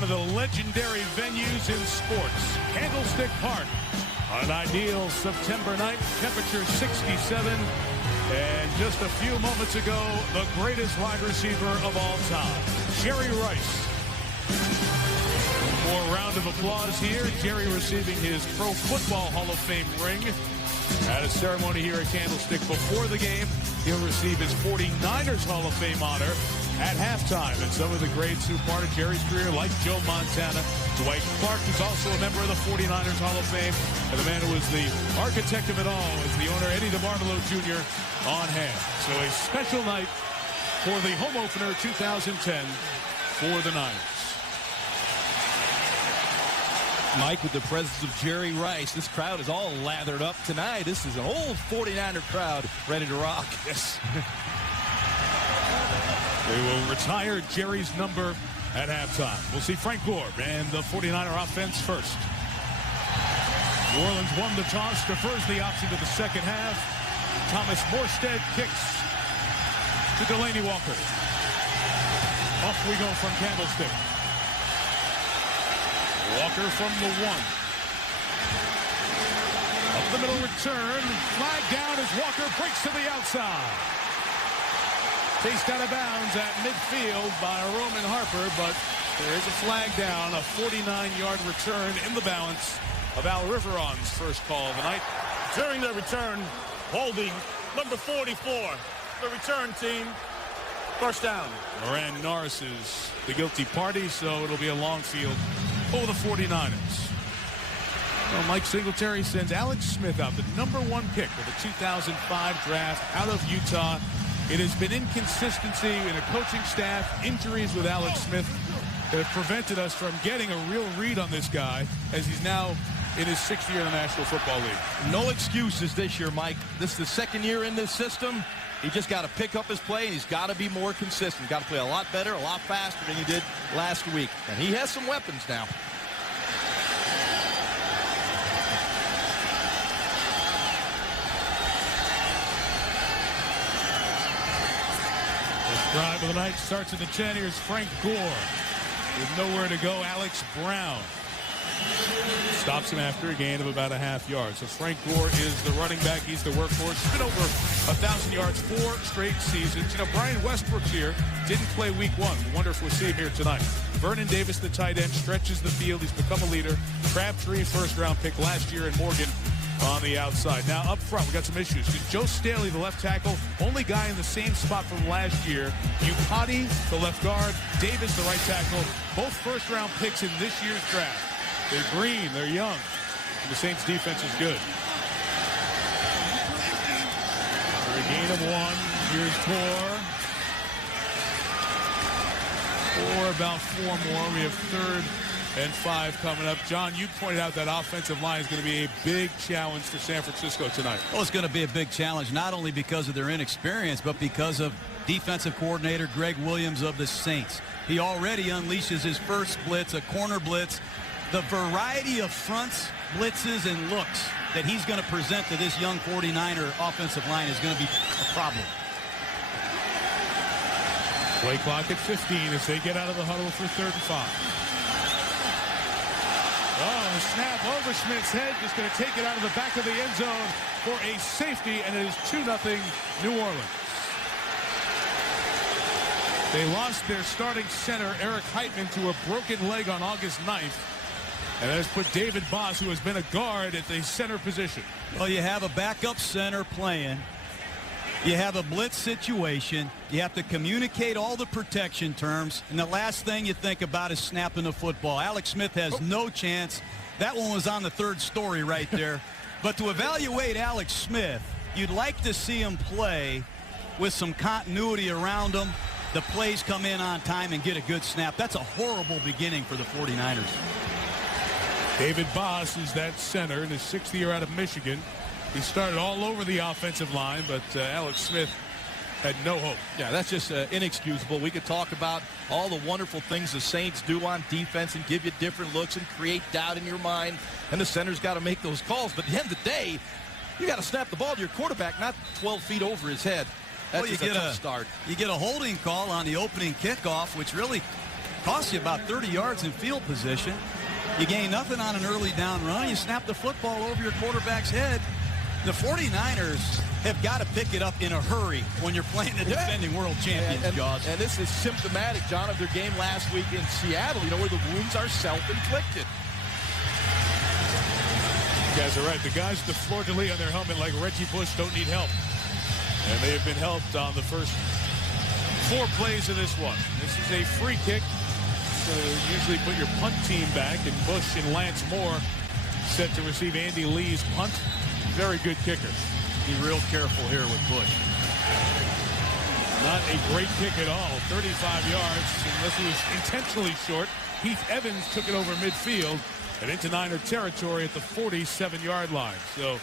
one of the legendary venues in sports, Candlestick Park. On an ideal September night, temperature 67. And just a few moments ago, the greatest wide receiver of all time, Jerry Rice. One more round of applause here. Jerry receiving his Pro Football Hall of Fame ring at a ceremony here at Candlestick before the game. He'll receive his 49ers Hall of Fame honor at halftime. And some of the greats who part of Jerry's career, like Joe Montana, Dwight Clark, who's also a member of the 49ers Hall of Fame, and the man who was the architect of it all is the owner, Eddie DeBartolo Jr., on hand. So a special night for the home opener 2010 for the Niners. Mike, with the presence of Jerry Rice, this crowd is all lathered up tonight. This is an old 49er crowd ready to rock. Yes. They will retire Jerry's number at halftime. We'll see Frank Gore and the 49er offense first. New Orleans won the toss, defers the option to the second half. Thomas Morstead kicks to Delaney Walker. Off we go from Candlestick. Walker from the 1. Up the middle return. Flag down as Walker breaks to the outside. Chased out of bounds at midfield by Roman Harper, but there is a flag down, a 49-yard return in the balance of Al Riveron's first call of the night. During the return, holding number 44, the return team, first down. Moran Norris is the guilty party, so it'll be a long field for the 49ers. Well, Mike Singletary sends Alex Smith out, the #1 pick of the 2005 draft out of Utah. It has been inconsistency in a coaching staff, injuries with Alex Smith that have prevented us from getting a real read on this guy as he's now in his 6th year in the National Football League. No excuses this year, Mike. This is the 2nd year in this system. He just got to pick up his play, and he's got to be more consistent. Got to play a lot better, a lot faster than he did last week. And he has some weapons now. Drive of the night starts at the 10. Here's Frank Gore with nowhere to go. Alex Brown stops him after a gain of about a half yard. So Frank Gore is the running back. He's the workhorse. He's been over 1,000 yards 4 straight seasons. You know, Brian Westbrook's here. Didn't play week 1. We wonder if we'll see him here tonight. Vernon Davis, the tight end, stretches the field. He's become a leader. Crabtree, first-round pick last year, and Morgan on the outside. Now, up front, we got some issues. Joe Staley, the left tackle, only guy in the same spot from last year. Upati, the left guard. Davis, the right tackle. Both first-round picks in this year's draft. They're green. They're young. And the Saints' defense is good. For a gain of 1, here's Tor. For about 4 more. We have 3rd and 5 coming up. John, you pointed out that offensive line is going to be a big challenge for San Francisco tonight. Well, it's going to be a big challenge, not only because of their inexperience, but because of defensive coordinator Greg Williams of the Saints. He already unleashes his first blitz, a corner blitz. The variety of fronts, blitzes, and looks that he's going to present to this young 49er offensive line is going to be a problem. Play clock at 15 as they get out of the huddle for 3rd and 5. Oh, the snap over Smith's head. Just going to take it out of the back of the end zone for a safety, and it is 2-0 New Orleans. They lost their starting center, Eric Heitman, to a broken leg on August 9th. And that has put David Boss, who has been a guard, at the center position. Well, you have a backup center playing. You have a blitz situation. You have to communicate all the protection terms. And the last thing you think about is snapping the football. Alex Smith has no chance. That one was on the 3rd story right there. But to evaluate Alex Smith, you'd like to see him play with some continuity around him. The plays come in on time and get a good snap. That's a horrible beginning for the 49ers. David Boss is that center in his 6th year out of Michigan. He started all over the offensive line, but Alex Smith had no hope. Yeah, that's just inexcusable. We could talk about all the wonderful things the Saints do on defense and give you different looks and create doubt in your mind, and the center's got to make those calls. But at the end of the day, you got to snap the ball to your quarterback, not 12 feet over his head. That's well, just a tough start. You get a holding call on the opening kickoff, which really Costs you about 30 yards in field position. You gain nothing on an early down run. You snap the football over your quarterback's head. The 49ers have got to pick it up in a hurry when you're playing the defending world champions, Jaws. And this is symptomatic, John, of their game last week in Seattle, where the wounds are self-inflicted. You guys are right. The guys with the fleur-de-lis on their helmet like Reggie Bush don't need help. And they have been helped on the first 4 plays of this one. This is a free kick. So usually put your punt team back, and Bush and Lance Moore set to receive Andy Lee's punt. Very good kicker. Be real careful here with Bush. Not a great kick at all. 35 yards, unless it was intentionally short. Heath Evans took it over midfield and into Niner territory at the 47-yard line. So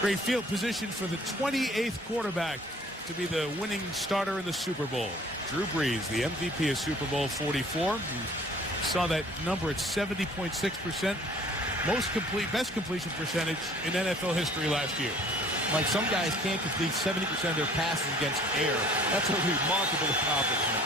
great field position for the 28th quarterback to be the winning starter in the Super Bowl. Drew Brees, the MVP of Super Bowl 44. You saw that number at 70.6%. Best completion percentage in NFL history last year. Like, some guys can't complete 70% of their passes against air. That's a remarkable accomplishment.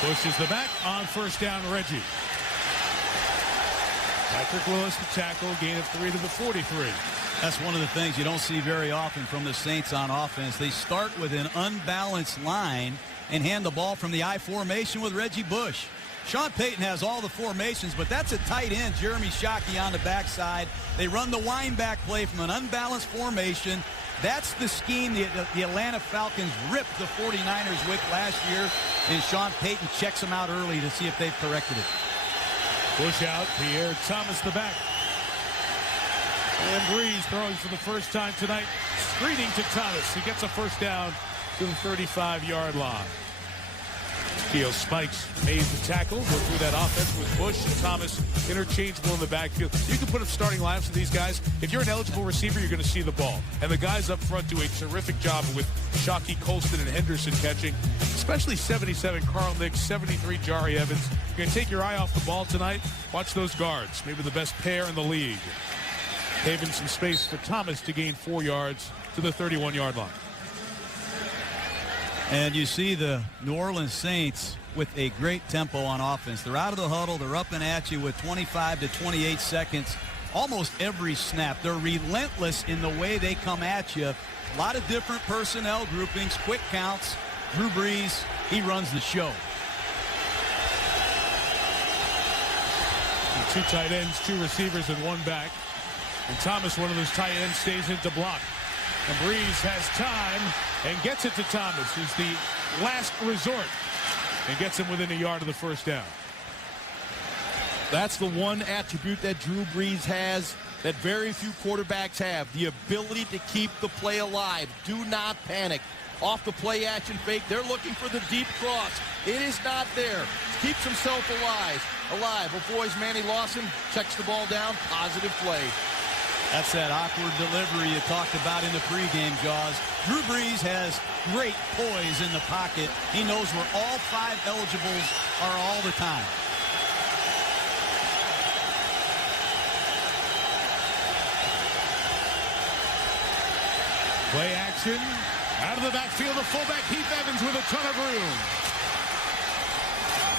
Pushes the back on first down, Reggie. Patrick Willis, the tackle, gain of 3 to the 43. That's one of the things you don't see very often from the Saints on offense. They start with an unbalanced line and hand the ball from the I formation with Reggie Bush. Sean Payton has all the formations, but that's a tight end, Jeremy Shockey, on the backside. They run the wind back play from an unbalanced formation. That's the scheme the Atlanta Falcons ripped the 49ers with last year, and Sean Payton checks them out early to see if they've corrected it. Push out, Pierre Thomas the back. And Brees throwing for the first time tonight, screening to Thomas. He gets a first down to the 35-yard line. Keo Spikes made the tackle. Go through that offense with Bush and Thomas interchangeable in the backfield. You can put up starting lineups for these guys. If you're an eligible receiver, you're going to see the ball. And the guys up front do a terrific job with Shockey, Colston, and Henderson catching, especially 77 Carl Nix, 73 Jari Evans. You're going to take your eye off the ball tonight. Watch those guards. Maybe the best pair in the league. Paving some space for Thomas to gain 4 yards to the 31-yard line. And you see the New Orleans Saints with a great tempo on offense. They're out of the huddle. They're up and at you with 25 to 28 seconds almost every snap. They're relentless in the way they come at you. A lot of different personnel groupings, quick counts. Drew Brees, he runs the show. And 2 tight ends, 2 receivers, and 1 back. And Thomas, one of those tight ends, stays into block. And Brees has time and gets it to Thomas, who's the last resort, and gets him within a yard of the first down. That's the one attribute that Drew Brees has that very few quarterbacks have, the ability to keep the play alive. Do not panic. Off the play action fake, they're looking for the deep cross. It is not there. Keeps himself alive. Avoids Manny Lawson, checks the ball down, positive play. That's that awkward delivery you talked about in the pregame, Jaws. Drew Brees has great poise in the pocket. He knows where all 5 eligibles are all the time. Play action. Out of the backfield, the fullback, Heath Evans, with a ton of room.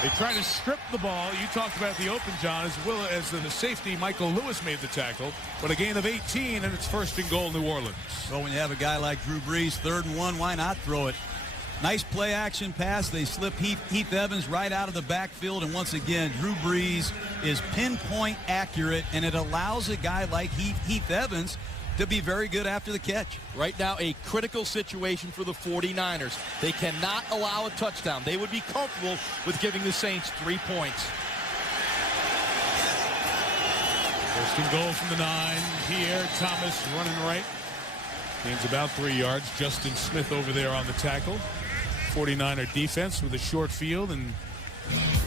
They try to strip the ball. You talked about the open, John, as the safety, Michael Lewis, made the tackle. But a gain of 18, and it's 1st and goal, New Orleans. Well, when you have a guy like Drew Brees, 3rd and 1, why not throw it? Nice play action pass. They slip Heath Evans right out of the backfield. And once again, Drew Brees is pinpoint accurate, and it allows a guy like Heath Evans to be very good after the catch. Right now, a critical situation for the 49ers. They cannot allow a touchdown. They would be comfortable with giving the Saints 3 points. 1st and goal from the 9. Pierre Thomas running right. Gains about 3 yards. Justin Smith over there on the tackle. 49er defense with a short field and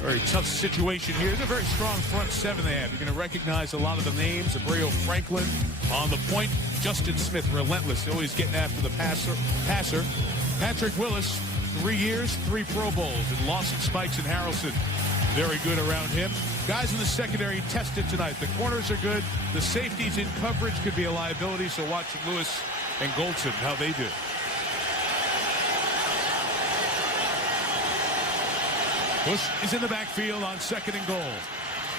very tough situation here. It's a very strong front 7 they have. You're going to recognize a lot of the names. Abreu Franklin on the point. Justin Smith, relentless, always getting after the passer. Patrick Willis, 3 years, 3 Pro Bowls, and Lawson, Spikes, and Harrelson very good around him. Guys in the secondary tested tonight. The corners are good. The safeties in coverage could be a liability, so watch Lewis and Goldson, how they do. Bush is in the backfield on 2nd and goal.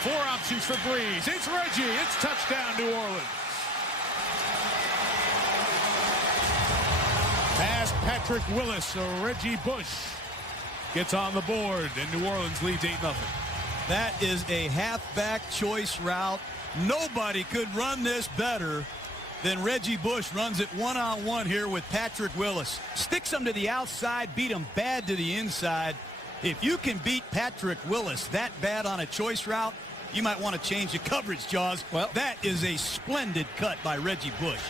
4 options for Breeze. It's Reggie. It's touchdown, New Orleans. Pass Patrick Willis, so Reggie Bush gets on the board, and New Orleans leads 8-0. That is a halfback choice route. Nobody could run this better than Reggie Bush. Runs it one-on-one here with Patrick Willis. Sticks him to the outside, beat him bad to the inside. If you can beat Patrick Willis that bad on a choice route, you might want to change the coverage, Jaws. Well, that is a splendid cut by Reggie Bush.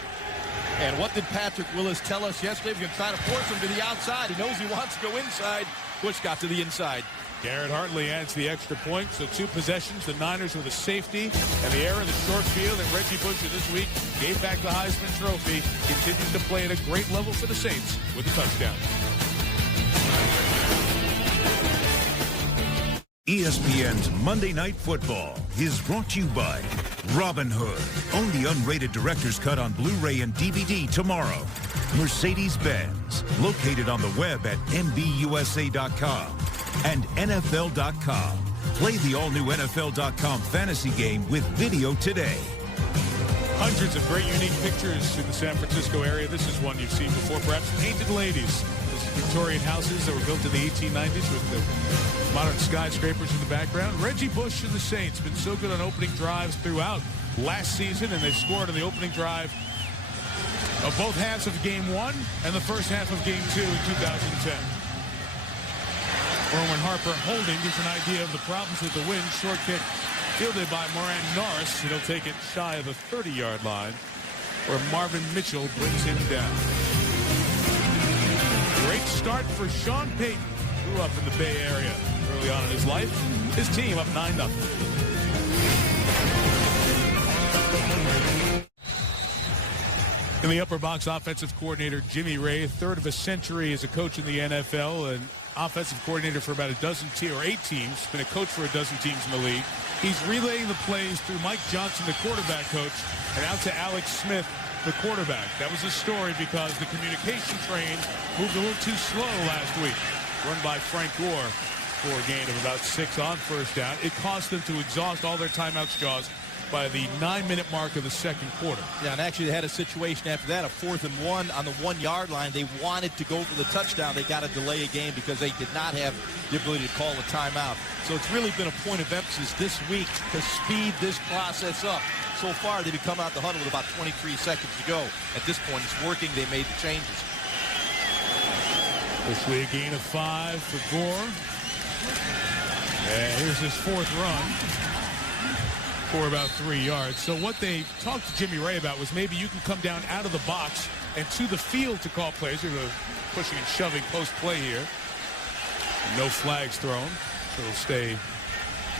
And what did Patrick Willis tell us yesterday? He's going to try to force him to the outside. He knows he wants to go inside. Bush got to the inside. Garrett Hartley adds the extra point, so 2 possessions. The Niners with a safety and the error in the short field. And Reggie Bush this week gave back the Heisman Trophy. Continues to play at a great level for the Saints with a touchdown. ESPN's Monday Night Football is brought to you by Robin Hood. Own the unrated director's cut on Blu-ray and DVD tomorrow. Mercedes-Benz, located on the web at MBUSA.com and NFL.com. Play the all-new NFL.com fantasy game with video today. Hundreds of great unique pictures in the San Francisco area. This is one you've seen before, perhaps. Painted Ladies. Those Victorian houses that were built in the 1890s with the modern skyscrapers in the background. Reggie Bush and the Saints been so good on opening drives throughout last season, and they scored on the opening drive of both halves of Game 1 and the first half of Game 2 in 2010. Roman Harper holding gives an idea of the problems with the wind. Short kick fielded by Moran Norris. He'll take it shy of the 30-yard line, where Marvin Mitchell brings him down. Great start for Sean Payton. Grew up in the Bay Area early on in his life. His team up 9-0. In the upper box, offensive coordinator Jimmy Ray, third of a century as a coach in the NFL, and offensive coordinator for about 8 teams, been a coach for 12 teams in the league. He's relaying the plays through Mike Johnson, the quarterback coach, and out to Alex Smith, the quarterback. That was a story because the communication train moved a little too slow last week. Run by Frank Gore for a gain of about 6 on first down. It cost them to exhaust all their timeouts, Jaws, by the 9-minute mark of the second quarter. Yeah, and actually they had a situation after that, a 4th and 1 on the 1-yard line. They wanted to go for the touchdown. They got to delay a game because they did not have the ability to call a timeout. So it's really been a point of emphasis this week to speed this process up. So far, they've come out the huddle with about 23 seconds to go. At this point, it's working. They made the changes. Officially a gain of 5 for Gore. And here's his 4th run for about 3 yards. So what they talked to Jimmy Ray about was maybe you can come down out of the box and to the field to call plays. They're pushing and shoving post play here. No flags thrown. So it'll stay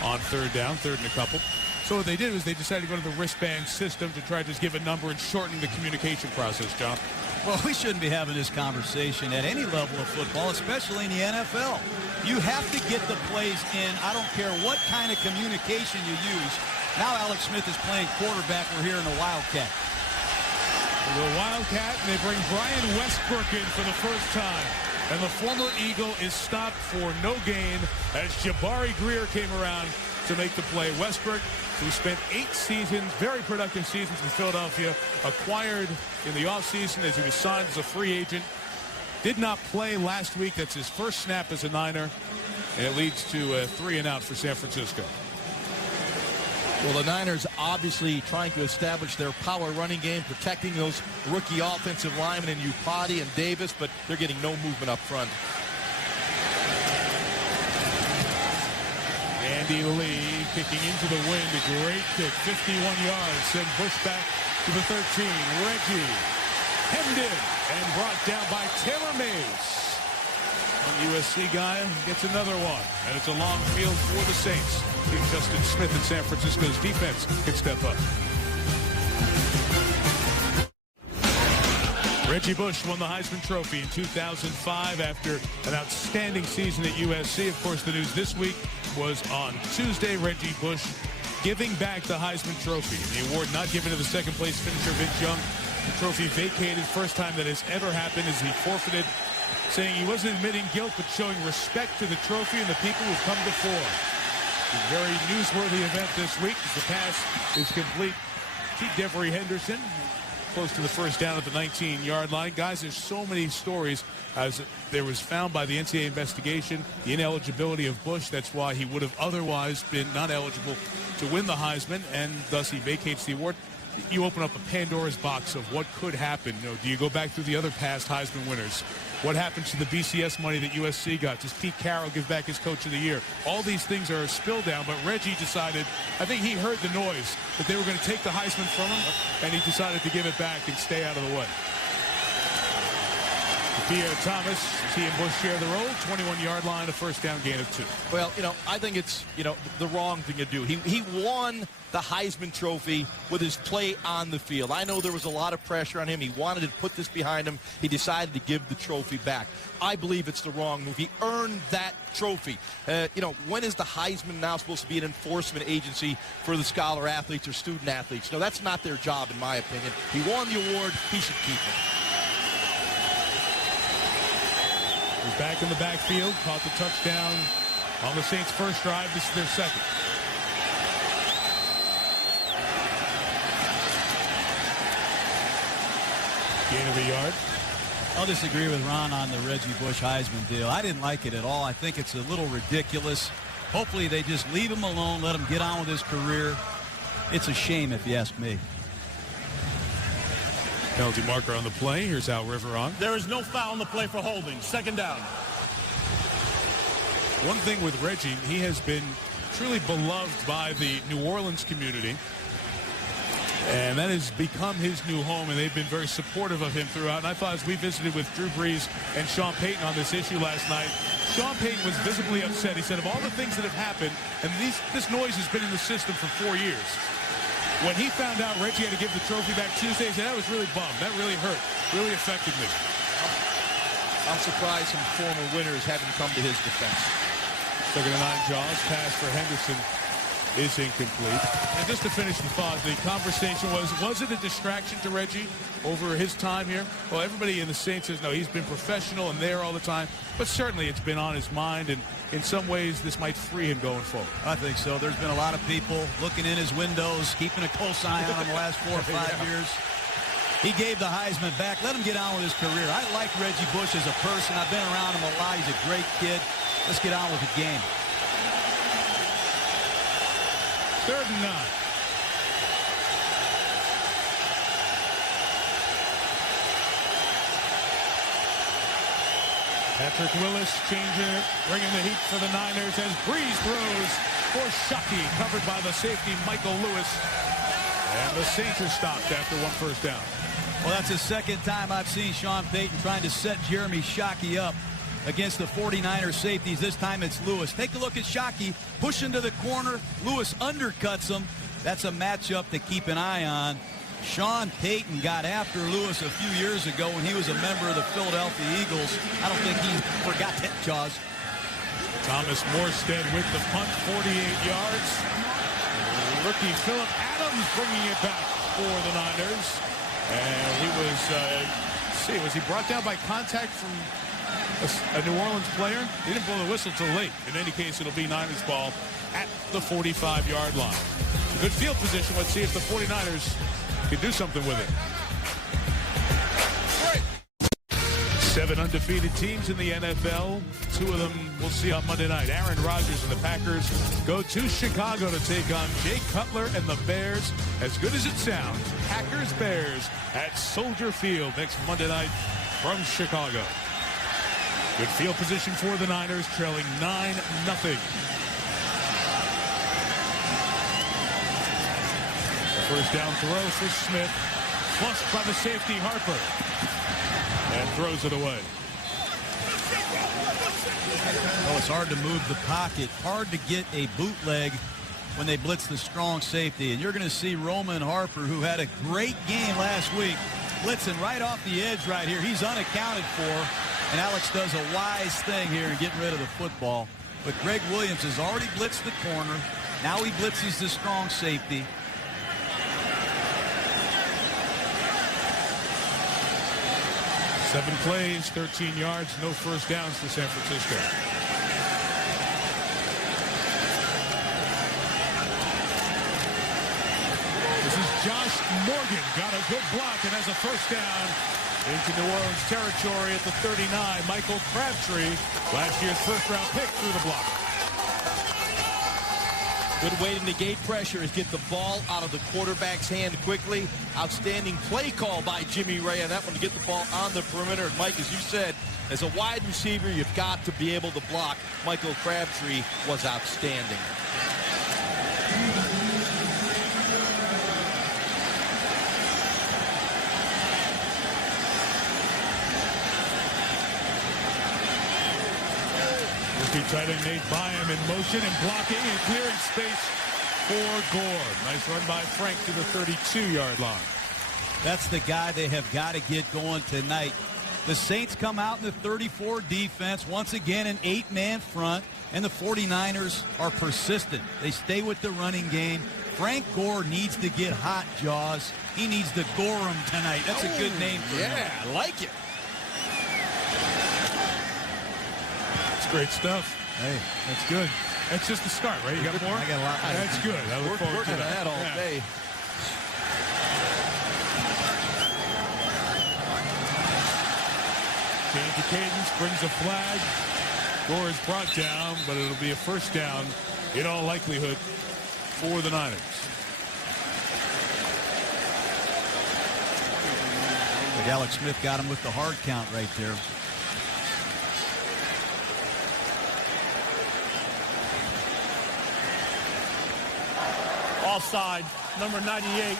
on 3rd down, 3rd and a couple. So what they did was they decided to go to the wristband system to try to just give a number and shorten the communication process, John. Well, we shouldn't be having this conversation at any level of football, especially in the NFL. You have to get the plays in. I don't care what kind of communication you use. Now Alex Smith is playing quarterback. We're here in the Wildcat. The Wildcat, and they bring Brian Westbrook in for the first time. And the former Eagle is stopped for no gain as Jabari Greer came around to make the play. Westbrook, who spent 8 seasons, very productive seasons in Philadelphia, acquired in the offseason as he was signed as a free agent, did not play last week. That's his first snap as a Niner, and it leads to a 3-and-out for San Francisco. Well, the Niners obviously trying to establish their power running game, protecting those rookie offensive linemen in Upati and Davis, but they're getting no movement up front. Andy Lee kicking into the wind, a great kick, 51 yards, send Bush back to the 13. Reggie hemmed in and brought down by Taylor Mays. One USC guy gets another one, and it's a long field for the Saints. Justin Smith and San Francisco's defense can step up. Reggie Bush won the Heisman Trophy in 2005 after an outstanding season at USC. Of course, the news this week was on Tuesday, Reggie Bush giving back the Heisman Trophy. The award not given to the second-place finisher, Vince Young. The trophy vacated. First time that has ever happened as he forfeited, saying he wasn't admitting guilt, but showing respect to the trophy and the people who've come before. A very newsworthy event this week as the pass is complete. T. Devery Henderson close to the first down at the 19-yard line. Guys, there's so many stories as there was found by the NCAA investigation the ineligibility of Bush. That's why he would have otherwise been not eligible to win the Heisman, and thus he vacates the award. You open up a Pandora's box of what could happen. You know, do you go back through the other past Heisman winners? What happens to the BCS money that USC got? Does Pete Carroll give back his Coach of the Year? All these things are a spill down, but Reggie decided, I think he heard the noise that they were going to take the Heisman from him, and he decided to give it back and stay out of the way. Pierre Thomas, he and Bush share the role, 21-yard line, a first down gain of 2. Well, I think it's, the wrong thing to do. He won the Heisman Trophy with his play on the field. I know there was a lot of pressure on him. He wanted to put this behind him. He decided to give the trophy back. I believe it's the wrong move. He earned that trophy. When is the Heisman now supposed to be an enforcement agency for the scholar athletes or student athletes? No, that's not their job, in my opinion. He won the award. He should keep it. He's back in the backfield, caught the touchdown on the Saints' first drive. This is their second. Gain of a yard. I'll disagree with Ron on the Reggie Bush Heisman deal. I didn't like it at all. I think it's a little ridiculous. Hopefully they just leave him alone, let him get on with his career. It's a shame if you ask me. Penalty marker on the play. Here's Al Riveron. There is no foul on the play for holding. Second down. One thing with Reggie, he has been truly beloved by the New Orleans community. And that has become his new home, and they've been very supportive of him throughout. And I thought as we visited with Drew Brees and Sean Payton on this issue last night, Sean Payton was visibly upset. He said of all the things that have happened, and this noise has been in the system for 4 years. When he found out Reggie had to give the trophy back Tuesday, he said, that was really bummed. That really hurt. Really affected me. I'm surprised some former winners haven't come to his defense. Second and 9, Jaws. Pass for Henderson is incomplete. And just to finish the thought, the conversation was it a distraction to Reggie over his time here? Well, everybody in the Saints says, no, he's been professional and there all the time. But certainly it's been on his mind, and in some ways this might free him going forward. I think so. There's been a lot of people looking in his windows, keeping a close eye on him the last 4 or 5 years. He gave the Heisman back. Let him get on with his career. I like Reggie Bush as a person. I've been around him a lot. He's a great kid. Let's get on with the game. Third and 9. Patrick Willis changing it, bringing the heat for the Niners as Brees throws for Shockey, covered by the safety Michael Lewis. And the Saints are stopped after one first down. Well, that's the second time I've seen Sean Payton trying to set Jeremy Shockey up against the 49ers safeties. This time it's Lewis. Take a look at Shockey, push into the corner. Lewis undercuts him. That's a matchup to keep an eye on. Sean Payton got after Lewis a few years ago when he was a member of the Philadelphia Eagles. I don't think he forgot that, Jaws. Thomas Morstead with the punt, 48 yards. Rookie Phillip Adams bringing it back for the Niners. And he was he brought down by contact from a New Orleans player? He didn't blow the whistle till late. In any case, it'll be Niners ball at the 45-yard line. A good field position. Let's see if the 49ers can do something with it. 7 undefeated teams in the NFL. 2 of them we'll see on Monday night. Aaron Rodgers and the Packers go to Chicago to take on Jay Cutler and the Bears. As good as it sounds, Packers-Bears at Soldier Field next Monday night from Chicago. Good field position for the Niners, trailing 9-0. First down throw for Smith. Flushed by the safety, Harper. And throws it away. Oh, it's hard to move the pocket. Hard to get a bootleg when they blitz the strong safety. And you're going to see Roman Harper, who had a great game last week. blitzing right off the edge right here. He's unaccounted for, and Alex does a wise thing here in getting rid of the football. But Greg Williams has already blitzed the corner. Now he blitzes the strong safety. Seven plays, 13 yards, no first downs for San Francisco. This is Josh Morgan. Got a good block and has a first down into New Orleans territory at the 39. Michael Crabtree, last year's first-round pick, through the block. Good way to negate pressure is get the ball out of the quarterback's hand quickly. Outstanding play call by Jimmy Ray on that one to get the ball on the perimeter. And Mike, as you said, as a wide receiver, you've got to be able to block. Michael Crabtree was outstanding. Tight end Nate Byam in motion and blocking and clearing space for Gore. Nice run by Frank to the 32-yard line. That's the guy they have got to get going tonight. The Saints come out in the 34 defense, once again an 8-man front, and the 49ers are persistent. They stay with the running game. Frank Gore needs to get hot, Jaws. He needs to gore him tonight. That's a good name for him. Yeah, I like it. That's great stuff. Hey, that's good. That's just the start, right? You got more? I got a lot. That's good. I look forward to that all day. Change the cadence, brings a flag. Gore is brought down, but it'll be a first down in all likelihood for the Niners. But Alex Smith got him with the hard count right there. Offside, number 98,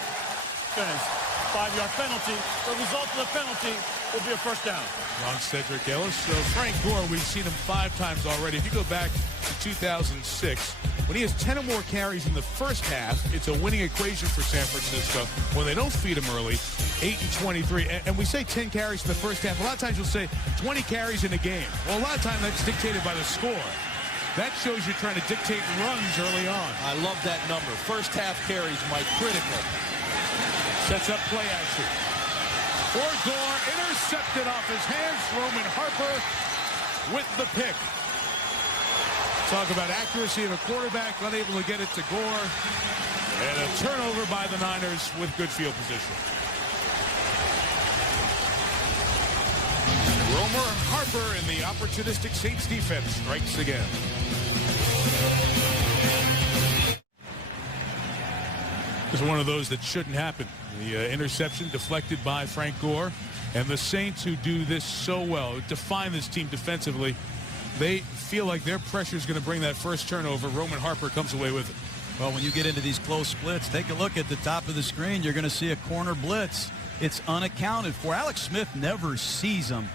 fence. 5-yard penalty. The result of the penalty will be a first down. Ron Cedric Ellis. So Frank Gore, we've seen him 5 times already. If you go back to 2006, when he has 10 or more carries in the first half, it's a winning equation for San Francisco. When they don't feed him early, 8 and 23. And we say 10 carries in the first half. A lot of times you'll say 20 carries in a game. Well, a lot of times that's dictated by the score. That shows you're trying to dictate runs early on. I love that number. First half carries, Mike, critical. Sets up play action. For Gore, intercepted off his hands. Roman Harper with the pick. Talk about accuracy of a quarterback, unable to get it to Gore. And a turnover by the Niners with good field position. Romer Harper in the opportunistic Saints defense strikes again. This is one of those that shouldn't happen. The interception deflected by Frank Gore. And the Saints, who do this so well, define this team defensively, they feel like their pressure is going to bring that first turnover. Roman Harper comes away with it. Well, when you get into these close splits, take a look at the top of the screen. You're going to see a corner blitz. It's unaccounted for. Alex Smith never sees them.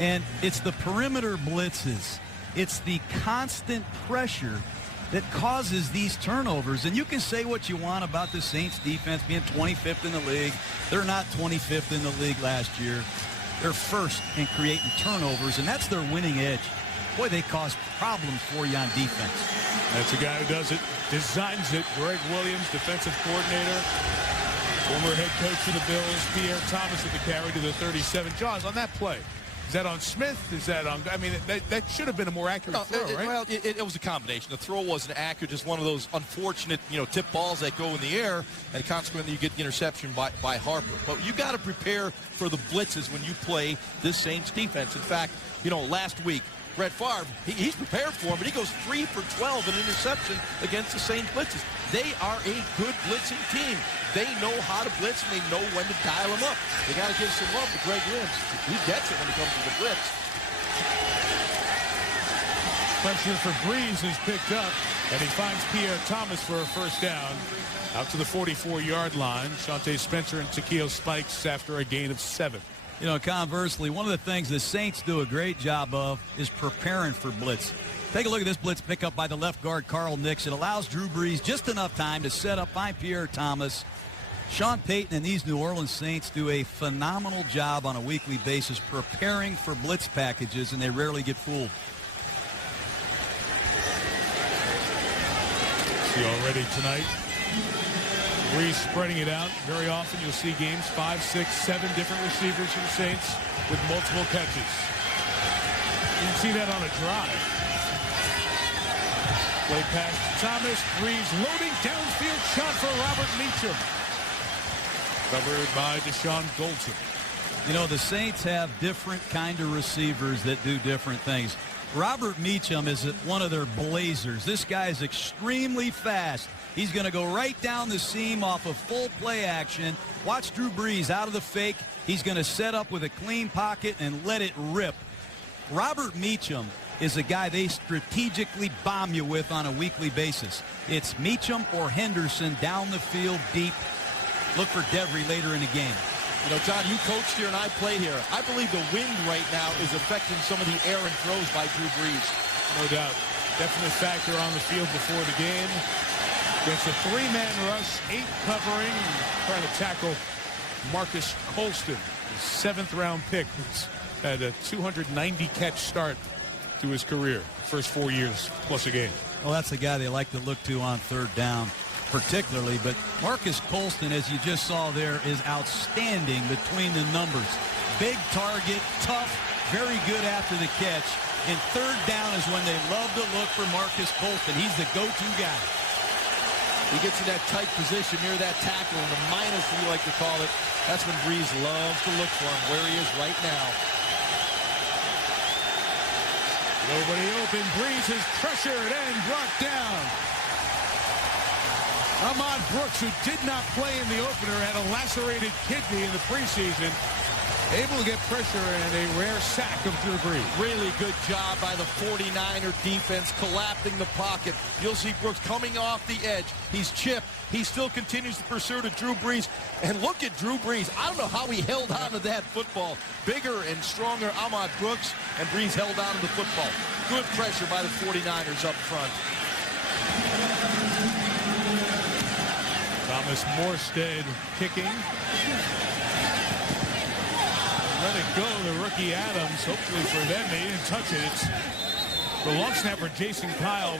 And it's the perimeter blitzes. It's the constant pressure that causes these turnovers. And you can say what you want about the Saints defense being 25th in the league. They're not 25th in the league last year. They're first in creating turnovers, and that's their winning edge. Boy, they cause problems for you on defense. That's a guy who does it, designs it. Greg Williams, defensive coordinator, former head coach of the Bills. Pierre Thomas with the carry to the 37. Jaws, on that play, is that on Smith? Is that on? I mean, that should have been a more accurate throw, right? Well, it was a combination. The throw wasn't accurate, just one of those unfortunate, tip balls that go in the air, and consequently you get the interception by Harper. But you got to prepare for the blitzes when you play this Saints defense. In fact, last week, Brett Favre, he's prepared for him, but he goes 3 for 12 in interception against the Saints blitzes. They are a good blitzing team. They know how to blitz, and they know when to dial them up. They got to give some love to Greg Williams. He gets it when it comes to the blitz. Pressure for Breeze is picked up, and he finds Pierre Thomas for a first down. Out to the 44-yard line. Shante Spencer and Takeo Spikes after a gain of 7. Conversely, one of the things the Saints do a great job of is preparing for blitz. Take a look at this blitz pickup by the left guard, Carl Nix. It allows Drew Brees just enough time to set up by Pierre Thomas. Sean Payton and these New Orleans Saints do a phenomenal job on a weekly basis preparing for blitz packages, and they rarely get fooled. See already tonight, Brees spreading it out. Very often you'll see games 5, 6, 7 different receivers for the Saints with multiple catches. You can see that on a drive. Play pass to Thomas. Brees loading downfield shot for Robert Meacham. Covered by Deshaun Goldson. You know, the Saints have different kind of receivers that do different things. Robert Meacham is one of their blazers. This guy is extremely fast. He's going to go right down the seam off of full play action. Watch Drew Brees out of the fake. He's going to set up with a clean pocket and let it rip. Robert Meacham is a guy they strategically bomb you with on a weekly basis. It's Meacham or Henderson down the field deep. Look for Devery later in the game. You know, John, you coached here and I played here. I believe the wind right now is affecting some of the errant throws by Drew Brees. No doubt. Definite factor on the field before the game. Against a 3-man rush, 8 covering, trying to tackle Marcus Colston, the 7th-round pick. He's had a 290-catch start to his career. First 4 years plus a game. Well, that's the guy they like to look to on third down, particularly. But Marcus Colston, as you just saw there, is outstanding between the numbers. Big target, tough, very good after the catch. And third down is when they love to look for Marcus Colston. He's the go-to guy. He gets in that tight position near that tackle, and the minus, we like to call it. That's when Brees loves to look for him, where he is right now. Nobody open. Brees is pressured and brought down. Ahmad Brooks, who did not play in the opener, had a lacerated kidney in the preseason. Able to get pressure and a rare sack of Drew Brees. Really good job by the 49er defense, collapsing the pocket. You'll see Brooks coming off the edge. He's chipped. He still continues to pursue to Drew Brees. And look at Drew Brees. I don't know how he held on to that football. Bigger and stronger Ahmad Brooks, and Brees held on to the football. Good pressure by the 49ers up front. Thomas Morstead kicking. Let it go, the rookie Adams. Hopefully for them, they didn't touch it. It's the long snapper, Jason Kyle,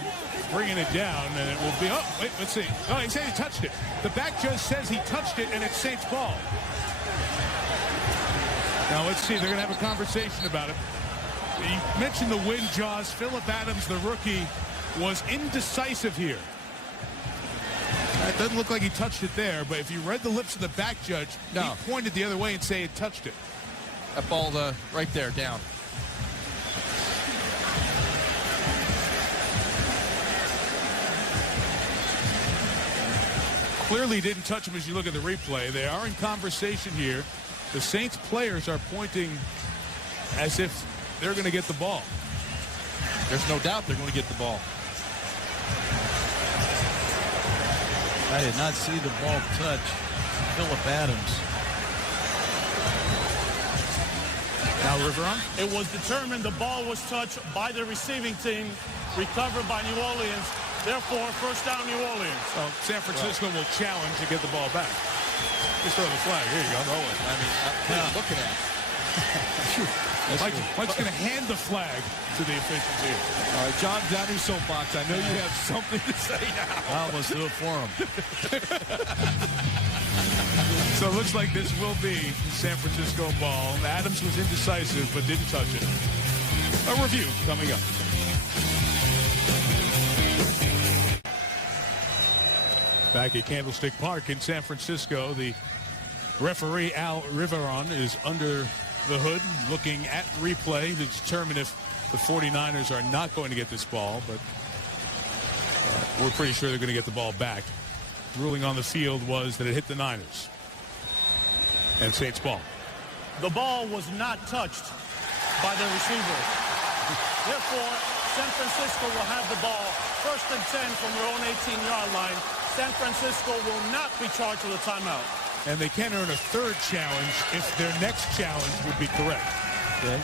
bringing it down, and it will be, oh, wait, let's see. Oh, he said he touched it. The back judge says he touched it, and it's Saints ball. Now, let's see. They're going to have a conversation about it. You mentioned the wind, Jaws. Phillip Adams, the rookie, was indecisive here. It doesn't look like he touched it there, but if you read the lips of the back judge, no, he pointed the other way and say he touched it. That ball right there, down. Clearly didn't touch him as you look at the replay. They are in conversation here. The Saints players are pointing as if they're going to get the ball. There's no doubt they're going to get the ball. I did not see the ball touch Phillip Adams. Now Riveron. It was determined the ball was touched by the receiving team, recovered by New Orleans. Therefore, first down New Orleans. So San Francisco will challenge to get the ball back. Just throw the flag. Here you go. Throw it. I mean, what are you looking at? Mike's going to hand the flag to the officials here. All right, John, down your soapbox. I know you have something to say now. I almost do it for him. So it looks like this will be San Francisco ball. Adams was indecisive, but didn't touch it. A review coming up. Back at Candlestick Park in San Francisco, the referee Al Riveron is under the hood looking at replay to determine if the 49ers are not going to get this ball, but we're pretty sure they're going to get the ball back. The ruling on the field was that it hit the Niners. And Saints ball. The ball was not touched by the receiver. Therefore, San Francisco will have the ball first and 10 from their own 18-yard line. San Francisco will not be charged with a timeout. And they can earn a third challenge if their next challenge would be correct. Okay.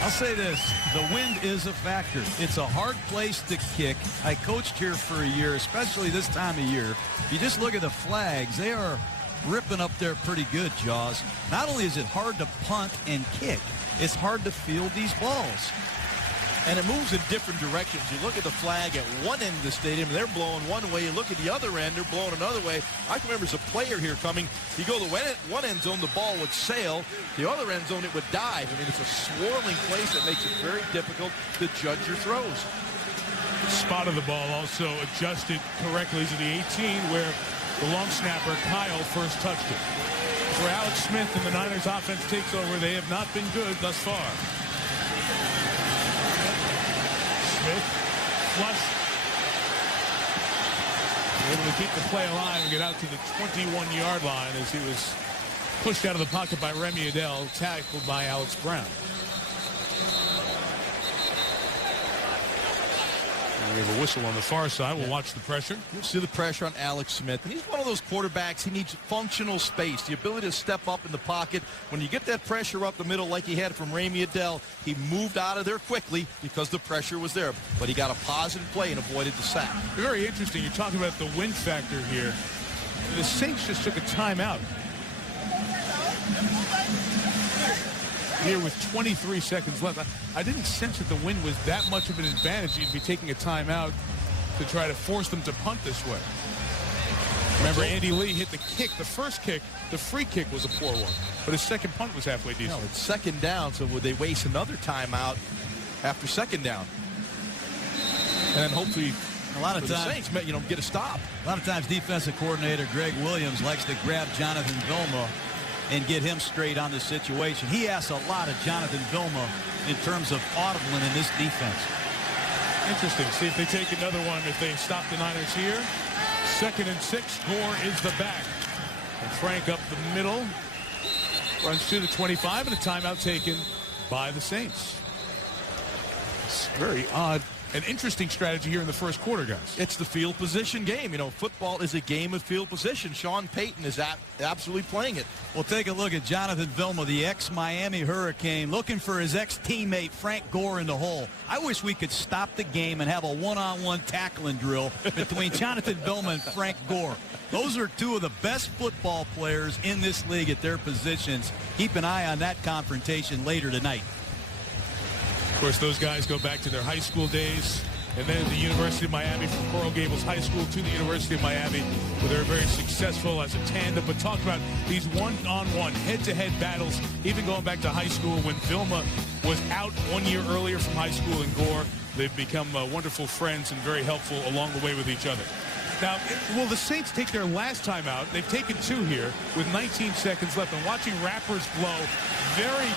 I'll say this, the wind is a factor. It's a hard place to kick. I coached here for a year, especially this time of year. You just look at the flags, they are ripping up there pretty good, Jaws. Not only is it hard to punt and kick, it's hard to field these balls. And it moves in different directions. You look at the flag at one end of the stadium, they're blowing one way. You look at the other end, they're blowing another way. I can remember as a player here coming, you go to one end zone, the ball would sail. The other end zone, it would dive. I mean, it's a swirling place that makes it very difficult to judge your throws. Spot of the ball also adjusted correctly to the 18, where the long snapper, Kyle, first touched it. Where Alex Smith and the Niners offense takes over, they have not been good thus far. Smith, flush. Able to keep the play alive and get out to the 21-yard line as he was pushed out of the pocket by Remy Adele, tackled by Alex Brown. We have a whistle on the far side. We'll watch the pressure. You'll see the pressure on Alex Smith. And he's one of those quarterbacks, he needs functional space, the ability to step up in the pocket. When you get that pressure up the middle like he had from Remy Adele, he moved out of there quickly because the pressure was there. But he got a positive play and avoided the sack. Very interesting. You're talking about the wind factor here. The Saints just took a timeout here with 23 seconds left. I didn't sense that the wind was that much of an advantage. You'd be taking a timeout to try to force them to punt this way. Remember, Andy Lee hit the kick. The first kick, the free kick, was a poor one. But his second punt was halfway decent. No, it's second down, so would they waste another timeout after second down? And then hopefully a lot of the times, Saints, get a stop. A lot of times defensive coordinator Greg Williams likes to grab Jonathan Vilma and get him straight on the situation. He asks a lot of Jonathan Vilma in terms of audibling in this defense. Interesting. See if they take another one, if they stop the Niners here. 2nd and 6. Gore is the back. And Frank up the middle. Runs to the 25, and a timeout taken by the Saints. It's very odd. An interesting strategy here in the first quarter, guys. It's the field position game. You know, football is a game of field position. Sean Payton is absolutely playing it. Well, take a look at Jonathan Vilma, the ex-Miami Hurricane, looking for his ex-teammate Frank Gore in the hole. I wish we could stop the game and have a one-on-one tackling drill between Jonathan Vilma and Frank Gore. Those are two of the best football players in this league at their positions. Keep an eye on that confrontation later tonight. Of course, those guys go back to their high school days, and then at the University of Miami, from Coral Gables High School to the University of Miami, where they're very successful as a tandem. But talk about these one-on-one, head-to-head battles, even going back to high school when Vilma was out 1 year earlier from high school in Gore. They've become wonderful friends and very helpful along the way with each other. Now, will the Saints take their last time out? They've taken 2 here with 19 seconds left, and watching rappers blow very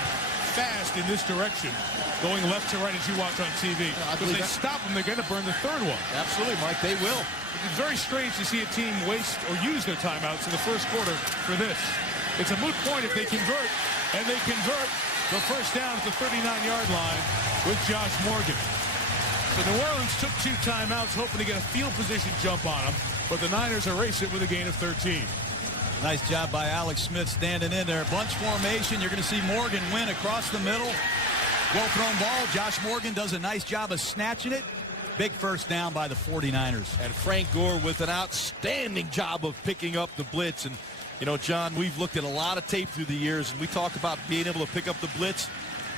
fast in this direction, going left to right as you watch on TV. If they stop them, they're going to burn the third one. Absolutely, Mike, they will. It's very strange to see a team waste or use their timeouts in the first quarter for this. It's a moot point if they convert, and they convert the first down at the 39-yard line with Josh Morgan. So New Orleans took 2 timeouts, hoping to get a field position jump on them, but the Niners erase it with a gain of 13. Nice job by Alex Smith standing in there. Bunch formation. You're going to see Morgan win across the middle. Well thrown ball. Josh Morgan does a nice job of snatching it. Big first down by the 49ers. And Frank Gore with an outstanding job of picking up the blitz. And, you know, John, we've looked at a lot of tape through the years, and we talk about being able to pick up the blitz.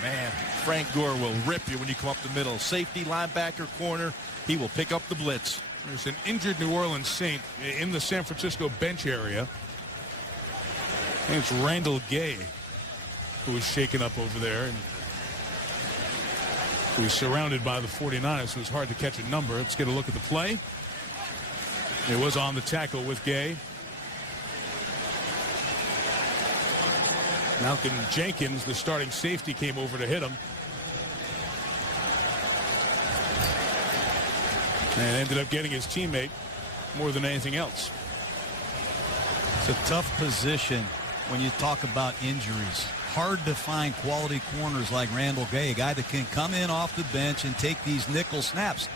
Man, Frank Gore will rip you when you come up the middle. Safety, linebacker, corner, he will pick up the blitz. There's an injured New Orleans Saint in the San Francisco bench area. And it's Randall Gay who is shaken up over there. And who is surrounded by the 49ers, so it's hard to catch a number. Let's get a look at the play. It was on the tackle with Gay. Malcolm Jenkins, the starting safety, came over to hit him. And ended up getting his teammate more than anything else. It's a tough position when you talk about injuries. Hard to find quality corners like Randall Gay, a guy that can come in off the bench and take these nickel snaps.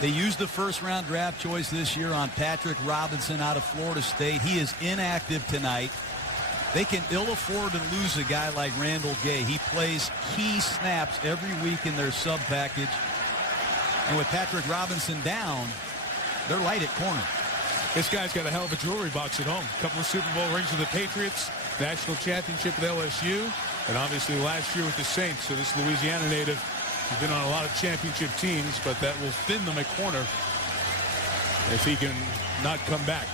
They used the first-round draft choice this year on Patrick Robinson out of Florida State. He is inactive tonight. They can ill afford to lose a guy like Randall Gay. He plays key snaps every week in their sub package. And with Patrick Robinson down, they're light at corner. This guy's got a hell of a jewelry box at home. A couple of Super Bowl rings with the Patriots, national championship with LSU, and obviously last year with the Saints. So this Louisiana native has been on a lot of championship teams, but that will thin them at corner if he can not come back.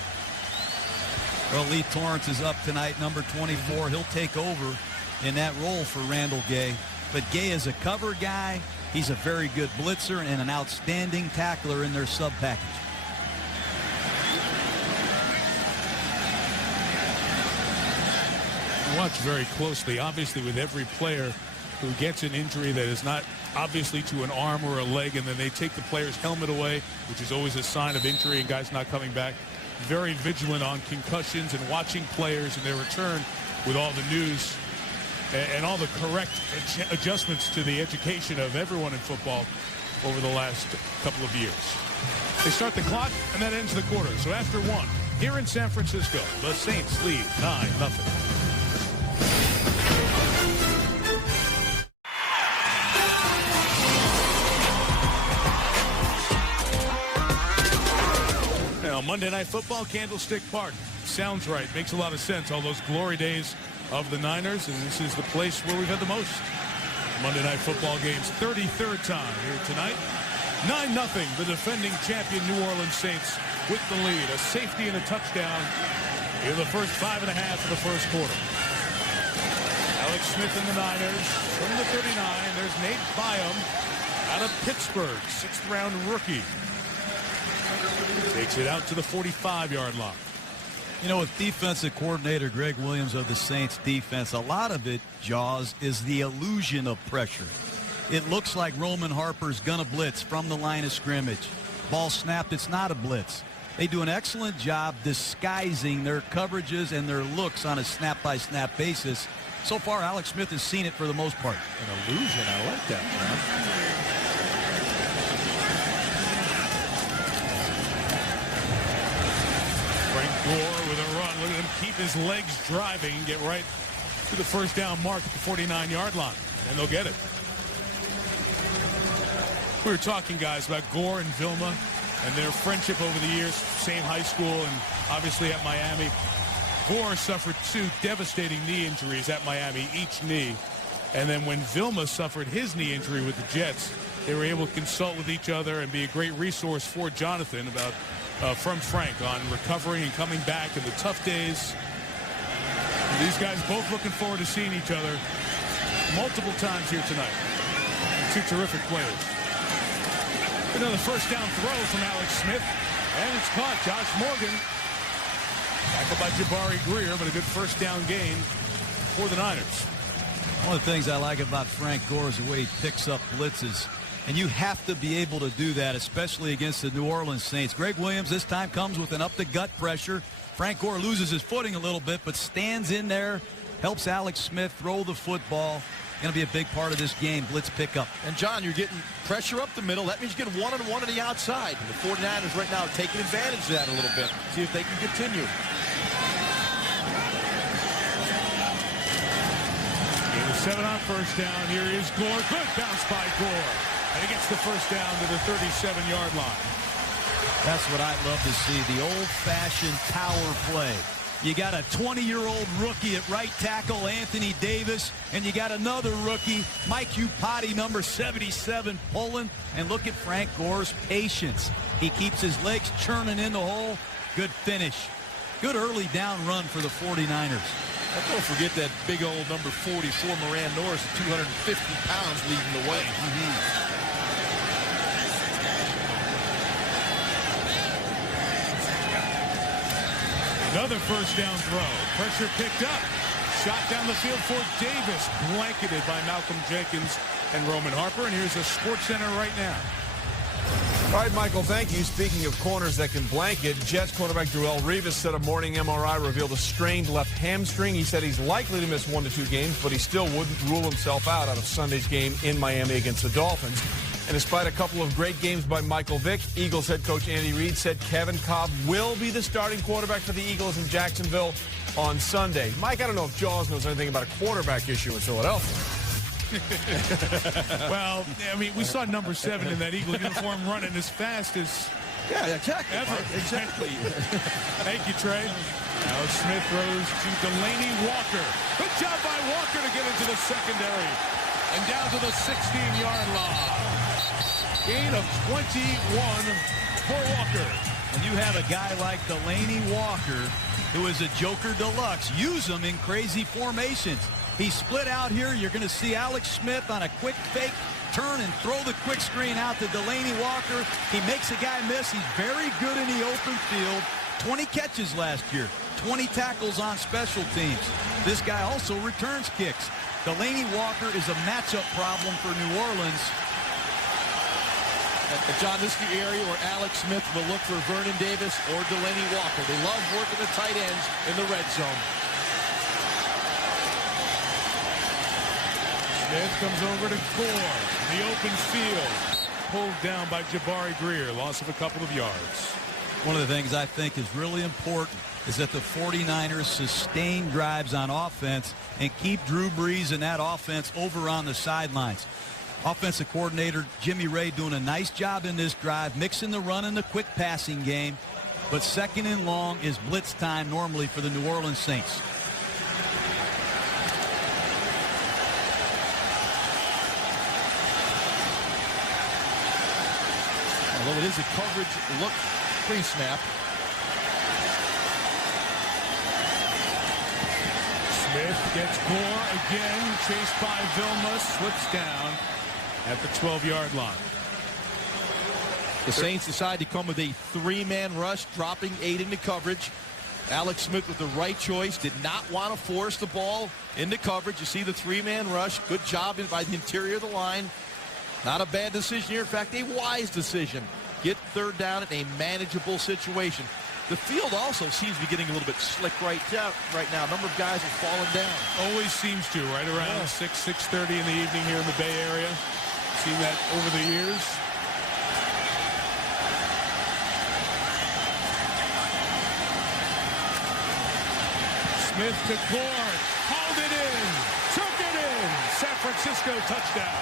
Well, Lee Torrance is up tonight, number 24. He'll take over in that role for Randall Gay. But Gay is a cover guy. He's a very good blitzer and an outstanding tackler in their sub package. Watch very closely. Obviously, with every player who gets an injury that is not obviously to an arm or a leg, and then they take the player's helmet away, which is always a sign of injury and guys not coming back. Very vigilant on concussions and watching players and their return with all the news and all the correct adjustments to the education of everyone in football over the last couple of years. They start the clock, and that ends the quarter. So after one, here in San Francisco, the Saints lead 9-0. Monday Night Football, Candlestick Park. Sounds right. Makes a lot of sense. All those glory days of the Niners, and this is the place where we've had the most Monday Night Football games. 33rd time here tonight. 9-0, the defending champion New Orleans Saints with the lead. A safety and a touchdown in the first 5.5 of the first quarter. Alex Smith and the Niners from the 39. There's Nate Byam out of Pittsburgh, 6th-round rookie. Takes it out to the 45-yard line. You know, with defensive coordinator Greg Williams of the Saints defense, a lot of it, Jaws, is the illusion of pressure. It looks like Roman Harper's going to blitz from the line of scrimmage. Ball snapped, it's not a blitz. They do an excellent job disguising their coverages and their looks on a snap-by-snap basis. So far, Alex Smith has seen it for the most part. An illusion, I like that, man. Frank Gore with a run. Look at him keep his legs driving and get right to the first down mark at the 49-yard line. And they'll get it. We were talking, guys, about Gore and Vilma and their friendship over the years. Same high school and obviously at Miami. Gore suffered 2 devastating knee injuries at Miami, each knee. And then when Vilma suffered his knee injury with the Jets, they were able to consult with each other and be a great resource for Jonathan about from Frank on recovering and coming back in the tough days. And these guys both looking forward to seeing each other multiple times here tonight. 2 terrific players. Another first down throw from Alex Smith. And it's caught. Josh Morgan. Tackled by Jabari Greer, but a good first down gain for the Niners. One of the things I like about Frank Gore is the way he picks up blitzes. And you have to be able to do that, especially against the New Orleans Saints. Greg Williams this time comes with an up-the-gut pressure. Frank Gore loses his footing a little bit, but stands in there, helps Alex Smith throw the football. Going to be a big part of this game, blitz pickup. And, John, you're getting pressure up the middle. That means you get one-on-one on the outside. And the 49ers right now are taking advantage of that a little bit. See if they can continue. Game of 7 on first down. Here is Gore. Good bounce by Gore. And he gets the first down to the 37-yard line. That's what I love to see, the old-fashioned power play. You got a 20-year-old rookie at right tackle, Anthony Davis, and you got another rookie, Mike Upati, number 77, pulling. And look at Frank Gore's patience. He keeps his legs churning in the hole. Good finish. Good early down run for the 49ers. And don't forget that big old number 44, Moran Norris, 250 pounds leading the way. Another first down throw. Pressure picked up. Shot down the field for Davis. Blanketed by Malcolm Jenkins and Roman Harper. And here's a SportsCenter right now. All right, Michael, thank you. Speaking of corners that can blanket, Jets cornerback Darrelle Revis said a morning MRI revealed a strained left hamstring. He said he's likely to miss 1 to 2 games, but he still wouldn't rule himself out of Sunday's game in Miami against the Dolphins. And despite a couple of great games by Michael Vick, Eagles head coach Andy Reid said Kevin Kolb will be the starting quarterback for the Eagles in Jacksonville on Sunday. Mike, I don't know if Jaws knows anything about a quarterback issue in Philadelphia. Well, I mean, we saw number 7 in that Eagle uniform running as fast as exactly. ever. Exactly. Thank you, Trey. Alex Smith throws to Delaney Walker. Good job by Walker to get into the secondary. And down to the 16-yard line. Gain of 21 for Walker. When you have a guy like Delaney Walker, who is a Joker Deluxe, use him in crazy formations. He split out here. You're going to see Alex Smith on a quick fake turn and throw the quick screen out to Delaney Walker. He makes a guy miss. He's very good in the open field. 20 catches last year, 20 tackles on special teams. This guy also returns kicks. Delaney Walker is a matchup problem for New Orleans. John, this is the area where Alex Smith will look for Vernon Davis or Delaney Walker. They love working the tight ends in the red zone. Smith comes over to Gore. The open field. Pulled down by Jabari Greer. Loss of a couple of yards. One of the things I think is really important is that the 49ers sustain drives on offense and keep Drew Brees and that offense over on the sidelines. Offensive coordinator Jimmy Ray doing a nice job in this drive, mixing the run and the quick passing game. But second and long is blitz time normally for the New Orleans Saints. Although it is a coverage look pre-snap. Smith gets Gore again, chased by Vilma, slips down at the 12-yard line. The Saints decide to come with a 3-man rush, dropping 8 into coverage. Alex Smith with the right choice, did not want to force the ball into coverage. You see the 3-man rush. Good job by the interior of the line. Not a bad decision here. In fact, a wise decision. Get third down in a manageable situation. The field also seems to be getting a little bit slick right now. A number of guys have fallen down. Always seems to, right around 6:30 in the evening here in the Bay Area. Seen that over the years. Smith to Gore. Hauled it in. Took it in. San Francisco touchdown.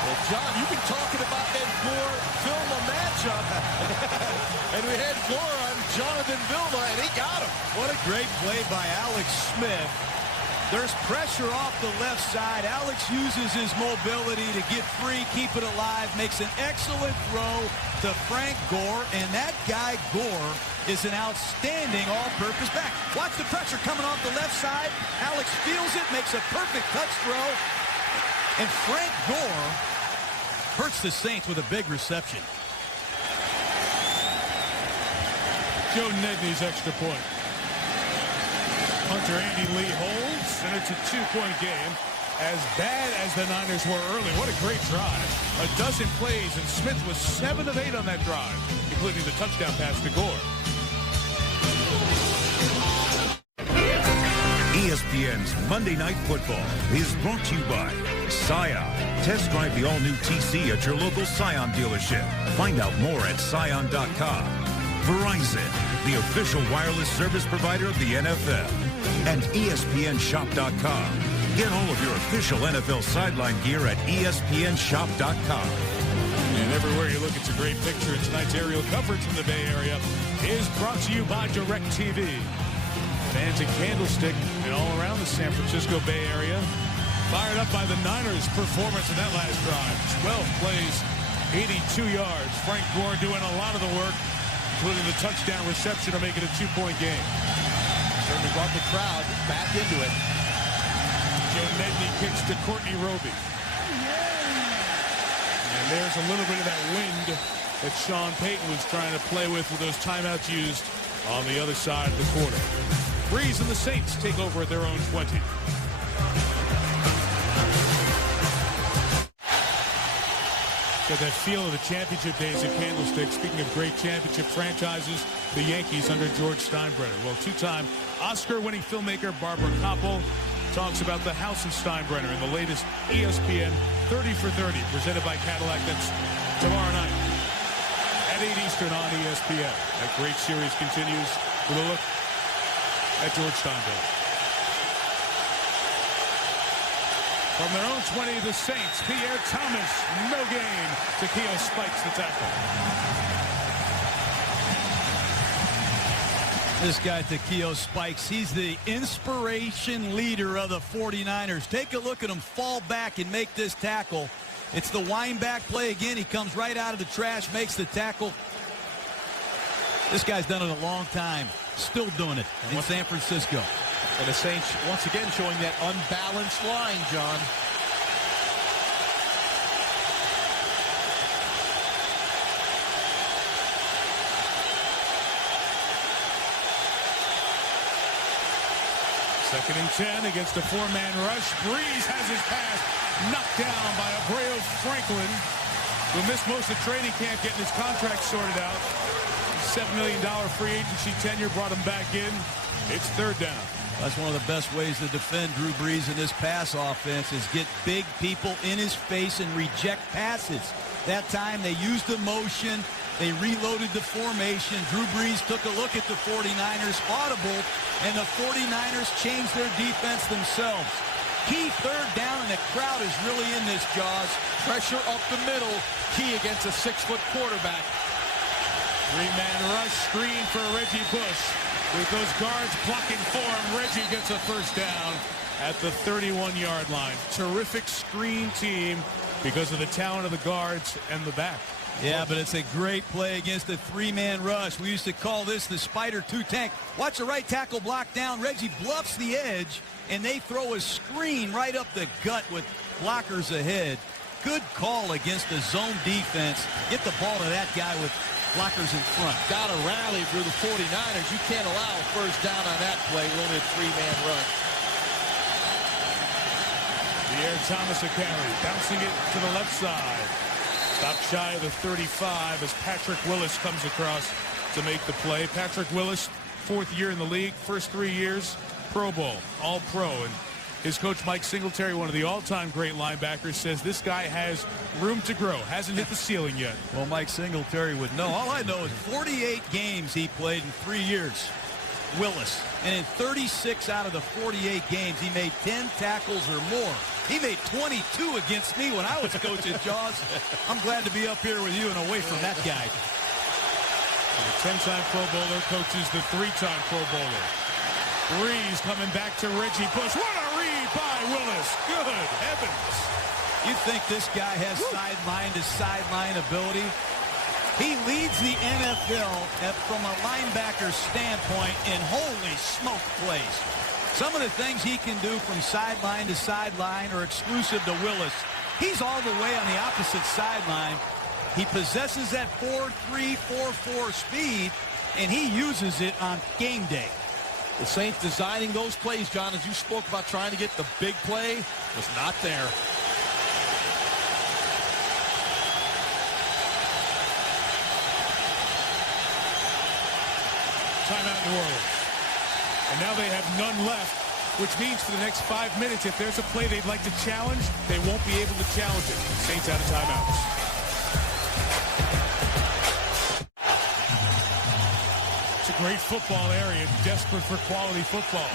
Well, John, you've been talking about that Gore-Vilma matchup. And we had Gore on Jonathan Vilma, and he got him. What a great play by Alex Smith. There's pressure off the left side. Alex uses his mobility to get free, keep it alive, makes an excellent throw to Frank Gore, and that guy Gore is an outstanding all-purpose back. Watch the pressure coming off the left side. Alex feels it, makes a perfect touch throw, and Frank Gore hurts the Saints with a big reception. Joe Nedney's extra point. Hunter Andy Lee holds, and it's a 2-point game. As bad as the Niners were early, what a great drive. A dozen plays, and Smith was 7 of 8 on that drive, including the touchdown pass to Gore. ESPN's Monday Night Football is brought to you by Scion. Test drive the all-new TC at your local Scion dealership. Find out more at Scion.com. Verizon, the official wireless service provider of the NFL. And ESPNShop.com. Get all of your official NFL sideline gear at ESPNShop.com. And everywhere you look, it's a great picture. Tonight's aerial coverage from the Bay Area is brought to you by DirecTV. Fans at Candlestick and all around the San Francisco Bay Area fired up by the Niners' performance in that last drive. 12 plays, 82 yards. Frank Gore doing a lot of the work, including the touchdown reception to make it a 2-point game. Certainly brought the crowd back into it. Joe Nedney kicks to Courtney Roby. And there's a little bit of that wind that Sean Payton was trying to play with those timeouts used on the other side of the quarter. Brees and the Saints take over at their own 20. Got that feel of the championship days at Candlestick. Speaking of great championship franchises, the Yankees under George Steinbrenner. Well, 2-time Oscar-winning filmmaker Barbara Koppel talks about the House of Steinbrenner in the latest ESPN 30 for 30, presented by Cadillac. That's tomorrow night at 8 Eastern on ESPN. That great series continues with a look at George Steinberg. From their own 20, the Saints, Pierre Thomas, no gain. Takeo spikes the tackle. This guy, Takeo Spikes, he's the inspiration leader of the 49ers. Take a look at him fall back and make this tackle. It's the wind back play again. He comes right out of the trash, makes the tackle. This guy's done it a long time. Still doing it in San Francisco. And the Saints, once again, showing that unbalanced line, John. Second and 10 against a four-man rush. Breeze has his pass knocked down by Abreu Franklin, who missed most of training camp getting his contract sorted out. $7 million free agency tenure brought him back in. It's third down. That's one of the best ways to defend Drew Brees in this pass offense is get big people in his face and reject passes. That time they used the motion. They reloaded the formation. Drew Brees took a look at the 49ers audible, and the 49ers changed their defense themselves. Key third down, and the crowd is really in this, Jaws. Pressure up the middle, key against a 6-foot quarterback. Three-man rush screen for Reggie Bush. With those guards blocking for him, Reggie gets a first down at the 31-yard line. Terrific screen team because of the talent of the guards and the back. Yeah, but it's a great play against a three-man rush. We used to call this the Spider 2 tank. Watch the right tackle block down. Reggie bluffs the edge, and they throw a screen right up the gut with blockers ahead. Good call against the zone defense. Get the ball to that guy with blockers in front. Got to rally for the 49ers. You can't allow a first down on that play. Only a three-man rush. Pierre Thomas a carry, bouncing it to the left side. Stopped shy of the 35 as Patrick Willis comes across to make the play. Patrick Willis, fourth year in the league, first 3 years, Pro Bowl, All-Pro. And his coach, Mike Singletary, one of the all-time great linebackers, says this guy has room to grow. Hasn't hit the ceiling yet. Well, Mike Singletary would know. All I know is 48 games he played in 3 years, Willis. And in 36 out of the 48 games, he made 10 tackles or more. He made 22 against me when I was coaching, Jaws. I'm glad to be up here with you and away from that guy. The 10-time Pro Bowler coaches the 3-time Pro Bowler. Breeze coming back to Reggie Bush. What a read by Willis. Good heavens. You think this guy has sideline-to-sideline ability? He leads the NFL from a linebacker standpoint in holy smoke plays. Some of the things he can do from sideline to sideline are exclusive to Willis. He's all the way on the opposite sideline. He possesses that 4.3, 4.4 speed, and he uses it on game day. The Saints designing those plays, John, as you spoke about trying to get the big play, was not there. Timeout New Orleans. And now they have none left, which means for the next 5 minutes, if there's a play they'd like to challenge, they won't be able to challenge it. Saints out of timeouts. It's a great football area, desperate for quality football.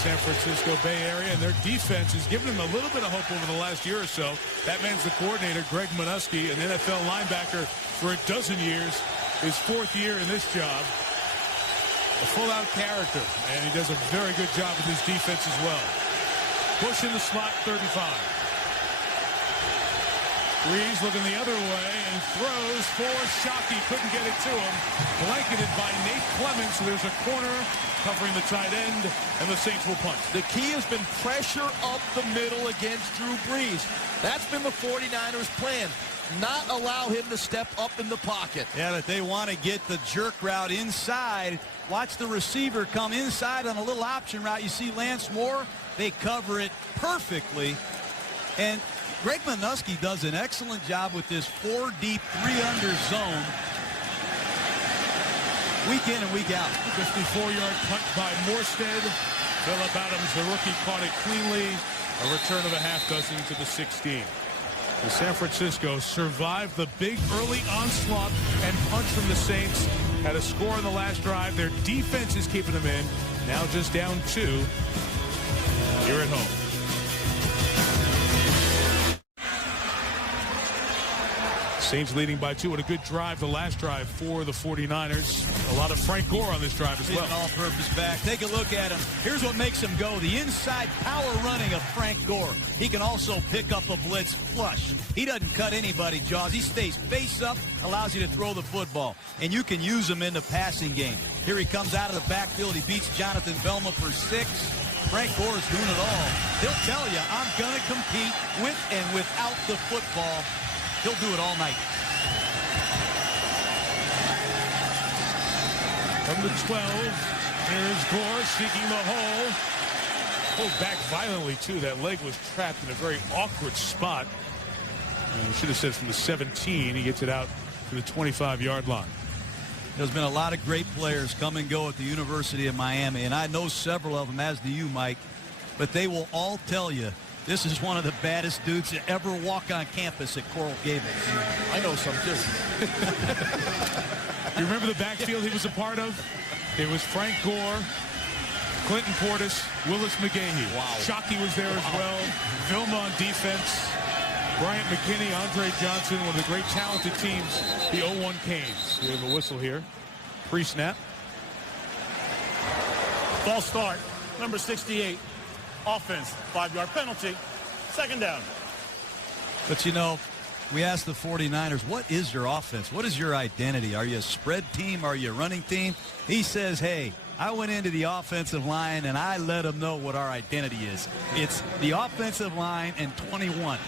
San Francisco Bay Area, and their defense has given them a little bit of hope over the last year or so. That man's the coordinator, Greg Minuski, an NFL linebacker for a dozen years, his fourth year in this job. A full-out character, and he does a very good job with his defense as well. Bush in the slot, 35. Breeze looking the other way and throws for Shockey. Couldn't get it to him. Blanketed by Nate Clements. So there's a corner covering the tight end, and the Saints will punt. The key has been pressure up the middle against Drew Brees. That's been the 49ers' plan. Not allow him to step up in the pocket. Yeah, but they want to get the jerk route inside. Watch the receiver come inside on a little option route. You see Lance Moore, they cover it perfectly. And Greg Minuski does an excellent job with this 4-deep, 3-under zone week in and week out. 54-yard punt by Morstead. Phillip Adams, the rookie, caught it cleanly. A return of a half dozen to the 16. The San Francisco survived the big early onslaught and punch from the Saints. Had a score in the last drive. Their defense is keeping them in. Now just down 2 here at home. Saints leading by 2 and a good drive, the last drive for the 49ers. A lot of Frank Gore on this drive as well. An all-purpose back. Take a look at him. Here's what makes him go. The inside power running of Frank Gore. He can also pick up a blitz flush. He doesn't cut anybody, Jaws. He stays face up, allows you to throw the football. And you can use him in the passing game. Here he comes out of the backfield. He beats Jonathan Velma for 6. Frank Gore is doing it all. He'll tell you, I'm going to compete with and without the football. He'll do it all night. From the 12, here's Gore seeking the hole. Pulled back violently, too. That leg was trapped in a very awkward spot. We should have said from the 17. He gets it out to the 25-yard line. There's been a lot of great players come and go at the University of Miami, and I know several of them, as do you, Mike, but they will all tell you this is one of the baddest dudes to ever walk on campus at Coral Gables. I know some, too. You remember the backfield he was a part of? It was Frank Gore, Clinton Portis, Willis McGahee. Wow. Shockey was there as well. Vilma on defense. Bryant McKinney, Andre Johnson, one of the great talented teams, the 0-1 Canes. We have a whistle here. Pre-snap. False start, number 68. Offense, 5-yard penalty. Second down. But, you know, we asked the 49ers, what is your offense? What is your identity? Are you a spread team? Are you a running team? He says, hey, I went into the offensive line and I let them know what our identity is. It's the offensive line and 21.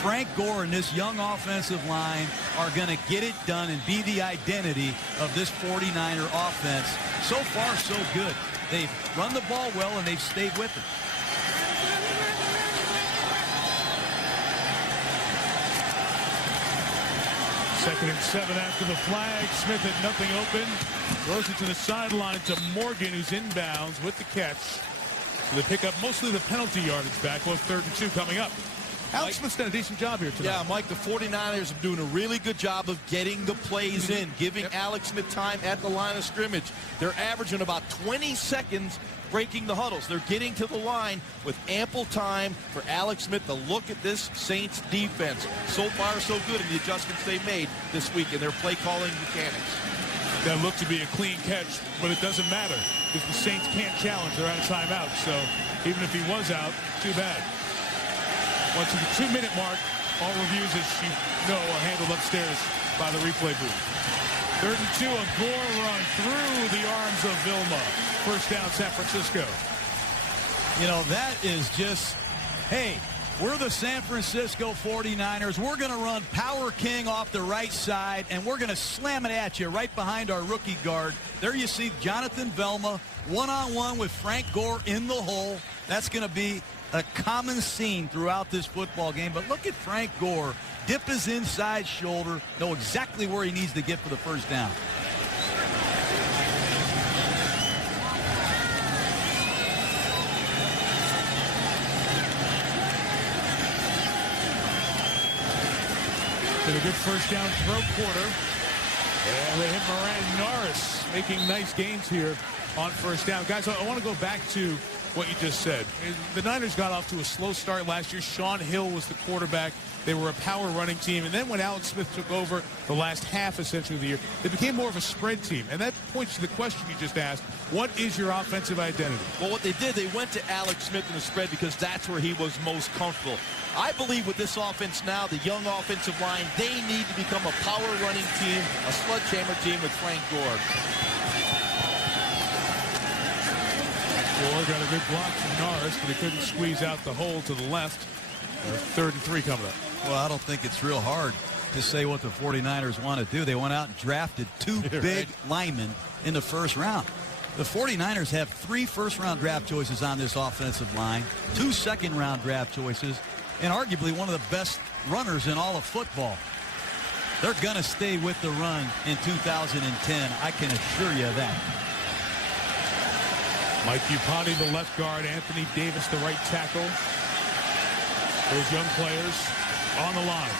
Frank Gore and this young offensive line are going to get it done and be the identity of this 49er offense. So far, so good. They've run the ball well and they've stayed with it. Second and 7 after the flag. Smith had nothing open. Throws it to the sideline to Morgan, who's inbounds with the catch. So they pick up mostly the penalty yardage back. Well, 3rd and 2 coming up. Alex Smith's done a decent job here tonight. Yeah, Mike, the 49ers are doing a really good job of getting the plays in, giving Alex Smith time at the line of scrimmage. They're averaging about 20 seconds breaking the huddles. They're getting to the line with ample time for Alex Smith to look at this Saints defense. So far, so good in the adjustments they made this week in their play calling mechanics. That looked to be a clean catch, but it doesn't matter because the Saints can't challenge. They're out of timeout, so even if he was out, too bad. Once at the 2-minute mark, all reviews, as you know, are handled upstairs by the replay booth. 3rd and 2, a Gore run through the arms of Vilma. First down, San Francisco. You know, that is just, hey, we're the San Francisco 49ers. We're going to run Power King off the right side, and we're going to slam it at you right behind our rookie guard. There you see Jonathan Velma, one-on-one with Frank Gore in the hole. That's going to be a common scene throughout this football game. But look at Frank Gore dip his inside shoulder, know exactly where he needs to get for the first down. Did a good first down throw quarter. And they hit Moran Norris, making nice gains here on first down. Guys, I want to go back to what you just said. The Niners got off to a slow start last year. Sean Hill was the quarterback. They were a power running team. And then when Alex Smith took over the last half, essentially, of the year, they became more of a spread team. And that points to the question you just asked. What is your offensive identity? Well, what they did, they went to Alex Smith in the spread because that's where he was most comfortable. I believe with this offense now, the young offensive line, they need to become a power running team, a sledgehammer team with Frank Gore. Gore got a good block from Norris, but he couldn't squeeze out the hole to the left. 3rd and 3 coming up. Well, I don't think it's real hard to say what the 49ers want to do. They went out and drafted 2 big linemen in the first round. The 49ers have 3 first-round draft choices on this offensive line, 2 second-round draft choices, and arguably one of the best runners in all of football. They're going to stay with the run in 2010. I can assure you of that. Mike Iupati, the left guard. Anthony Davis, the right tackle. Those young players on the line.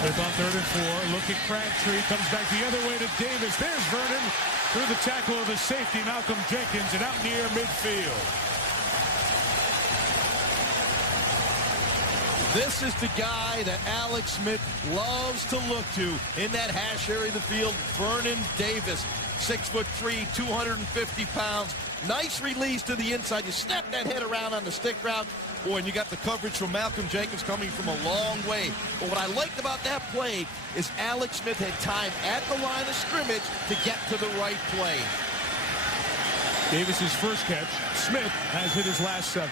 Smith on 3rd and 4. Look at Crabtree. Comes back the other way to Davis. There's Vernon through the tackle of the safety, Malcolm Jenkins, and out near midfield. This is the guy that Alex Smith loves to look to in that hash area of the field. Vernon Davis, 6'3", 250 pounds. Nice release to the inside. You snap that head around on the stick route. Boy, and you got the coverage from Malcolm Jenkins coming from a long way. But what I liked about that play is Alex Smith had time at the line of scrimmage to get to the right play. Davis's first catch. Smith has hit his last 7.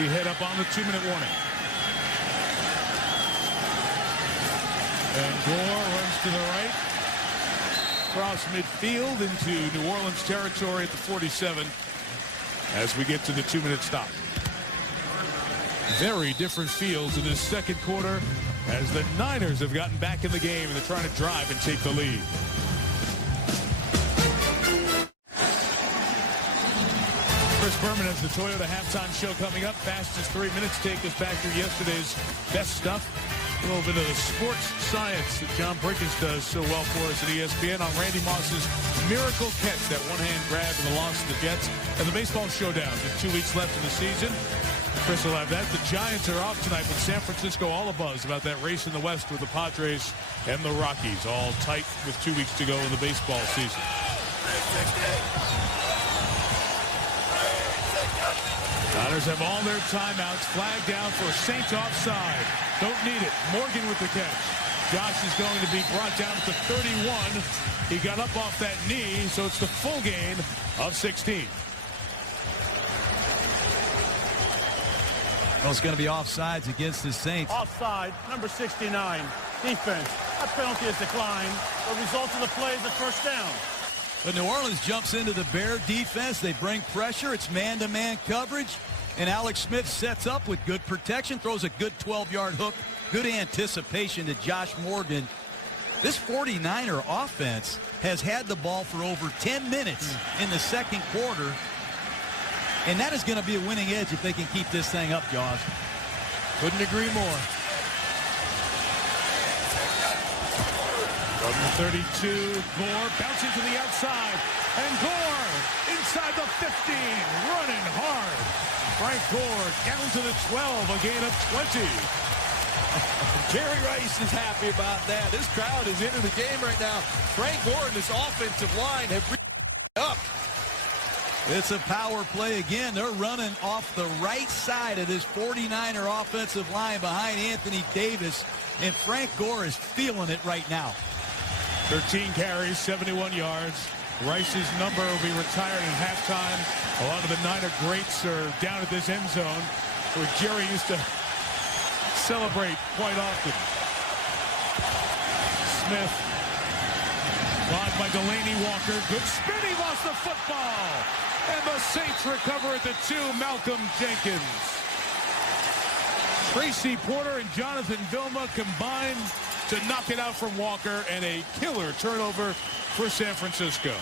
We head up on the 2-minute warning. And Gore runs to the right. Across midfield into New Orleans territory at the 47 as we get to the 2-minute stop. Very different feels in this second quarter as the Niners have gotten back in the game and they're trying to drive and take the lead. Chris Berman has the Toyota halftime show coming up. Fastest 3 minutes take us back through yesterday's best stuff. A little bit of the sports science that John Brickens does so well for us at ESPN on Randy Moss's miracle catch, that one-hand grab in the loss to the Jets, and the baseball showdown with 2 weeks left in the season. Chris will have that. The Giants are off tonight, but San Francisco all abuzz about that race in the West with the Padres and the Rockies, all tight with 2 weeks to go in the baseball season. Niners have all their timeouts. Flag down for Saints offside. Don't need it. Morgan with the catch. Josh is going to be brought down to 31. He got up off that knee, so it's the full gain of 16. Well, it's going to be offsides against the Saints. Offside, number 69. Defense. That penalty is declined. The result of the play is a first down. But New Orleans jumps into the Bear defense. They bring pressure. It's man-to-man coverage. And Alex Smith sets up with good protection, throws a good 12-yard hook. Good anticipation to Josh Morgan. This 49er offense has had the ball for over 10 minutes in the second quarter. And that is going to be a winning edge if they can keep this thing up, Jaws. Couldn't agree more. From the 32, Gore bouncing to the outside. And Gore inside the 15, running hard. Frank Gore down to the 12, a gain of 20. Jerry Rice is happy about that. This crowd is into the game right now. Frank Gore and his offensive line have up. It's a power play again. They're running off the right side of this 49er offensive line behind Anthony Davis. And Frank Gore is feeling it right now. 13 carries, 71 yards. Rice's number will be retired at halftime. A lot of the Niner greats are down at this end zone where Jerry used to celebrate quite often. Smith blocked by Delaney Walker. Good spin. He lost the football. And the Saints recover at the 2. Malcolm Jenkins. Tracy Porter and Jonathan Vilma combined to knock it out from Walker, and a killer turnover for San Francisco.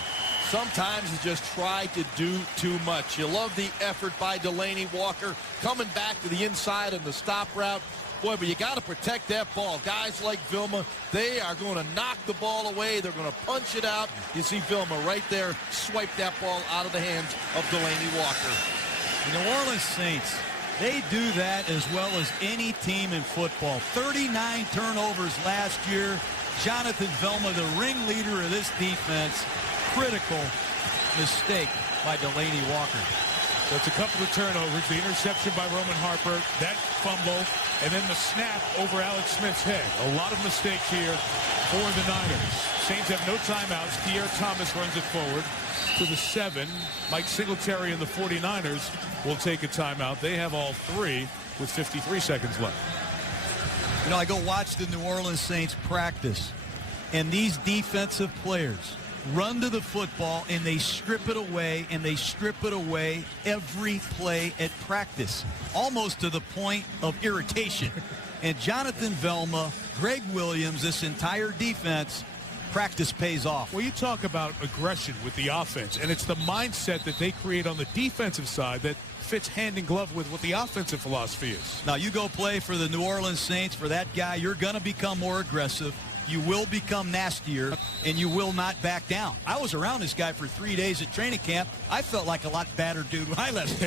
Sometimes you just try to do too much. You love the effort by Delaney Walker coming back to the inside on the stop route. Boy, but you got to protect that ball. Guys like Vilma, they are going to knock the ball away. They're going to punch it out. You see Vilma right there swipe that ball out of the hands of Delaney Walker. The New Orleans Saints, they do that as well as any team in football. 39 turnovers last year. Jonathan Vilma, the ringleader of this defense. Critical mistake by Delaney Walker. So it's a couple of turnovers, the interception by Roman Harper, that fumble, and then the snap over Alex Smith's head. A lot of mistakes here for the Niners. Saints have no timeouts. Pierre Thomas runs it forward to the 7. Mike Singletary and the 49ers will take a timeout. They have all 3 with 53 seconds left. You know, I go watch the New Orleans Saints practice, and these defensive players run to the football, and they strip it away, and they strip it away every play at practice, almost to the point of irritation. And Jonathan Vilma, Greg Williams, this entire defense practice pays off. Well, you talk about aggression with the offense, and it's the mindset that they create on the defensive side that fits hand in glove with what the offensive philosophy is. Now, you go play for the New Orleans Saints, for that guy, you're going to become more aggressive. You will become nastier, and you will not back down. I was around this guy for 3 days at training camp. I felt like a lot better dude when I left.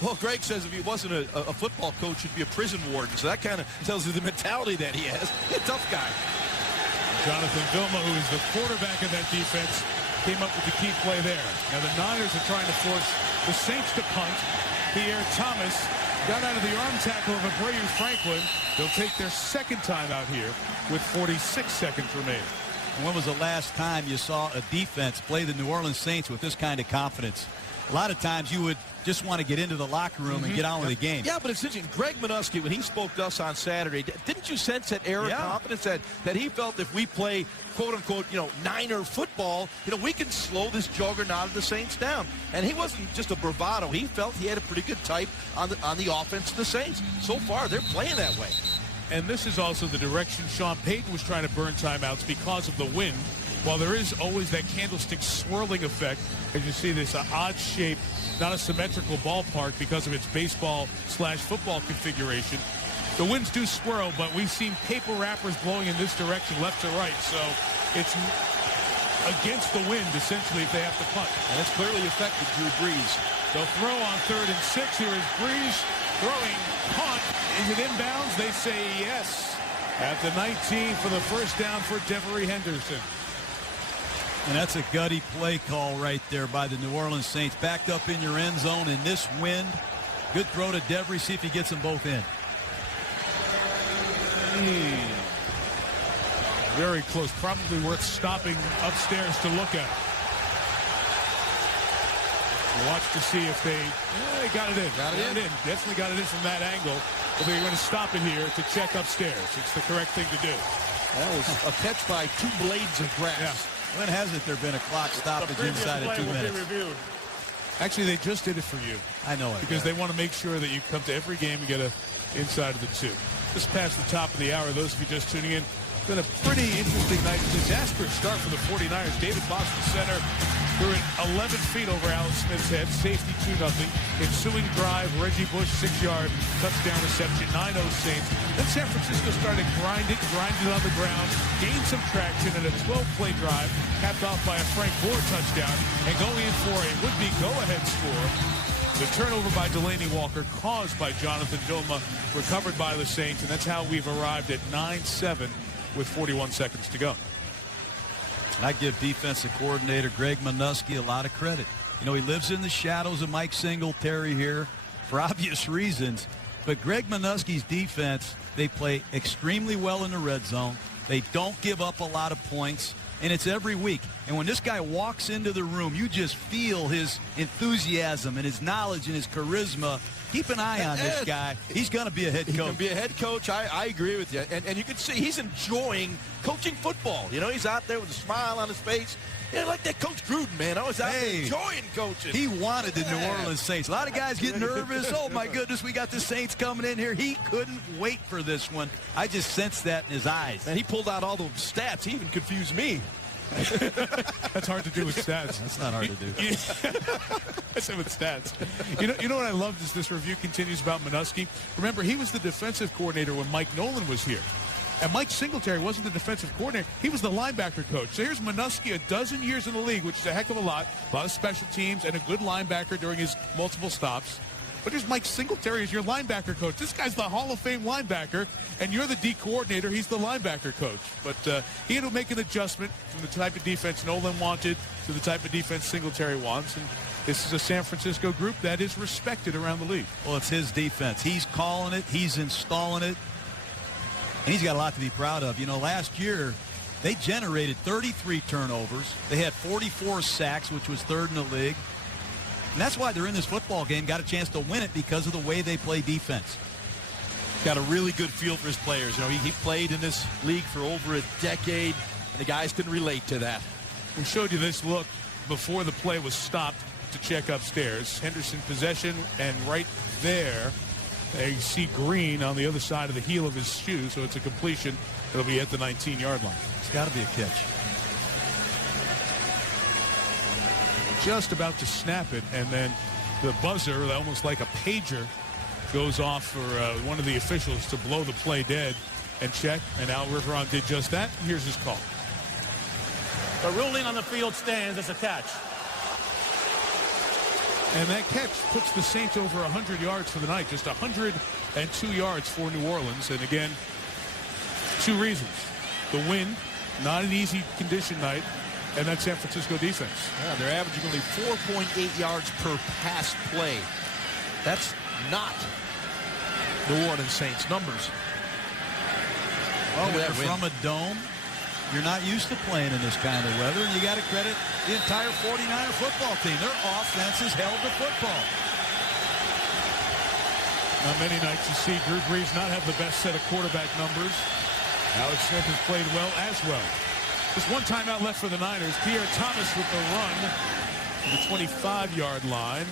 Well, Greg says if he wasn't a football coach, he'd be a prison warden. So that kind of tells you the mentality that he has. He's a tough guy. Jonathan Vilma, who is the quarterback of that defense, came up with the key play there. Now the Niners are trying to force the Saints to punt. Pierre Thomas got out of the arm tackle of Abreu Franklin. They'll take their second time out here with 46 seconds remaining. When was the last time you saw a defense play the New Orleans Saints with this kind of confidence? A lot of times you would just want to get into the locker room and get on with the game. Yeah, but it's interesting. Greg Minuski, when he spoke to us on Saturday, didn't you sense that air of confidence that he felt if we play, quote-unquote, Niner football, we can slow this juggernaut of the Saints down. And he wasn't just a bravado. He felt he had a pretty good type on the offense of the Saints. So far, they're playing that way. And this is also the direction Sean Payton was trying to burn timeouts because of the wind. While there is always that candlestick swirling effect, as you see this odd shape, not a symmetrical ballpark because of its baseball/football configuration. The winds do swirl, but we've seen paper wrappers blowing in this direction, left to right. So it's against the wind, essentially, if they have to punt. And it's clearly affected Drew Brees. They'll throw on 3rd and 6. Here is Brees throwing punt. Is it inbounds? They say yes. At the 19 for the first down for Devery Henderson. And that's a gutty play call right there by the New Orleans Saints. Backed up in your end zone in this wind. Good throw to Devery. See if he gets them both in. Very close. Probably worth stopping upstairs to look at. We'll watch to see if they got it in. Got it in. Definitely got it in from that angle. But they're going to stop it here to check upstairs. It's the correct thing to do. That was a catch by 2 blades of grass. Yeah. When hasn't there been a clock stoppage inside of 2 minutes? Actually, they just did it for you. I know it. Because they want to make sure that you come to every game and get a inside of the 2. Just past the top of the hour, those of you just tuning in, it's been a pretty interesting night. Disastrous start for the 49ers. David Boston center threw it 11 feet over Alex Smith's head. Safety 2-0. Ensuing drive, Reggie Bush 6-yard touchdown reception, 9-0 Saints. Then San Francisco started grinding on the ground, gained some traction in a 12-play drive, capped off by a Frank Gore touchdown, and going in for a would-be go-ahead score. The turnover by Delaney Walker caused by Jonathan Vilma, recovered by the Saints, and that's how we've arrived at 9-7 with 41 seconds to go. I give defensive coordinator Greg Minuski a lot of credit. He lives in the shadows of Mike Singletary here for obvious reasons. But Greg Minuski's defense, they play extremely well in the red zone. They don't give up a lot of points, and it's every week. And when this guy walks into the room, you just feel his enthusiasm and his knowledge and his charisma. Keep an eye on this guy. He's going to be a head coach. He's going to be a head coach. I agree with you. And you can see he's enjoying coaching football. He's out there with a smile on his face. Like that Coach Gruden, man. I was out there enjoying coaching. He wanted the New Orleans Saints. A lot of guys get nervous. Oh, my goodness, we got the Saints coming in here. He couldn't wait for this one. I just sensed that in his eyes. And he pulled out all those stats. He even confused me. That's hard to do with stats. That's not hard to do. I said with stats. You know what I love is this review continues about Minuski. Remember, he was the defensive coordinator when Mike Nolan was here. And Mike Singletary wasn't the defensive coordinator. He was the linebacker coach. So here's Minuski, a dozen years in the league, which is a heck of a lot of special teams, and a good linebacker during his multiple stops. But here's Mike Singletary as your linebacker coach. This guy's the Hall of Fame linebacker, and you're the D coordinator. He's the linebacker coach. But he had to make an adjustment from the type of defense Nolan wanted to the type of defense Singletary wants. And this is a San Francisco group that is respected around the league. Well, it's his defense. He's calling it. He's installing it. And he's got a lot to be proud of. Last year, they generated 33 turnovers. They had 44 sacks, which was 3rd in the league. And that's why they're in this football game, got a chance to win it because of the way they play defense. Got a really good feel for his players. He played in this league for over a decade, and the guys can relate to that. We showed you this look before the play was stopped to check upstairs. Henderson possession, and right there, they see green on the other side of the heel of his shoe, so it's a completion. It'll be at the 19-yard line. It's got to be a catch. just about to snap it, and then the buzzer, almost like a pager, goes off for one of the officials to blow the play dead and check, and Al Riveron did just that. Here's his call. The ruling on the field stands as a catch. And that catch puts the Saints over 100 yards for the night, just 102 yards for New Orleans. And again, two reasons. The wind, not an easy condition night, and that San Francisco defense. Yeah, they're averaging only 4.8 yards per pass play. That's not New Orleans Saints numbers. Well, we're from a dome. You're not used to playing in this kind of weather, and you got to credit the entire 49er football team. Their offense has held the football. Not many nights you see Drew Brees not have the best set of quarterback numbers. Alex Smith has played well as well. Just one timeout left for the Niners. Pierre Thomas with the run to the 25-yard line.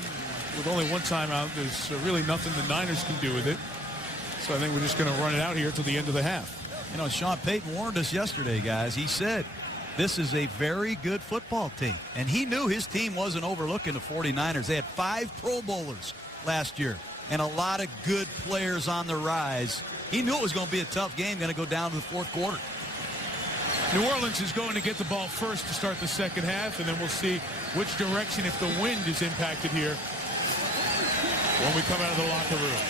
With only one timeout, there's really nothing the Niners can do with it. So I think we're just going to run it out here till the end of the half. You know, Sean Payton warned us yesterday, guys. He said this is a very good football team. And he knew his team wasn't overlooking the 49ers. They had 5 Pro Bowlers last year and a lot of good players on the rise. He knew it was going to be a tough game, going to go down to the fourth quarter. New Orleans is going to get the ball first to start the second half, and then we'll see which direction, if the wind is impacted here, when we come out of the locker room.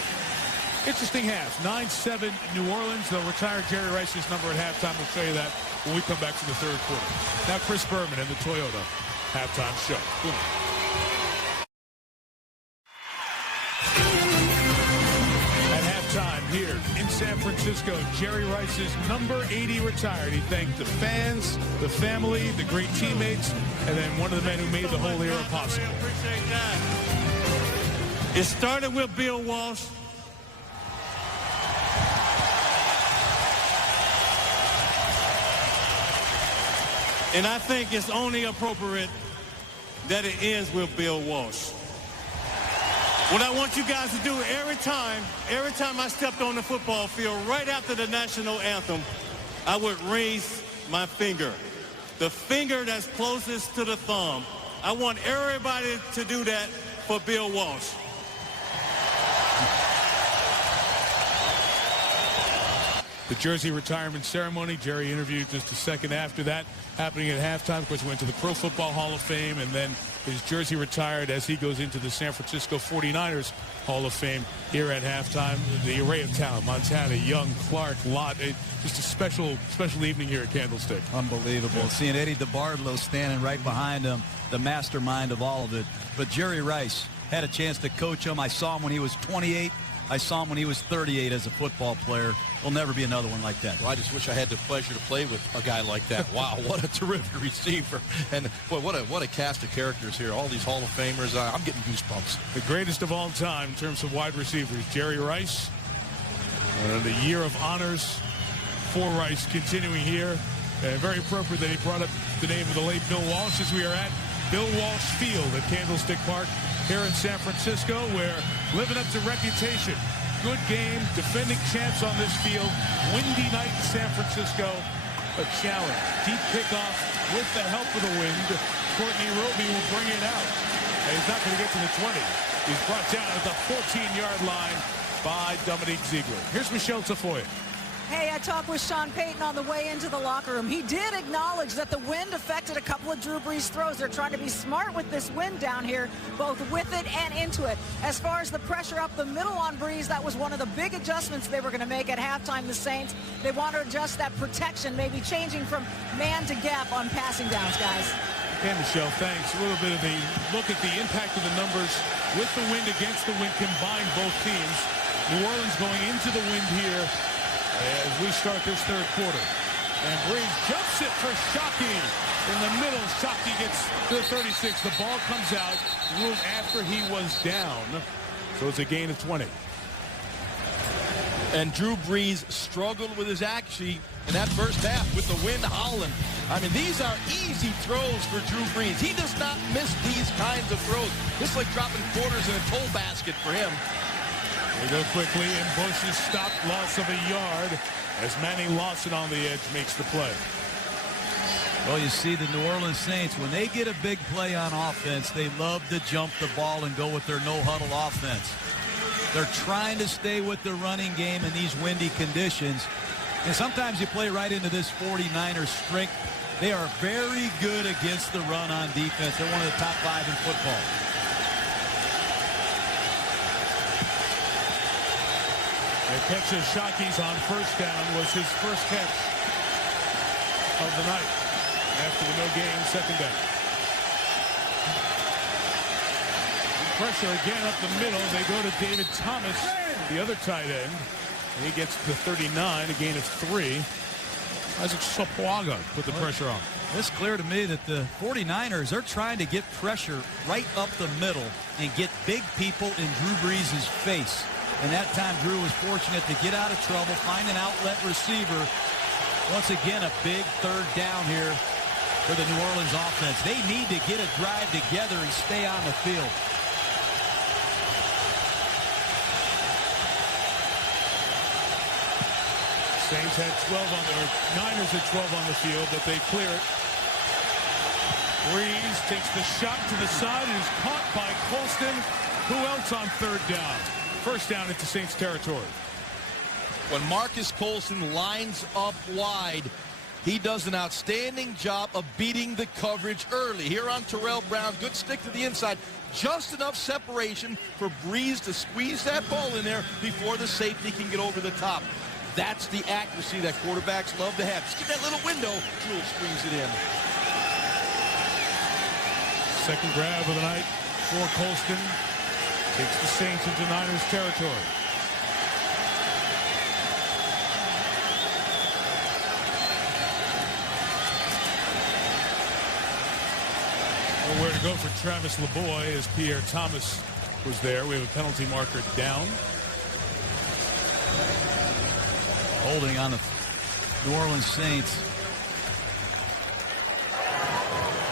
Interesting half. 9-7 New Orleans. They'll retire Jerry Rice's number at halftime. We'll show you that when we come back for the third quarter. Now Chris Berman and the Toyota halftime show. Boom. At halftime here in San Francisco, Jerry Rice's number 80 retired. He thanked the fans, the family, the great teammates, and then one of the men who made the whole era possible. Appreciate that. It started with Bill Walsh. And I think it's only appropriate that it ends with Bill Walsh. What I want you guys to do every time I stepped on the football field, right after the national anthem, I would raise my finger. The finger that's closest to the thumb. I want everybody to do that for Bill Walsh. The jersey retirement ceremony, Jerry interviewed just a second after that, happening at halftime. Of course, he went to the Pro Football Hall of Fame, and then his jersey retired as he goes into the San Francisco 49ers Hall of Fame here at halftime. The array of talent, Montana, Young, Clark, Lott, just a special evening here at Candlestick. Unbelievable. Yeah. Seeing Eddie DeBartolo standing right behind him, the mastermind of all of it. But Jerry Rice had a chance to coach him. I saw him when he was 28. I saw him when he was 38 as a football player. There'll never be another one like that. Well, I just wish I had the pleasure to play with a guy like that. Wow, what a terrific receiver. And boy, what a cast of characters here. All these Hall of Famers. I'm getting goosebumps. The greatest of all time in terms of wide receivers, Jerry Rice. The year of honors for Rice continuing here. Very appropriate that he brought up the name of the late Bill Walsh as we are at Bill Walsh Field at Candlestick Park here in San Francisco, where living up to reputation. Good game, defending champs on this field. Windy night in San Francisco. A challenge. Deep kickoff with the help of the wind. Courtney Roby will bring it out. And he's not going to get to the 20. He's brought down at the 14-yard line by Dominique Ziegler. Here's Michelle Tafoya. Hey, I talked with Sean Payton on the way into the locker room. He did acknowledge that the wind affected a couple of Drew Brees throws. They're trying to be smart with this wind down here, both with it and into it. As far as the pressure up the middle on Brees, that was one of the big adjustments they were going to make at halftime, the Saints. They want to adjust that protection, maybe changing from man to gap on passing downs, guys. Okay, Michelle, thanks. A little bit of the look at the impact of the numbers with the wind against the wind combined both teams. New Orleans going into the wind here as we start this third quarter. And Brees jumps it for Shockey. In the middle, Shockey gets to the 36. The ball comes out, ruled after he was down. So it's a gain of 20. And Drew Brees struggled with his action in that first half with the wind howling. I mean, these are easy throws for Drew Brees. He does not miss these kinds of throws. This is like dropping quarters in a toll basket for him. We go quickly, and Bush is stopped, loss of a yard, as Manny Lawson on the edge makes the play. Well, you see the New Orleans Saints, when they get a big play on offense, they love to jump the ball and go with their no-huddle offense. They're trying to stay with the running game in these windy conditions. And sometimes you play right into this 49ers strength. They are very good against the run on defense. They're one of the top 5 in football. A catch of Shockey's on first down was his first catch of the night after the no-gain second down. Pressure again up the middle. They go to David Thomas, the other tight end. He gets to 39, a gain of 3. Isaac Sopoaga put the pressure on. It's clear to me that the 49ers are trying to get pressure right up the middle and get big people in Drew Brees' face. And that time, Drew was fortunate to get out of trouble, find an outlet receiver. Once again, a big third down here for the New Orleans offense. They need to get a drive together and stay on the field. Saints had 12 on the, or Niners had 12 on the field, but they clear it. Brees takes the shot to the side and is caught by Colston. Who else on third down? First down into Saints territory. When Marcus Colston lines up wide, he does an outstanding job of beating the coverage early. Here on Terrell Brown, good stick to the inside. Just enough separation for Brees to squeeze that ball in there before the safety can get over the top. That's the accuracy that quarterbacks love to have. Just get that little window, Drew will squeeze it in. Second grab of the night for Colston. Takes the Saints into Niners territory. Nowhere to go for Travis LeBoy as Pierre Thomas was there. We have a penalty marker down. Holding on the New Orleans Saints.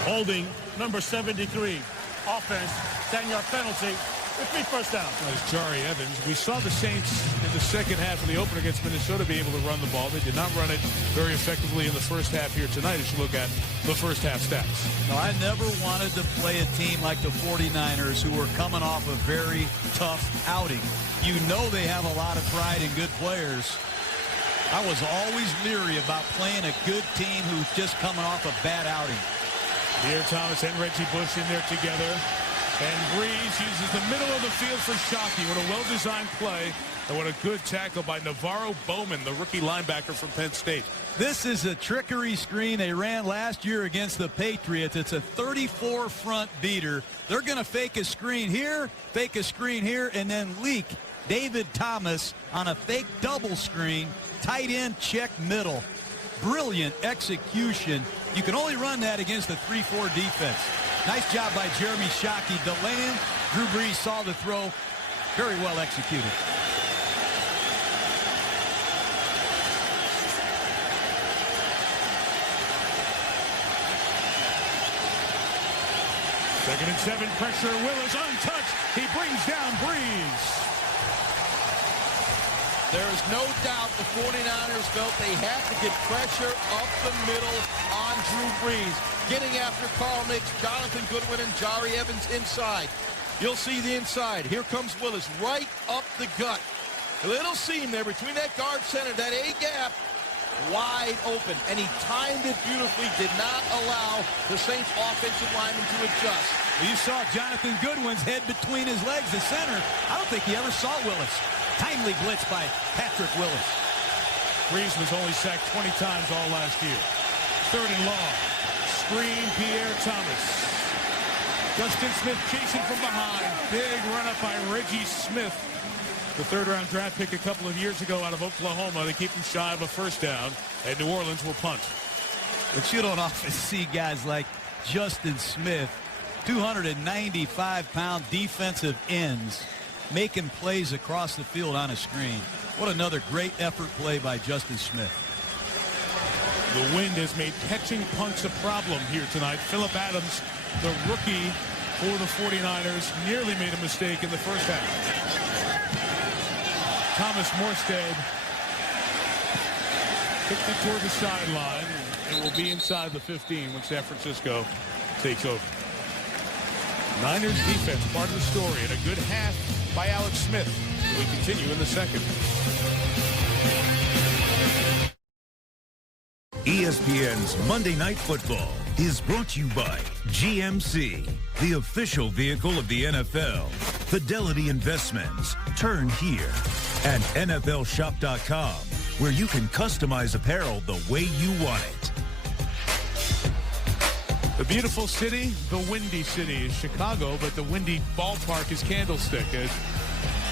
Holding, number 73. Offense, 10-yard penalty. With 3 first down. As Jari Evans. We saw the Saints in the second half of the opener against Minnesota be able to run the ball. They did not run it very effectively in the first half here tonight as you look at the first half stats. No, I never wanted to play a team like the 49ers who were coming off a very tough outing. You know they have a lot of pride and good players. I was always leery about playing a good team who's just coming off a bad outing. Pierre Thomas and Reggie Bush in there together. And Brees uses the middle of the field for Shockey. What a well-designed play. And what a good tackle by Navarro Bowman, the rookie linebacker from Penn State. This is a trickery screen they ran last year against the Patriots. It's a 34 front beater. They're going to fake a screen here, and then leak David Thomas on a fake double screen. Tight end check middle. Brilliant execution. You can only run that against a 3-4 defense. Nice job by Jeremy Shockey delaying. Drew Brees saw the throw. Very well executed. Second and 7, pressure. Willis untouched. He brings down Brees. There is no doubt the 49ers felt they had to get pressure up the middle on Drew Brees. Getting after Carl Nicks, Jonathan Goodwin, and Jari Evans inside. You'll see the inside. Here comes Willis right up the gut. A little seam there between that guard center, that A gap, wide open. And he timed it beautifully, did not allow the Saints offensive lineman to adjust. You saw Jonathan Goodwin's head between his legs, the center. I don't think he ever saw Willis. Timely blitz by Patrick Willis. Brees was only sacked 20 times all last year. Third and long. Screen, Pierre Thomas. Justin Smith chasing from behind. Big run up by Reggie Smith. The third-round draft pick a couple of years ago out of Oklahoma. They keep him shy of a first down, and New Orleans will punt. But you don't often see guys like Justin Smith, 295-pound defensive ends, making plays across the field on a screen. What another great effort play by Justin Smith. The wind has made catching punts a problem here tonight. Phillip Adams, the rookie for the 49ers, nearly made a mistake in the first half. Thomas Morstead kicked it toward the sideline. It will be inside the 15 when San Francisco takes over. Niners defense, part of the story, and a good half by Alex Smith. We continue in the second. ESPN's Monday Night Football is brought to you by GMC, the official vehicle of the NFL. Fidelity Investments, turn here. And NFLshop.com, where you can customize apparel the way you want it. The beautiful city, the windy city is Chicago, but the windy ballpark is Candlestick.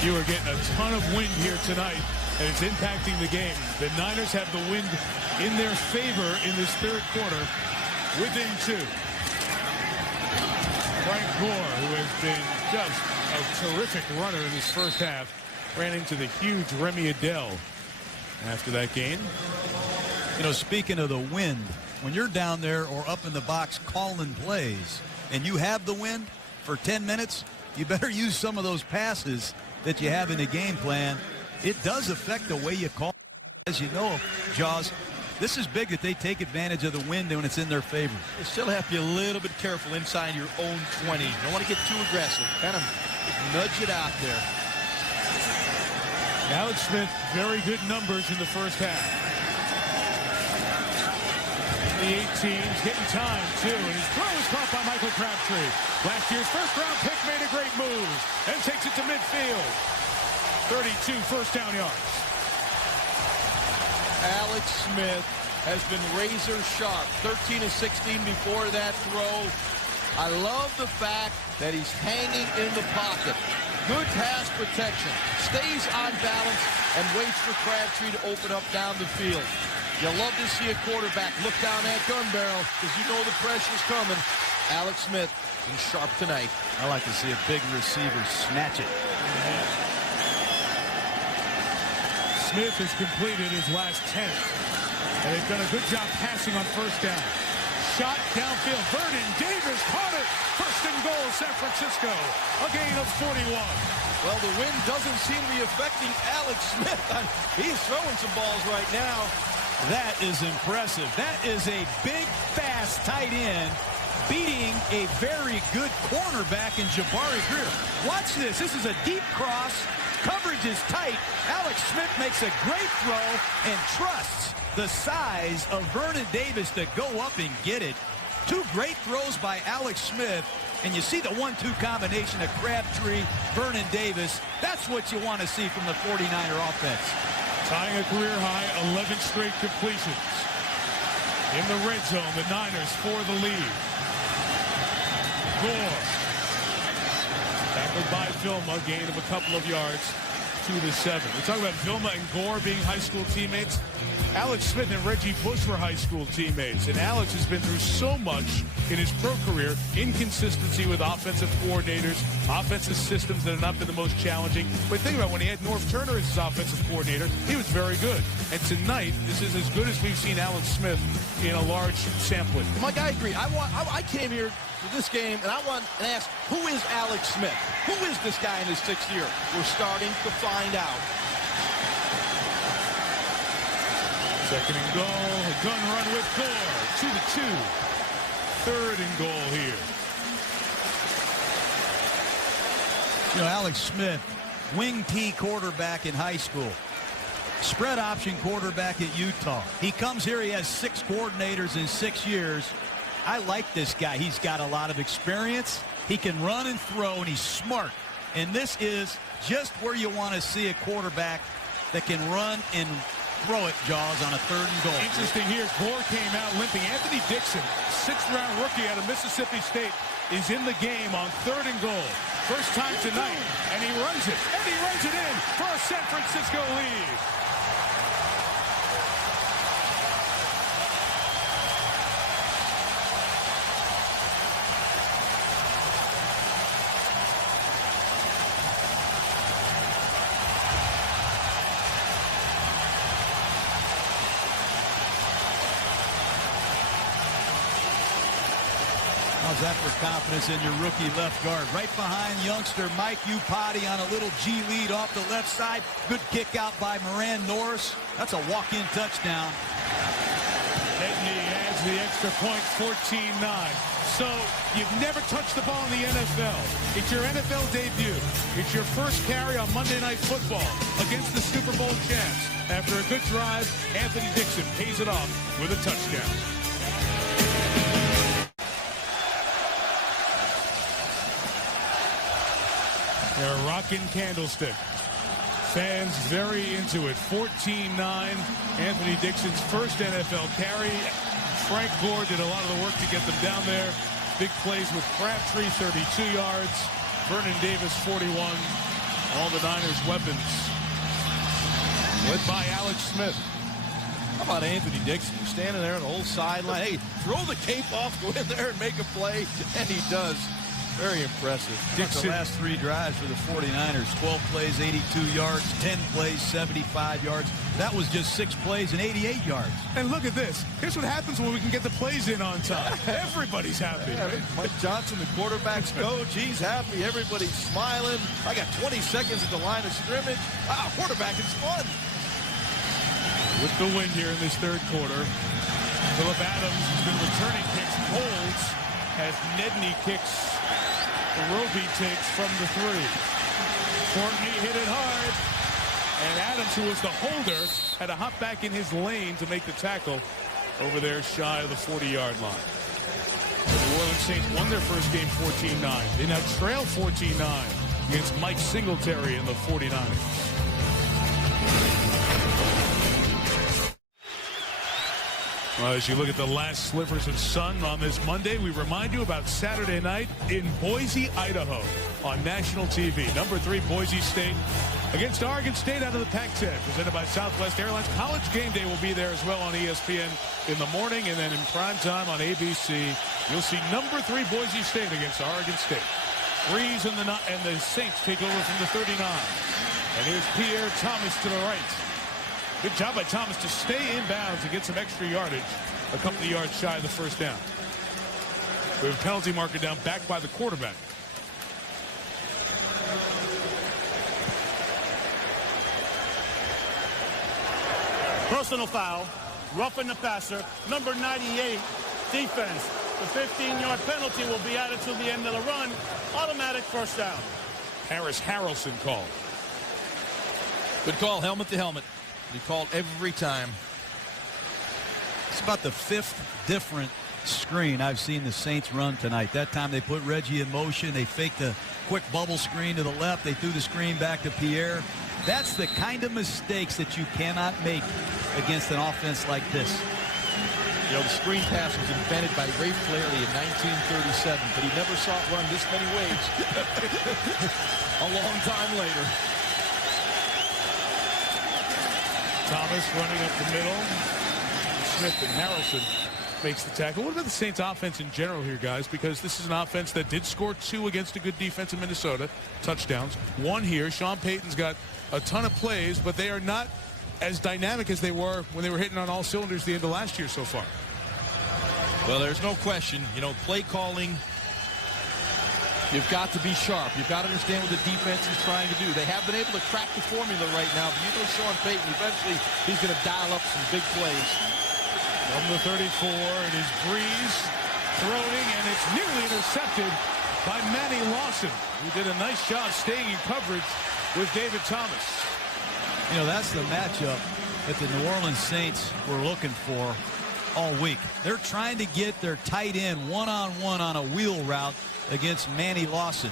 You are getting a ton of wind here tonight, and it's impacting the game. The Niners have the wind in their favor in this third quarter, within 2. Frank Gore, who has been just a terrific runner in this first half, ran into the huge Remy Adele after that game. You know, speaking of the wind, when you're down there or up in the box calling plays and you have the wind for 10 minutes, you better use some of those passes that you have in the game plan. It does affect the way you call. As you know, Jaws, this is big that they take advantage of the wind when it's in their favor. You still have to be a little bit careful inside your own 20. You don't want to get too aggressive. Kind of nudge it out there. Alex Smith, very good numbers in the first half. The 18's getting time, too, and his throw is caught by Michael Crabtree. Last year's first-round pick made a great move and takes it to midfield. 32 first-down yards. Alex Smith has been razor sharp. 13 of 16 before that throw. I love the fact that he's hanging in the pocket. Good pass protection. Stays on balance and waits for Crabtree to open up down the field. You love to see a quarterback look down that gun barrel because you know the pressure's coming. Alex Smith is sharp tonight. I like to see a big receiver snatch it. Smith has completed his last 10. And they've done a good job passing on first down. Shot downfield. Vernon Davis caught it. First and goal, San Francisco. A gain of 41. Well, the wind doesn't seem to be affecting Alex Smith. He's throwing some balls right now. That is impressive. That is a big, fast tight end beating a very good cornerback in Jabari Greer. Watch this. This is a deep cross. Coverage is tight. Alex Smith makes a great throw and trusts the size of Vernon Davis to go up and get it. Two great throws by Alex Smith. And you see the 1-2 combination of Crabtree, Vernon Davis. That's what you want to see from the 49er offense. Tying a career-high 11 straight completions. In the red zone, the Niners for the lead. Gore. Tackled by Vilma, gain of a couple of yards to the 7. We're talking about Vilma and Gore being high school teammates. Alex Smith and Reggie Bush were high school teammates, and Alex has been through so much in his pro career. Inconsistency with offensive coordinators, offensive systems that have not been the most challenging. But think about when he had Norv Turner as his offensive coordinator, he was very good. And tonight, this is as good as we've seen Alex Smith in a large sampling. Mike, I agree. I came here for this game, and I want to ask, who is Alex Smith? Who is this guy in his 6th year? We're starting to find out. Second and goal, a gun run with Gore, 2-2. Third and goal here. You know, Alex Smith, wing T quarterback in high school. Spread option quarterback at Utah. He comes here, he has 6 coordinators in 6 years. I like this guy. He's got a lot of experience. He can run and throw, and he's smart. And this is just where you want to see a quarterback that can run and throw it, Jaws, on a 3rd and goal. Interesting here, Gore came out limping. Anthony Dixon, 6th-round rookie out of Mississippi State, is in the game on 3rd and goal. First time tonight, and he runs it. And he runs it in for a San Francisco lead. How's that for confidence in your rookie left guard? Right behind youngster Mike Iupati on a little G lead off the left side. Good kick out by Moran Norris. That's a walk-in touchdown. Edney has to the extra point, 14-9. So you've never touched the ball in the NFL. It's your NFL debut. It's your first carry on Monday Night Football against the Super Bowl champs. After a good drive, Anthony Dixon pays it off with a touchdown. They're rocking Candlestick. Fans very into it. 14-9. Anthony Dixon's first NFL carry. Frank Gore did a lot of the work to get them down there. Big plays with Crabtree, 32 yards. Vernon Davis, 41. All the Niners' weapons. Led by Alex Smith. How about Anthony Dixon? He's standing there on the whole sideline. Hey, throw the cape off, go in there and make a play. And he does. Very impressive. The last 3 drives for the 49ers. 12 plays, 82 yards. 10 plays, 75 yards. That was just 6 plays and 88 yards. And look at this. Here's what happens when we can get the plays in on time. Everybody's happy. Yeah, Mike Johnson, the quarterback's coach, he's happy. Everybody's smiling. I got 20 seconds at the line of scrimmage. Wow, quarterback, it's fun. With the win here in this third quarter, Phillip Adams has been returning kicks, holds, as Nedney kicks. Roby takes from the 3. Courtney hit it hard. And Adams, who was the holder, had to hop back in his lane to make the tackle over there shy of the 40-yard line. The New Orleans Saints won their first game 14-9. They now trail 14-9 against Mike Singletary and the 49ers. Well, as you look at the last slivers of sun on this Monday, we remind you about Saturday night in Boise, Idaho on national TV. Number 3, Boise State against Oregon State out of the Pac-10, presented by Southwest Airlines. College Game Day will be there as well on ESPN in the morning, and then in prime time on ABC, you'll see number 3 Boise State against Oregon State. Breeze and the Saints take over from the 39. And here's Pierre Thomas to the right. Good job by Thomas to stay in bounds and get some extra yardage, a couple of yards shy of the first down. We have a penalty marker down back by the quarterback. Personal foul, roughing the passer, number 98, defense. The 15-yard penalty will be added to the end of the run. Automatic first down. Harris Harrelson called. Good call, helmet to helmet. He called every time. It's about the 5th different screen I've seen the Saints run tonight. That time they put Reggie in motion. They faked a quick bubble screen to the left. They threw the screen back to Pierre. That's the kind of mistakes that you cannot make against an offense like this. You know, the screen pass was invented by Ray Flaherty in 1937, but he never saw it run this many ways a long time later. Thomas running up the middle. Smith and Harrelson makes the tackle. What about the Saints offense in general here, guys? Because this is an offense that did score 2 against a good defense in Minnesota. Touchdowns. 1 here. Sean Payton's got a ton of plays, but they are not as dynamic as they were when they were hitting on all cylinders the end of last year so far. Well, there's no question. You know, play calling, you've got to be sharp. You've got to understand what the defense is trying to do. They have been able to crack the formula right now, but you know Sean Payton, eventually he's going to dial up some big plays. Number 34, it is Breeze throwing, and it's nearly intercepted by Manny Lawson, who did a nice job staying in coverage with David Thomas. You know, that's the matchup that the New Orleans Saints were looking for all week. They're trying to get their tight end one-on-one on a wheel route against Manny Lawson.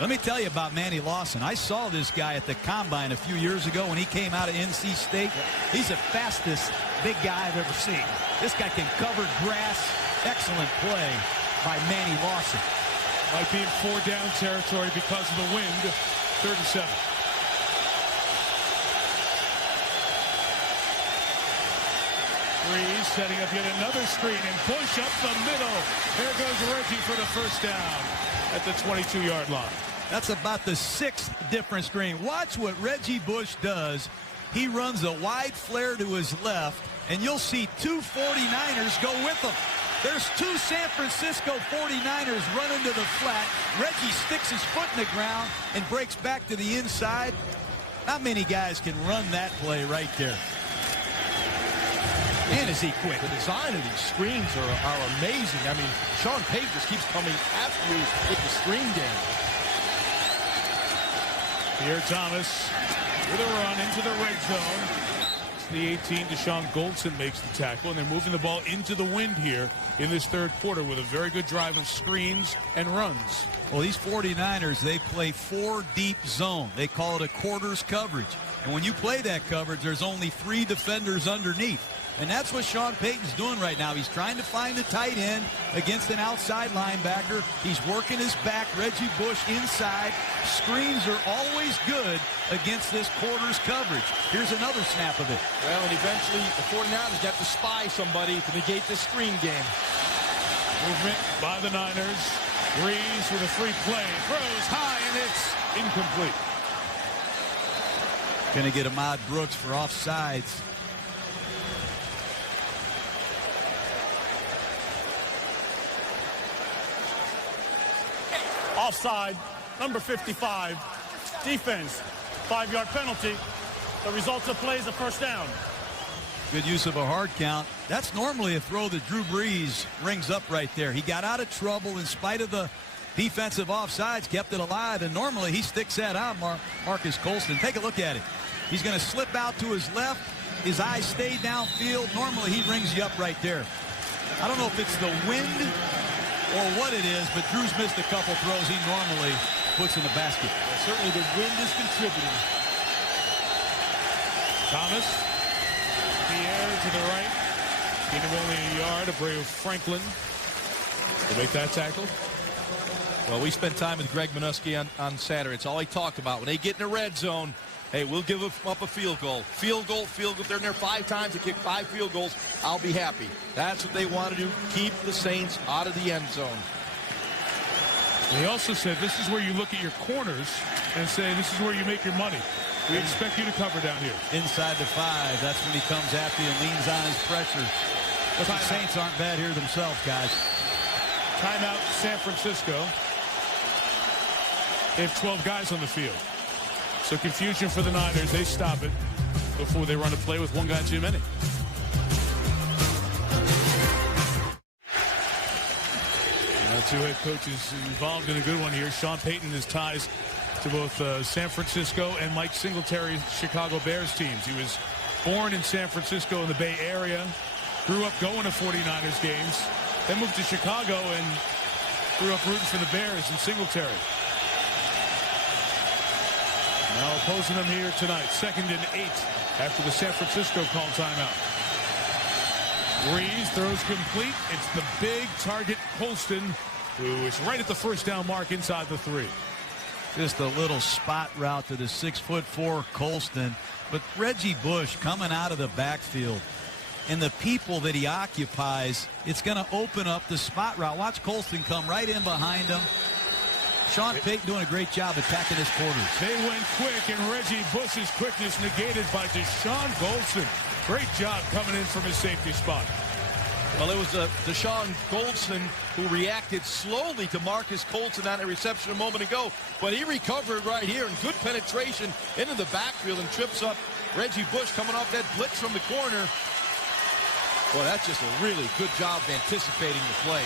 Let me tell you about Manny Lawson. I saw this guy at the Combine a few years ago when he came out of NC State. He's the fastest big guy I've ever seen. This guy can cover grass. Excellent play by Manny Lawson. Might be in 4-down territory because of the wind. 3rd and 7. Breeze setting up yet another screen, and Bush up the middle. There goes Reggie for the first down at the 22-yard line. That's about the 6th different screen. Watch what Reggie Bush does. He runs a wide flare to his left, and you'll see 2 49ers go with him. There's 2 San Francisco 49ers running to the flat. Reggie sticks his foot in the ground and breaks back to the inside. Not many guys can run that play right there. Man, is he quick. The design of these screens are amazing. I mean, Sean Payton just keeps coming after you with the screen game. Pierre Thomas with a run into the red zone. It's the 18. Deshaun Goldson makes the tackle, and they're moving the ball into the wind here in this third quarter with a very good drive of screens and runs. Well, these 49ers, they play 4 deep zone. They call it a quarters coverage. And when you play that coverage, there's only 3 defenders underneath. And that's what Sean Payton's doing right now. He's trying to find a tight end against an outside linebacker. He's working his back. Reggie Bush inside. Screens are always good against this quarters coverage. Here's another snap of it. Well, and eventually the 49ers got to spy somebody to negate the screen game. Movement by the Niners. Breeze with a free play. Throws high, and it's incomplete. Going to get Ahmad Brooks for offsides. Offside, number 55. Defense, 5-yard penalty. The result of play is a first down. Good use of a hard count. That's normally a throw that Drew Brees rings up right there. He got out of trouble in spite of the defensive offsides, kept it alive, and normally he sticks that out, Marcus Colston. Take a look at it. He's going to slip out to his left. His eyes stay downfield. Normally he rings you up right there. I don't know if it's the wind or what it is, but Drew's missed a couple throws he normally puts in the basket. Well, certainly the wind is contributing. Thomas, Pierre to the right. Gain of only a yard. Abreu Franklin to make that tackle. Well, we spent time with Greg Minuski on Saturday. It's all he talked about. When they get in the red zone, hey, we'll give up a field goal. Field goal, field goal. If they're in there 5 times to kick 5 field goals, I'll be happy. That's what they want to do, keep the Saints out of the end zone. He also said this is where you look at your corners and say this is where you make your money. We expect you to cover down here. Inside the 5, that's when he comes after you and leans on his pressure. But the Saints aren't bad here themselves, guys. Timeout, San Francisco. They have 12 guys on the field. So confusion for the Niners. They stop it before they run a play with 1 guy too many. Two head coaches involved in a good one here. Sean Payton has ties to both San Francisco and Mike Singletary's Chicago Bears teams. He was born in San Francisco in the Bay Area, grew up going to 49ers games, then moved to Chicago and grew up rooting for the Bears and Singletary. Now opposing them here tonight, 2nd and 8 after the San Francisco call timeout. Breeze throws complete. It's the big target, Colston, who is right at the first down mark inside the 3. Just a little spot route to the 6'4" Colston. But Reggie Bush coming out of the backfield and the people that he occupies, it's going to open up the spot route. Watch Colston come right in behind him. Sean Payton doing a great job attacking his quarters. They went quick, and Reggie Bush's quickness negated by Deshaun Goldson. Great job coming in from his safety spot. Well, it was Deshaun Goldson who reacted slowly to Marcus Colston on a reception a moment ago, but he recovered right here and good penetration into the backfield and trips up Reggie Bush coming off that blitz from the corner. Boy, that's just a really good job of anticipating the play.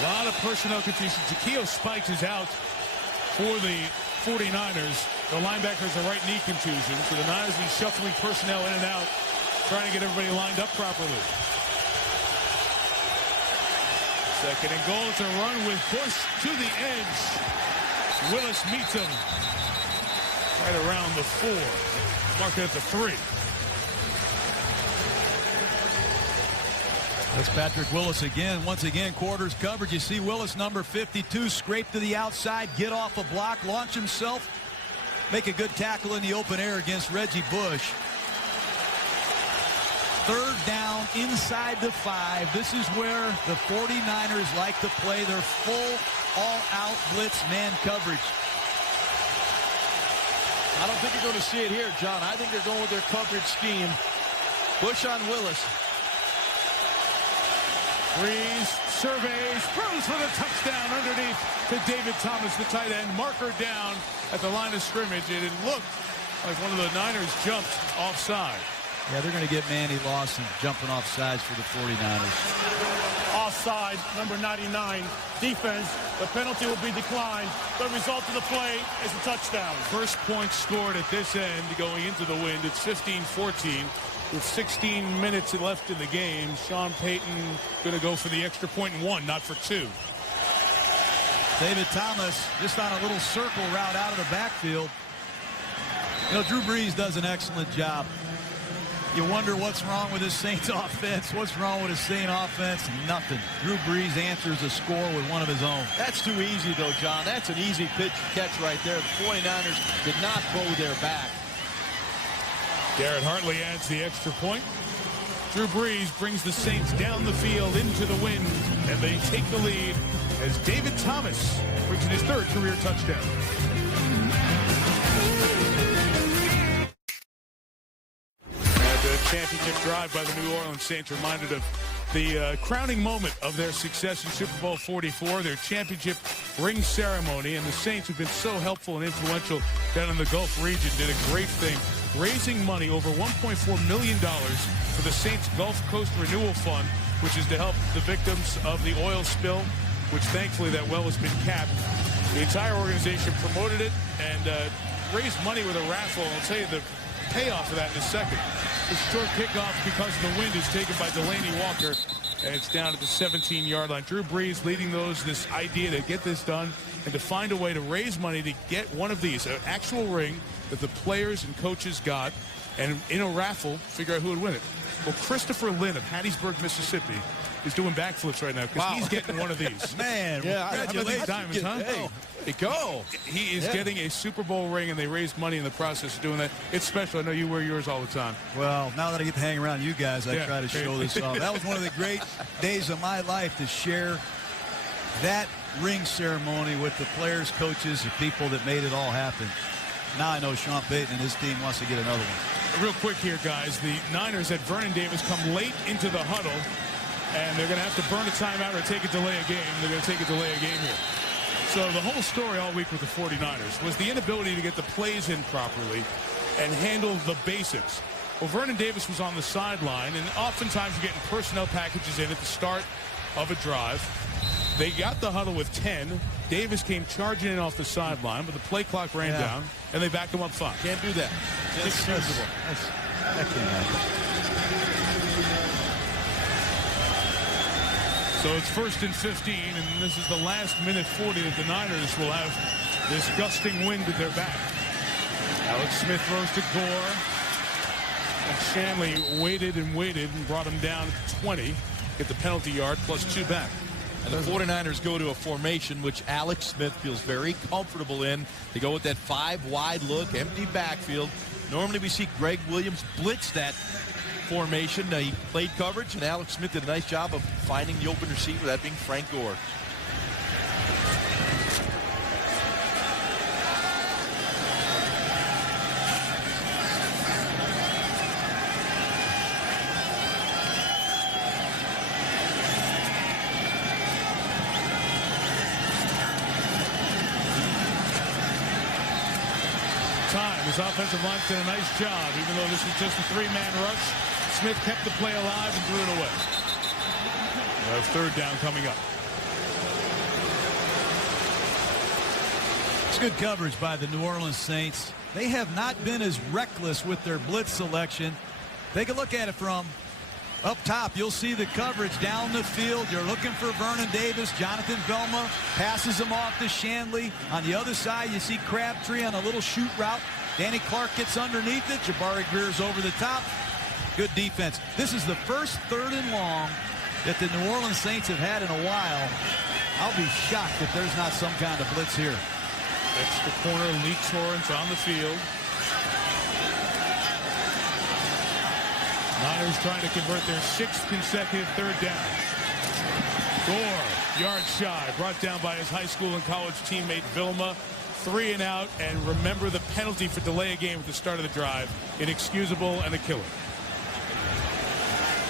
A lot of personnel confusion. Takeo Spikes is out for the 49ers. The linebackers are right knee contusion, so the Niners will be shuffling personnel in and out, trying to get everybody lined up properly. 2nd and goal. It's a run with Bush to the edge. Willis meets him right around the 4. Mark it at the 3. That's Patrick Willis again. Once again, quarters coverage. You see Willis, number 52, scrape to the outside, get off a block, launch himself, make a good tackle in the open air against Reggie Bush. 3rd down inside the 5. This is where the 49ers like to play their full all-out blitz man coverage. I don't think you're going to see it here, John. I think they're going with their coverage scheme. Bush on Willis. Breeze surveys, throws for the touchdown underneath to David Thomas, the tight end. Marker down at the line of scrimmage. It looked like one of the Niners jumped offside. Yeah, they're going to get Manny Lawson jumping off sides for the 49ers. Offside, number 99, defense. The penalty will be declined. The result of the play is a touchdown. First point scored at this end going into the wind. It's 15-14 with 16 minutes left in the game. Sean Payton going to go for the extra point and 1, not for 2. David Thomas just on a little circle route out of the backfield. You know, Drew Brees does an excellent job. You wonder what's wrong with his Saints offense. What's wrong with his Saint offense? Nothing. Drew Brees answers a score with one of his own. That's too easy, though, John. That's an easy pitch catch right there. The 49ers did not bow their back. Garrett Hartley adds the extra point. Drew Brees brings the Saints down the field into the wind, and they take the lead as David Thomas brings in his 3rd career touchdown. Championship drive by the New Orleans Saints reminded of the crowning moment of their success in Super Bowl 44, their championship ring ceremony. And the Saints, who've been so helpful and influential down in the Gulf region, did a great thing, raising money, over $1.4 million, for the Saints Gulf Coast Renewal Fund, which is to help the victims of the oil spill, which thankfully that well has been capped. The entire organization promoted it and raised money with a raffle. I'll tell you the payoff of that in a second. The short kickoff, because of the wind, is taken by Delaney Walker, and it's down at the 17-yard line. Drew Brees leading this idea to get this done and to find a way to raise money to get one of these, an actual ring that the players and coaches got, and in a raffle, figure out who would win it. Well, Christopher Lynn of Hattiesburg, Mississippi, is doing backflips right now because he's getting one of these. Man, how about these diamonds, huh? Hey, go. He is getting a Super Bowl ring, and they raised money in the process of doing that. It's special. I know you wear yours all the time. Well, now that I get to hang around you guys, I try to show this off. That was one of the great days of my life, to share that ring ceremony with the players, coaches, the people that made it all happen. Now I know Sean Payton and his team wants to get another one. Real quick here, guys. The Niners had Vernon Davis come late into the huddle, and they're going to have to burn a timeout or take a delay a game. They're going to take a delay a game here. So the whole story all week with the 49ers was the inability to get the plays in properly and handle the basics. Well, Vernon Davis was on the sideline, and oftentimes you're getting personnel packages in at the start of a drive. They got the huddle with 10. Davis came charging in off the sideline, but the play clock ran down, and they backed him up 5. Can't do that. It's inexcusable. That can't happen. So it's 1st and 15, and this is the last minute 40 that the Niners will have this gusting wind at their back. Alex Smith throws to Gore. And Shanley waited and waited and brought him down to 20. Get the penalty yard plus 2 back. And the 49ers go to a formation which Alex Smith feels very comfortable in. They go with that 5-wide look, empty backfield. Normally we see Greg Williams blitz that formation. He played coverage, and Alex Smith did a nice job of finding the open receiver, that being Frank Gore. His offensive line's done a nice job, even though this was just a 3-man rush. Smith kept the play alive and threw it away. We'll have 3rd down coming up. It's good coverage by the New Orleans Saints. They have not been as reckless with their blitz selection. Take a look at it from up top. You'll see the coverage down the field. You're looking for Vernon Davis. Jonathan Velma passes him off to Shanley. On the other side, you see Crabtree on a little shoot route. Danny Clark gets underneath it. Jabari Greer's over the top. Good defense. This is the first 3rd and long that the New Orleans Saints have had in a while. I'll be shocked if there's not some kind of blitz here. Extra corner, Lee Torrance on the field. Niners trying to convert their 6th consecutive 3rd down. Gore, yard shy, brought down by his high school and college teammate Vilma. 3 and out, and remember the penalty for delay a game at the start of the drive. Inexcusable and a killer.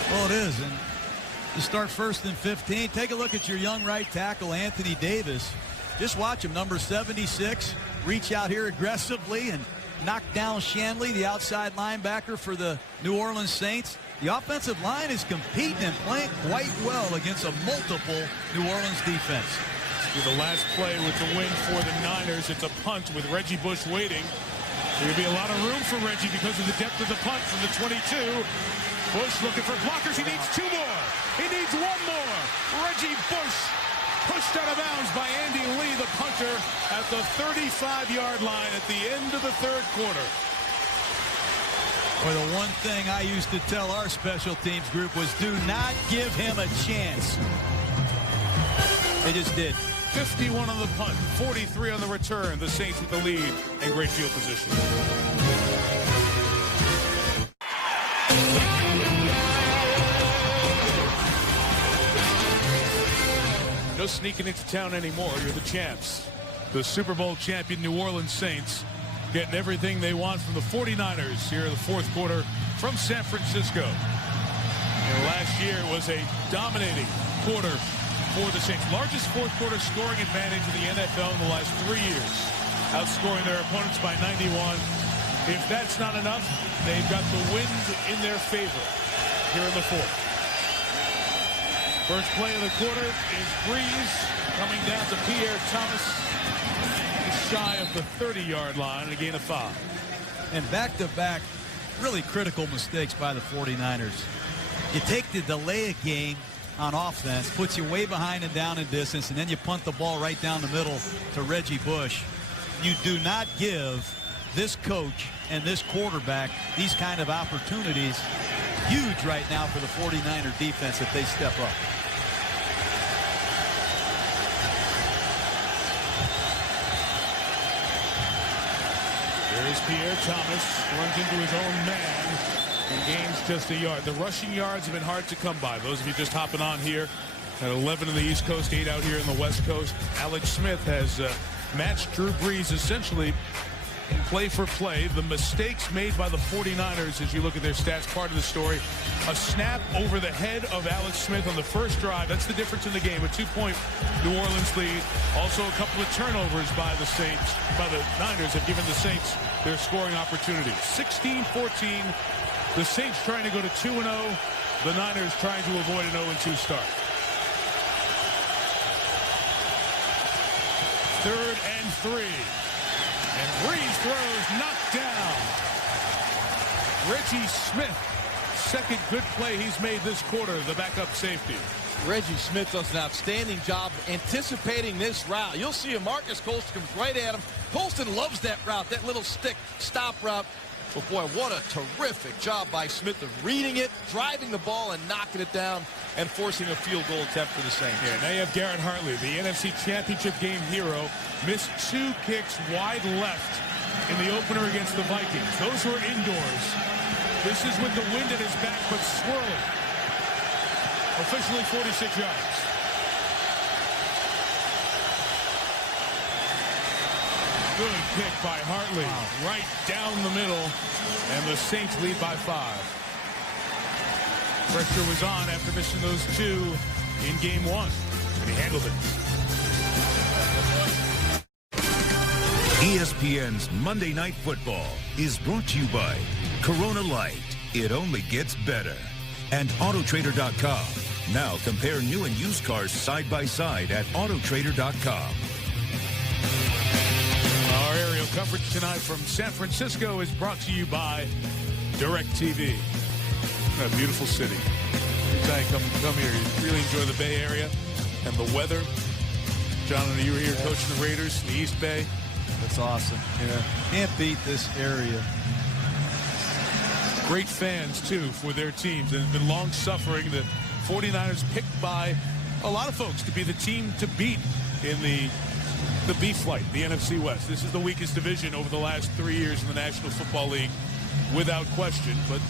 Well, it is. And to start 1st and 15, take a look at your young right tackle, Anthony Davis. Just watch him, number 76, reach out here aggressively and knocked down Shanley, the outside linebacker for the New Orleans Saints. The offensive line is competing and playing quite well against a multiple New Orleans defense. The last play with the win for the Niners. It's a punt with Reggie Bush waiting. There'll be a lot of room for Reggie because of the depth of the punt from the 22. Bush looking for blockers. He needs 2 more. He needs 1 more. Reggie Bush pushed out of bounds by Andy Lee, the punter, at the 35-yard line at the end of the 3rd quarter. Well, the one thing I used to tell our special teams group was do not give him a chance. They just did. 51 on the punt, 43 on the return. The Saints with the lead and great field position. No sneaking into town anymore. You're the champs. The Super Bowl champion New Orleans Saints getting everything they want from the 49ers here in the 4th quarter from San Francisco. And last year was a dominating quarter for the Saints. Largest 4th quarter scoring advantage in the NFL in the last 3 years. Outscoring their opponents by 91. If that's not enough, they've got the wind in their favor here in the 4th. First play of the quarter is Breeze coming down to Pierre Thomas. Shy of the 30-yard line and a gain of 5. And back-to-back really critical mistakes by the 49ers. You take the delay of game on offense, puts you way behind and down in distance, and then you punt the ball right down the middle to Reggie Bush. You do not give this coach and this quarterback these kind of opportunities. Huge right now for the 49er defense if they step up. There's Pierre Thomas, runs into his own man and gains just a yard. The rushing yards have been hard to come by. Those of you just hopping on here at 11 in the East Coast, 8 out here in the West Coast. Alex Smith has matched Drew Brees essentially in play for play. The mistakes made by the 49ers, as you look at their stats, part of the story. A snap over the head of Alex Smith on the first drive. That's the difference in the game. A 2-point New Orleans lead. Also a couple of turnovers by the Saints, by the Niners, have given the Saints their scoring opportunities. 16-14. The Saints trying to go to 2-0. The Niners trying to avoid an 0-2 start. 3rd and 3. And Breeze throws knocked down. Reggie Smith, second good play he's made this quarter, the backup safety. Reggie Smith does an outstanding job anticipating this route. You'll see him. Marcus Colston comes right at him. Colston loves that route, that little stick stop route. But boy, what a terrific job by Smith of reading it, driving the ball, and knocking it down, and forcing a field goal attempt for the Saints. Yeah, now you have Garrett Hartley, the NFC Championship game hero, missed 2 kicks wide left in the opener against the Vikings. Those were indoors. This is with the wind at his back, but swirling. Officially 46 yards. Good kick by Hartley. Wow. Right down the middle. And the Saints lead by 5. Pressure was on after missing those 2 in game 1. And he handled it. ESPN's Monday Night Football is brought to you by Corona Light. It only gets better. And Autotrader.com. Now compare new and used cars side by side at Autotrader.com. Our aerial coverage tonight from San Francisco is brought to you by DirecTV. A beautiful city. Every time you come here, you really enjoy the Bay Area and the weather. John, you were here coaching the Raiders, the East Bay. That's awesome. Yeah. Can't beat this area. Great fans, too, for their teams. And been long-suffering. The 49ers picked by a lot of folks to be the team to beat in the B flight, the NFC West. This is the weakest division over the last 3 years in the National Football League, without question. But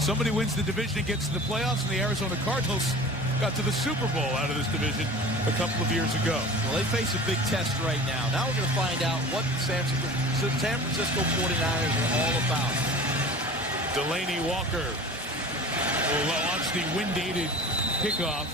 somebody wins the division and gets to the playoffs, and the Arizona Cardinals got to the Super Bowl out of this division a couple of years ago. Well, they face a big test right now. Now we're going to find out what the San Francisco 49ers are all about. Delaney Walker will launch the wind-aided kickoff.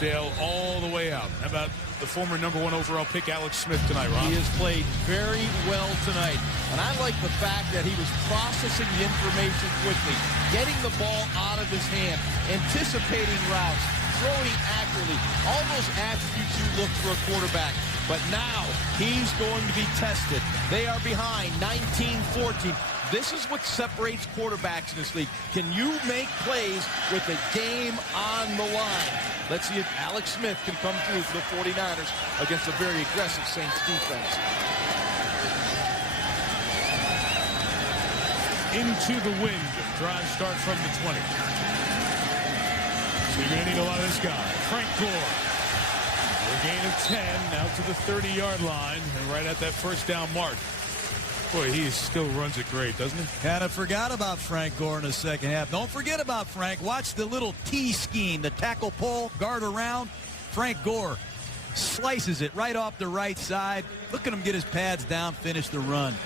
sail all the way out. How about the former #1 overall pick, Alex Smith, tonight, Rob? He has played very well tonight. And I like the fact that he was processing the information quickly, getting the ball out of his hand, anticipating routes, throwing accurately, all those attributes you look for a quarterback. But now he's going to be tested. They are behind 19-14. This is what separates quarterbacks in this league. Can you make plays with the game on the line? Let's see if Alex Smith can come through for the 49ers against a very aggressive Saints defense. Into the wind. Drive start from the 20. So you're going to need a lot of this guy. Frank Gore. A gain of 10, now to the 30-yard line, and right at that first down mark. Boy, he still runs it great, doesn't he? Kind of forgot about Frank Gore in the second half. Don't forget about Frank. Watch the little T scheme, the tackle pull, guard around. Frank Gore slices it right off the right side. Look at him get his pads down, finish the run.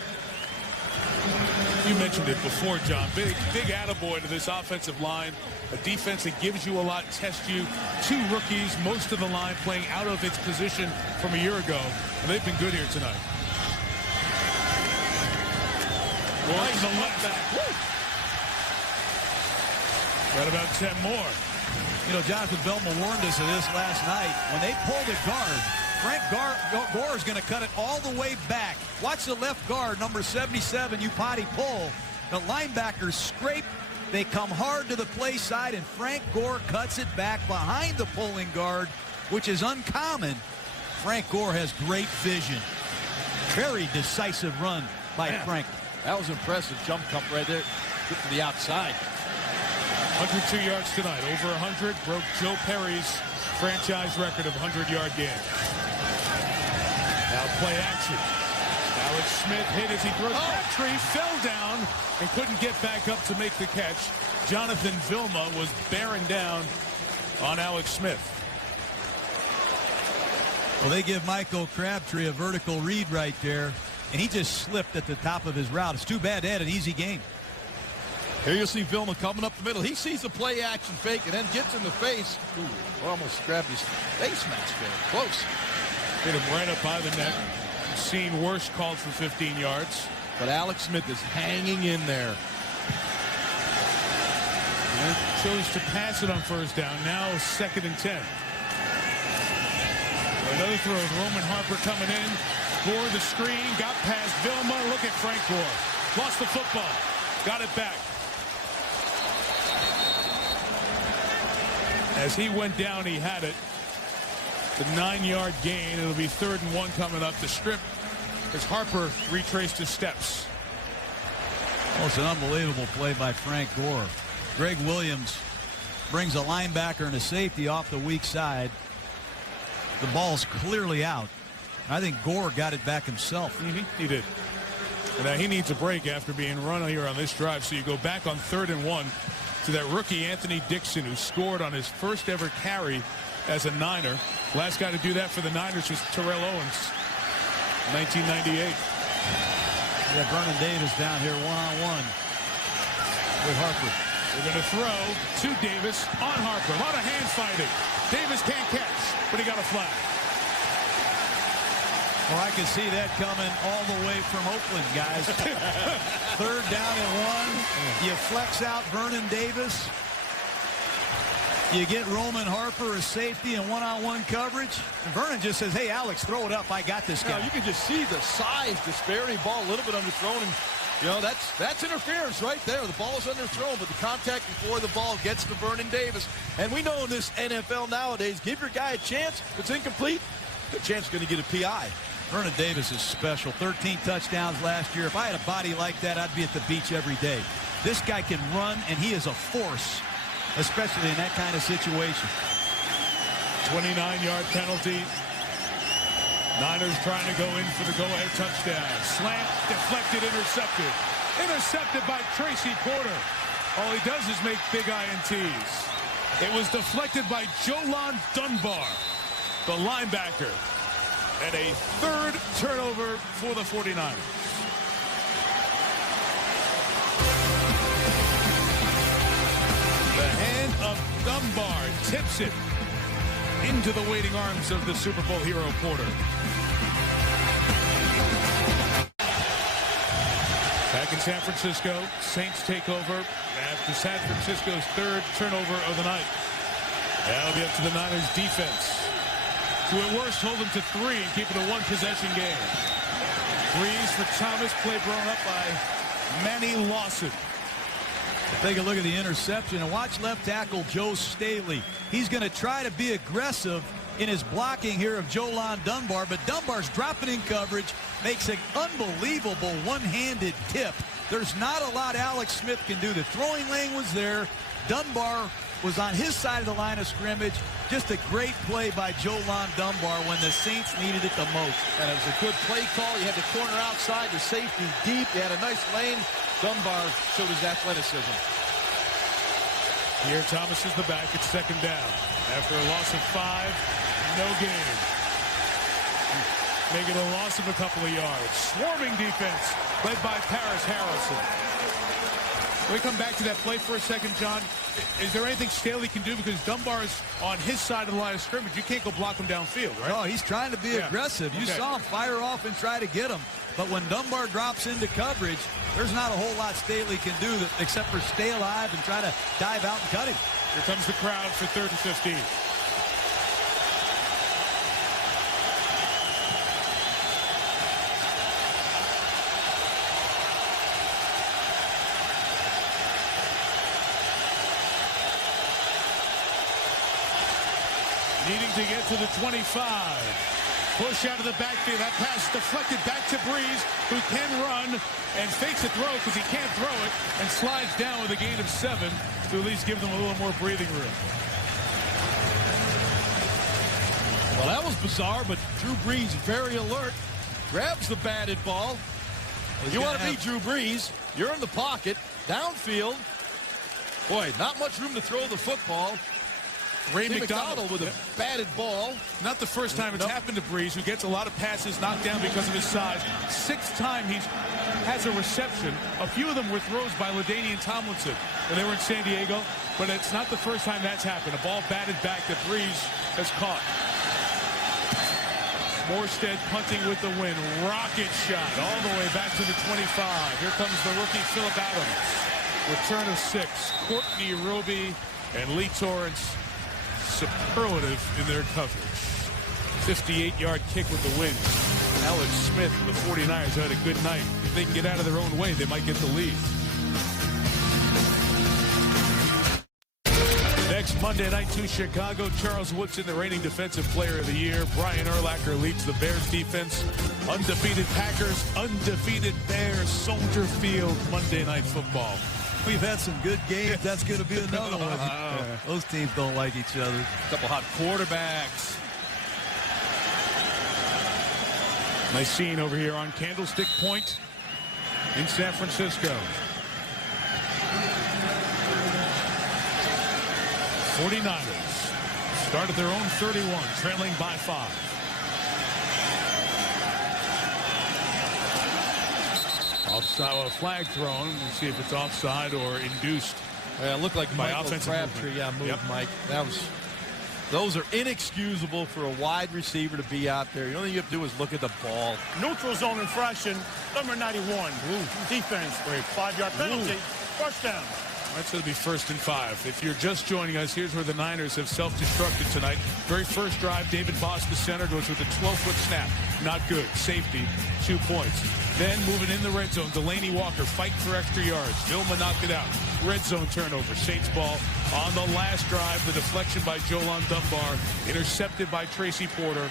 You mentioned it before, John. Big attaboy to this offensive line. A defense that gives you a lot, tests you. 2 rookies, most of the line playing out of its position from a year ago. And they've been good here tonight. Nice the left back. Right about 10 more. You know, Jonathan Belma warned us of this last night. When they pull the guard, Frank Gore is going to cut it all the way back. Watch the left guard, number 77, Upati pull. The linebackers scrape. They come hard to the play side, and Frank Gore cuts it back behind the pulling guard, which is uncommon. Frank Gore has great vision. Very decisive run by Frank. That was impressive. Jump cut right there. Get to the outside. 102 yards tonight. Over 100. Broke Joe Perry's franchise record of 100-yard game. Now play action. Alex Smith hit as he throws. Crabtree fell down and couldn't get back up to make the catch. Jonathan Vilma was bearing down on Alex Smith. Well, they give Michael Crabtree a vertical read right there, and he just slipped at the top of his route. It's too bad they had an easy game. Here you'll see Vilma coming up the middle. He sees the play action fake and then gets in the face. Ooh, almost grabbed his face mask there. Close. Hit him right up by the neck. Seen worse, called for 15 yards. But Alex Smith is hanging in there. And chose to pass it on first down. Now 2nd and 10. Another throw with Roman Harper coming in. Gore the screen. Got past Vilma. Look at Frank Gore. Lost the football. Got it back. As he went down, he had it. The 9-yard gain. It'll be 3rd and 1 coming up. The strip as Harper retraced his steps. Oh, it's an unbelievable play by Frank Gore. Greg Williams brings a linebacker and a safety off the weak side. The ball's clearly out. I think Gore got it back himself. He did. And now he needs a break after being run here on this drive. So you go back on 3rd and 1 to that rookie Anthony Dixon, who scored on his first ever carry as a Niner. Last guy to do that for the Niners was Terrell Owens, 1998. Yeah, Vernon Davis down here one-on-one with Harper. They're going to throw to Davis on Harper. A lot of hand fighting. Davis can't catch, but he got a flag. Well, I can see that coming all the way from Oakland, guys. 3rd down and 1. You flex out Vernon Davis. You get Roman Harper as safety and one-on-one coverage. And Vernon just says, hey, Alex, throw it up. I got this guy. Now, you can just see the size disparity. Ball a little bit underthrown. And, you know, that's interference right there. The ball is underthrown, but the contact before the ball gets to Vernon Davis. And we know in this NFL nowadays, give your guy a chance. If it's incomplete, the chance is going to get a PI. Vernon Davis is special. 13 touchdowns last year. If I had a body like that, I'd be at the beach every day. This guy can run, and he is a force, especially in that kind of situation. 29-yard penalty. Niners trying to go in for the go-ahead touchdown. Slant, deflected, intercepted. Intercepted by Tracy Porter. All he does is make big INTs. It was deflected by Jolon Dunbar, the linebacker. And a 3rd turnover for the 49ers. The hand of Dunbar tips it. into the waiting arms of the Super Bowl hero Porter. Back in San Francisco, Saints take over after San Francisco's third turnover of the night. That'll be up to the Niners defense to at worst hold them to 3 and keep it a one-possession game. Breeze for Thomas, play brought up by Manny Lawson. Take a look at the interception and watch left tackle Joe Staley. He's going to try to be aggressive in his blocking here of Jolon Dunbar, but Dunbar's dropping in coverage, makes an unbelievable one-handed tip. There's not a lot Alex Smith can do. The throwing lane was there. Dunbar was on his side of the line of scrimmage. Just a great play by Jolon Dunbar when the Saints needed it the most. And it was a good play call. You had the corner outside, the safety deep. They had a nice lane. Dunbar showed his athleticism. Here Thomas is the back. It's second down. After a loss of 5, no gain. Making a loss of a couple of yards. Swarming defense led by Paris Harrison. Can we come back to that play for a second, John? Is there anything Staley can do? Because Dunbar is on his side of the line of scrimmage. You can't go block him downfield, right? No, he's trying to be aggressive. You saw him fire off and try to get him. But when Dunbar drops into coverage, there's not a whole lot Staley can do except for stay alive and try to dive out and cut him. Here comes the crowd for 3rd and 15. Needing to get to the 25. Push out of the backfield. That pass deflected back to Breeze, who can run and fakes a throw because he can't throw it, and slides down with a gain of 7 to at least give them a little more breathing room. Well, that was bizarre, but Drew Brees, very alert, grabs the batted ball. You want to beat Drew Brees, you're in the pocket, downfield. Boy, not much room to throw the football. Ray Tim McDonald with a batted ball. Not the first time it's happened to Breeze, who gets a lot of passes knocked down because of his size. 6th time he has a reception. A few of them were throws by LaDainian Tomlinson when they were in San Diego, but it's not the first time that's happened. A ball batted back that Breeze has caught. Morstead punting with the win. Rocket shot all the way back to the 25. Here comes the rookie Phillip Adams. Return of 6. Courtney Roby and Lee Torrance superlative in their coverage. 58-yard kick with the win. Alex Smith and the 49ers had a good night. If they can get out of their own way, they might get the lead. Next Monday night to Chicago, Charles Woodson, the reigning defensive player of the year. Brian Urlacher leads the Bears defense. Undefeated Packers, undefeated Bears, Soldier Field, Monday Night Football. We've had some good games. That's going to be another one. Those teams don't like each other. A couple hot quarterbacks. Nice scene over here on Candlestick Point in San Francisco. 49ers start at their own 31, trailing by 5. Offside, a flag thrown. We'll see if it's offside or induced. Yeah, it looked like by Michael offensive Crabtree. movement. Moved, Mike. Those are inexcusable for a wide receiver to be out there. The only thing you have to do is look at the ball. Neutral zone infraction, number 91. Defense, 5-yard penalty, first down. That's going to be 1st and 5. If you're just joining us, here's where the Niners have self-destructed tonight. Very first drive, David Voss, the center, goes with a 12-foot snap. Not good. Safety, 2 points. Then moving in the red zone, Delaney Walker fighting for extra yards. Vilma knocked it out. Red zone turnover. Saints ball on the last drive. The deflection by Jolon Dunbar. Intercepted by Tracy Porter.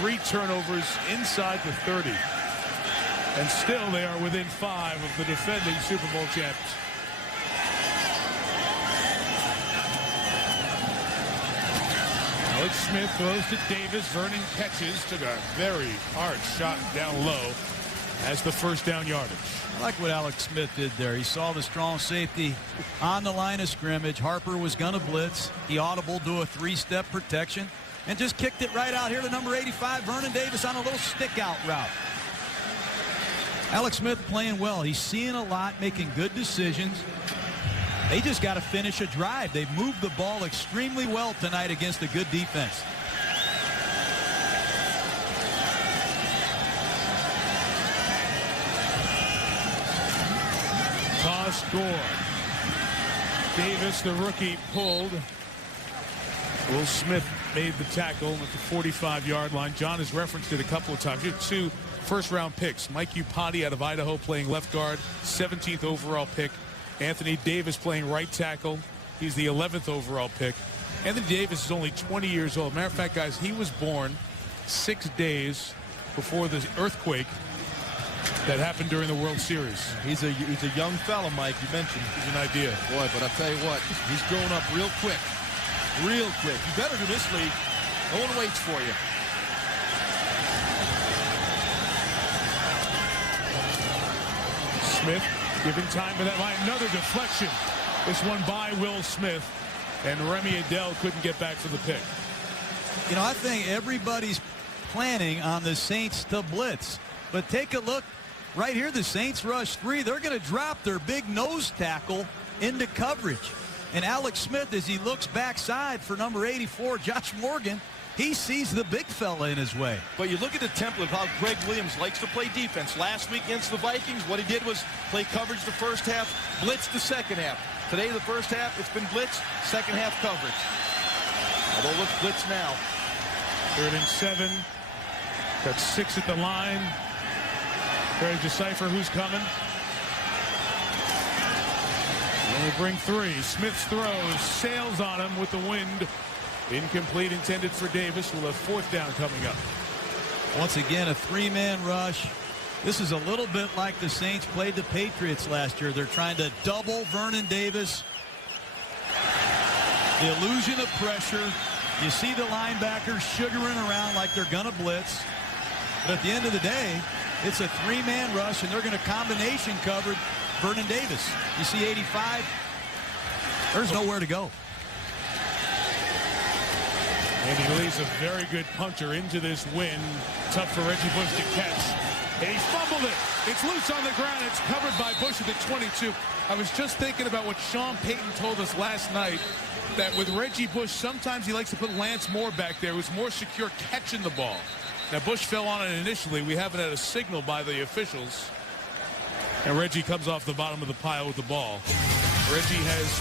3 turnovers inside the 30. And still they are within 5 of the defending Super Bowl champions. Alex Smith throws to Davis. Vernon catches. Took a very hard shot down low as the first down yardage. I like what Alex Smith did there. He saw the strong safety on the line of scrimmage. Harper was going to blitz. He audible to a 3-step protection and just kicked it right out here to number 85, Vernon Davis, on a little stick-out route. Alex Smith playing well. He's seeing a lot, making good decisions. They just got to finish a drive. They've moved the ball extremely well tonight against a good defense. Toss Gore. Davis, the rookie, pulled. Will Smith made the tackle at the 45-yard line. John has referenced it a couple of times. You have 2 first-round picks. Mike Upati out of Idaho playing left guard, 17th overall pick. Anthony Davis playing right tackle. He's the 11th overall pick. Anthony Davis is only 20 years old. Matter of fact, guys, he was born 6 days before the earthquake that happened during the World Series. He's a young fella, Mike. You mentioned. He's an idea. Boy, but I'll tell you what, he's growing up real quick. Real quick. You better do this league. No one waits for you. Smith giving time to that line. Another deflection. This one by Will Smith. And Remy Adele couldn't get back for the pick. You know, I think everybody's planning on the Saints to blitz. But take a look right here. The Saints rush 3. They're going to drop their big nose tackle into coverage. And Alex Smith, as he looks backside for number 84, Josh Morgan, he sees the big fella in his way. But you look at the template of how Greg Williams likes to play defense. Last week against the Vikings, what he did was play coverage the first half, blitz the second half. Today, the first half, it's been blitz, second half coverage. Although let's blitz now. 3rd and 7. Got 6 at the line. Trying to decipher who's coming. Only bring 3. Smith's throws, sails on him with the wind. Incomplete, intended for Davis. We'll have 4th down coming up. Once again, a 3-man rush. This is a little bit like the Saints played the Patriots last year. They're trying to double Vernon Davis. The illusion of pressure. You see the linebackers sugaring around like they're going to blitz. But at the end of the day, it's a 3-man rush, and they're going to combination cover Vernon Davis. You see 85. There's nowhere to go. Andy Lee's a very good punter into this wind. Tough for Reggie Bush to catch. And he fumbled it. It's loose on the ground. It's covered by Bush at the 22. I was just thinking about what Sean Payton told us last night, that with Reggie Bush, sometimes he likes to put Lance Moore back there, who's more secure catching the ball. Now, Bush fell on it initially. We haven't had a signal by the officials. And Reggie comes off the bottom of the pile with the ball. Reggie has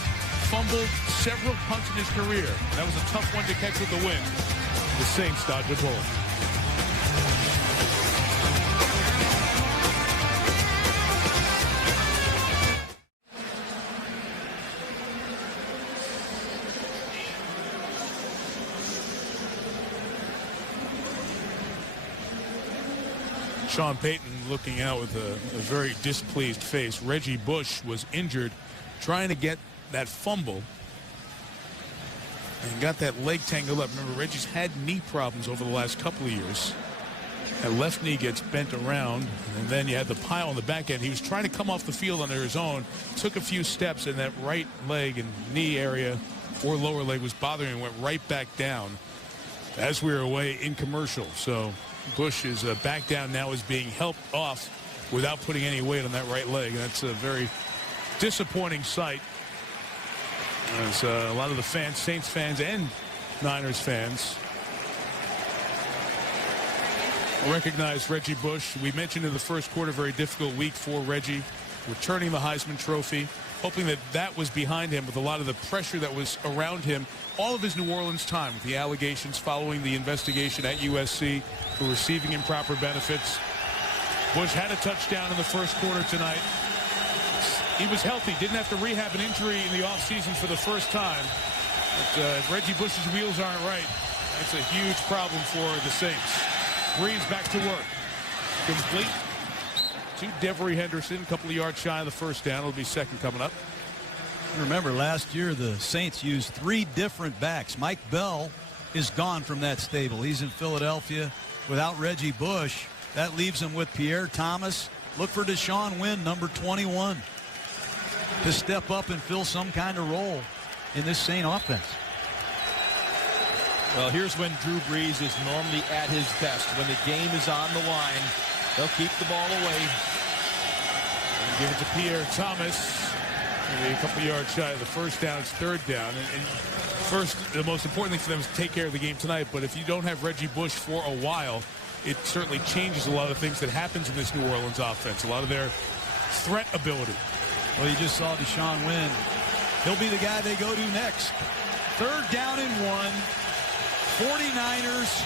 fumbled several punts in his career. That was a tough one to catch with the wind. The Saints dodge a bullet. Sean Payton looking out with a very displeased face. Reggie Bush was injured trying to get that fumble and got that leg tangled up. Remember, Reggie's had knee problems over the last couple of years. That left knee gets bent around, and then you had the pile on the back end. He was trying to come off the field under his own, took a few steps, and that right leg and knee area or lower leg was bothering him, went right back down as we were away in commercial. So Bush is back down now, is being helped off without putting any weight on that right leg. And that's a very disappointing sight. As a lot of the fans, Saints fans and Niners fans, recognize Reggie Bush. We mentioned in the first quarter, very difficult week for Reggie, returning the Heisman Trophy, hoping that that was behind him with a lot of the pressure that was around him all of his New Orleans time, with the allegations following the investigation at USC for receiving improper benefits. Bush had a touchdown in the first quarter tonight. He was healthy, didn't have to rehab an injury in the offseason for the first time. But if Reggie Bush's wheels aren't right, that's a huge problem for the Saints. Breeze back to work. Complete to Devery Henderson, a couple of yards shy of the first down. It'll be second coming up. Remember, last year the Saints used 3 different backs. Mike Bell is gone from that stable. He's in Philadelphia without Reggie Bush. That leaves him with Pierre Thomas. Look for Deshaun Wynn, number 21, to step up and fill some kind of role in this Saint offense. Well, here's when Drew Brees is normally at his best. When the game is on the line, they'll keep the ball away. And give it to Pierre Thomas. Maybe a couple yards shy of the first down. It's third down. And first, the most important thing for them is to take care of the game tonight. But if you don't have Reggie Bush for a while, it certainly changes a lot of things that happens in this New Orleans offense. A lot of their threat ability. Well, you just saw Deshaun win. He'll be the guy they go to next. Third down and 1. 49ers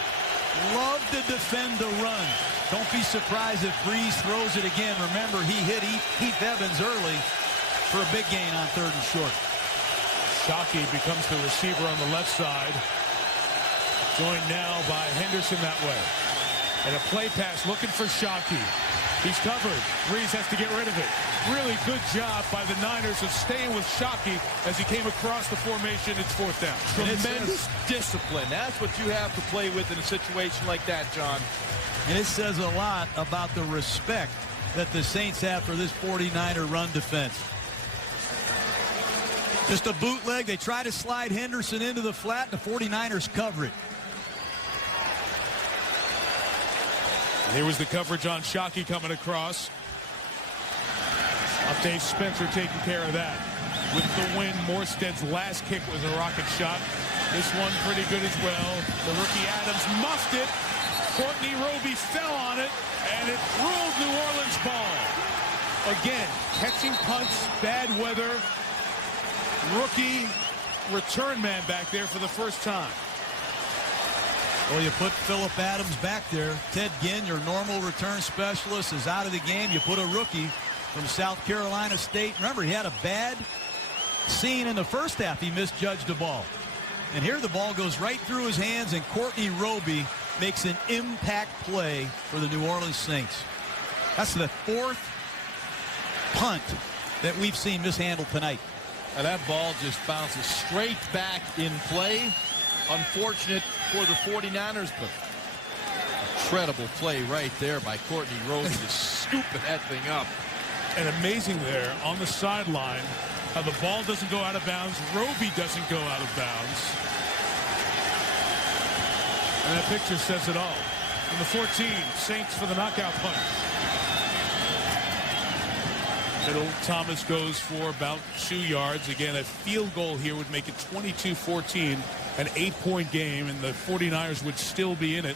love to defend the run. Don't be surprised if Breeze throws it again. Remember, he hit Heath Evans early for a big gain on 3rd and short. Shockey becomes the receiver on the left side. Joined now by Henderson that way. And a play pass looking for Shockey. He's covered. Breeze has to get rid of it. Really good job by the Niners of staying with Shockey as he came across the formation. It's 4th down. Tremendous discipline. That's what you have to play with in a situation like that, John. And it says a lot about the respect that the Saints have for this 49er run defense. Just a bootleg. They try to slide Henderson into the flat, and the 49ers cover it. Here was the coverage on Shockey coming across. Dave Spencer taking care of that. With the win, Morstead's last kick was a rocket shot. This one pretty good as well. The rookie Adams muffed it. Courtney Roby fell on it, and it ruled New Orleans ball. Again, catching punts, bad weather. Rookie return man back there for the first time. Well, you put Phillip Adams back there. Ted Ginn, your normal return specialist, is out of the game. You put a rookie from South Carolina State. Remember, he had a bad scene in the first half. He misjudged the ball. And here the ball goes right through his hands, and Courtney Roby makes an impact play for the New Orleans Saints. That's the 4th punt that we've seen mishandled tonight. And that ball just bounces straight back in play. Unfortunate for the 49ers, but incredible play right there by Courtney Roby, just scooping that thing up. And amazing there on the sideline how the ball doesn't go out of bounds. Roby doesn't go out of bounds. And that picture says it all. In the 14, Saints for the knockout punt. Middle, Thomas goes for about 2 yards. Again, a field goal here would make it 22-14, an 8-point game, and the 49ers would still be in it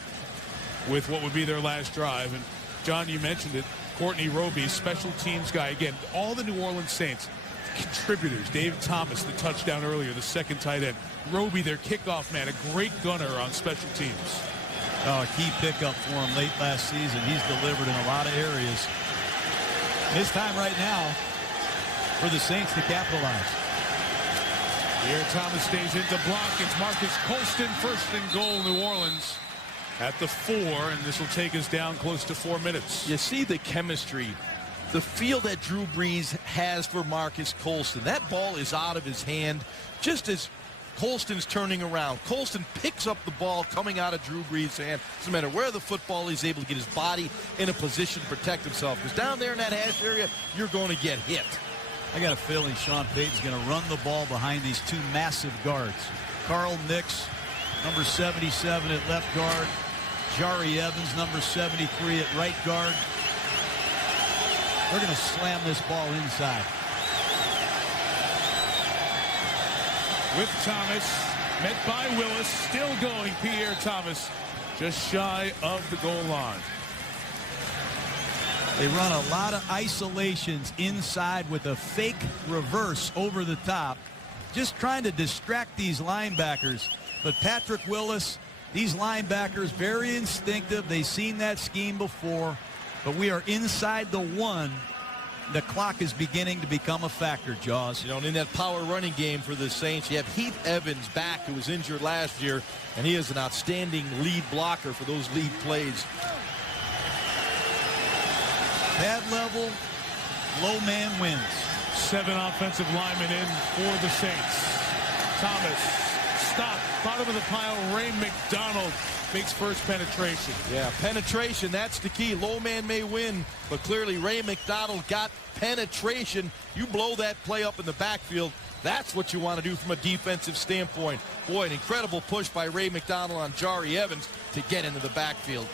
with what would be their last drive. And John, you mentioned it, Courtney Roby, special teams guy. Again, all the New Orleans Saints contributors. David Thomas, the touchdown earlier, the second tight end. Roby, their kickoff man, a great gunner on special teams. Oh, a key pickup for him late last season. He's delivered in a lot of areas. It's time right now for the Saints to capitalize. Here Thomas stays into block. It's Marcus Colston, 1st and goal, New Orleans at the 4, and this will take us down close to 4 minutes. You see the chemistry, the feel that Drew Brees has for Marcus Colston. That ball is out of his hand just as Colston's turning around. Colston picks up the ball coming out of Drew Brees' hand. Doesn't matter where the football, he's able to get his body in a position to protect himself. Because down there in that hash area, you're going to get hit. I got a feeling Sean Payton's going to run the ball behind these 2 massive guards. Carl Nix, number 77 at left guard. Jari Evans, number 73 at right guard. They're going to slam this ball inside. With Thomas, met by Willis, still going. Pierre Thomas just shy of the goal line. They run a lot of isolations inside with a fake reverse over the top, just trying to distract these linebackers. But Patrick Willis, these linebackers, very instinctive. They've seen that scheme before, but we are inside the 1. The clock is beginning to become a factor, Jaws. You know, and in that power running game for the Saints, you have Heath Evans back, who was injured last year, and he is an outstanding lead blocker for those lead plays. Pad level, low man wins. 7 offensive linemen in for the Saints. Thomas, stop, bottom of the pile. Ray McDonald makes first penetration. Yeah, penetration, that's the key. Low man may win, but clearly Ray McDonald got penetration. You blow that play up in the backfield, that's what you want to do from a defensive standpoint. Boy, an incredible push by Ray McDonald on Jari Evans to get into the backfield.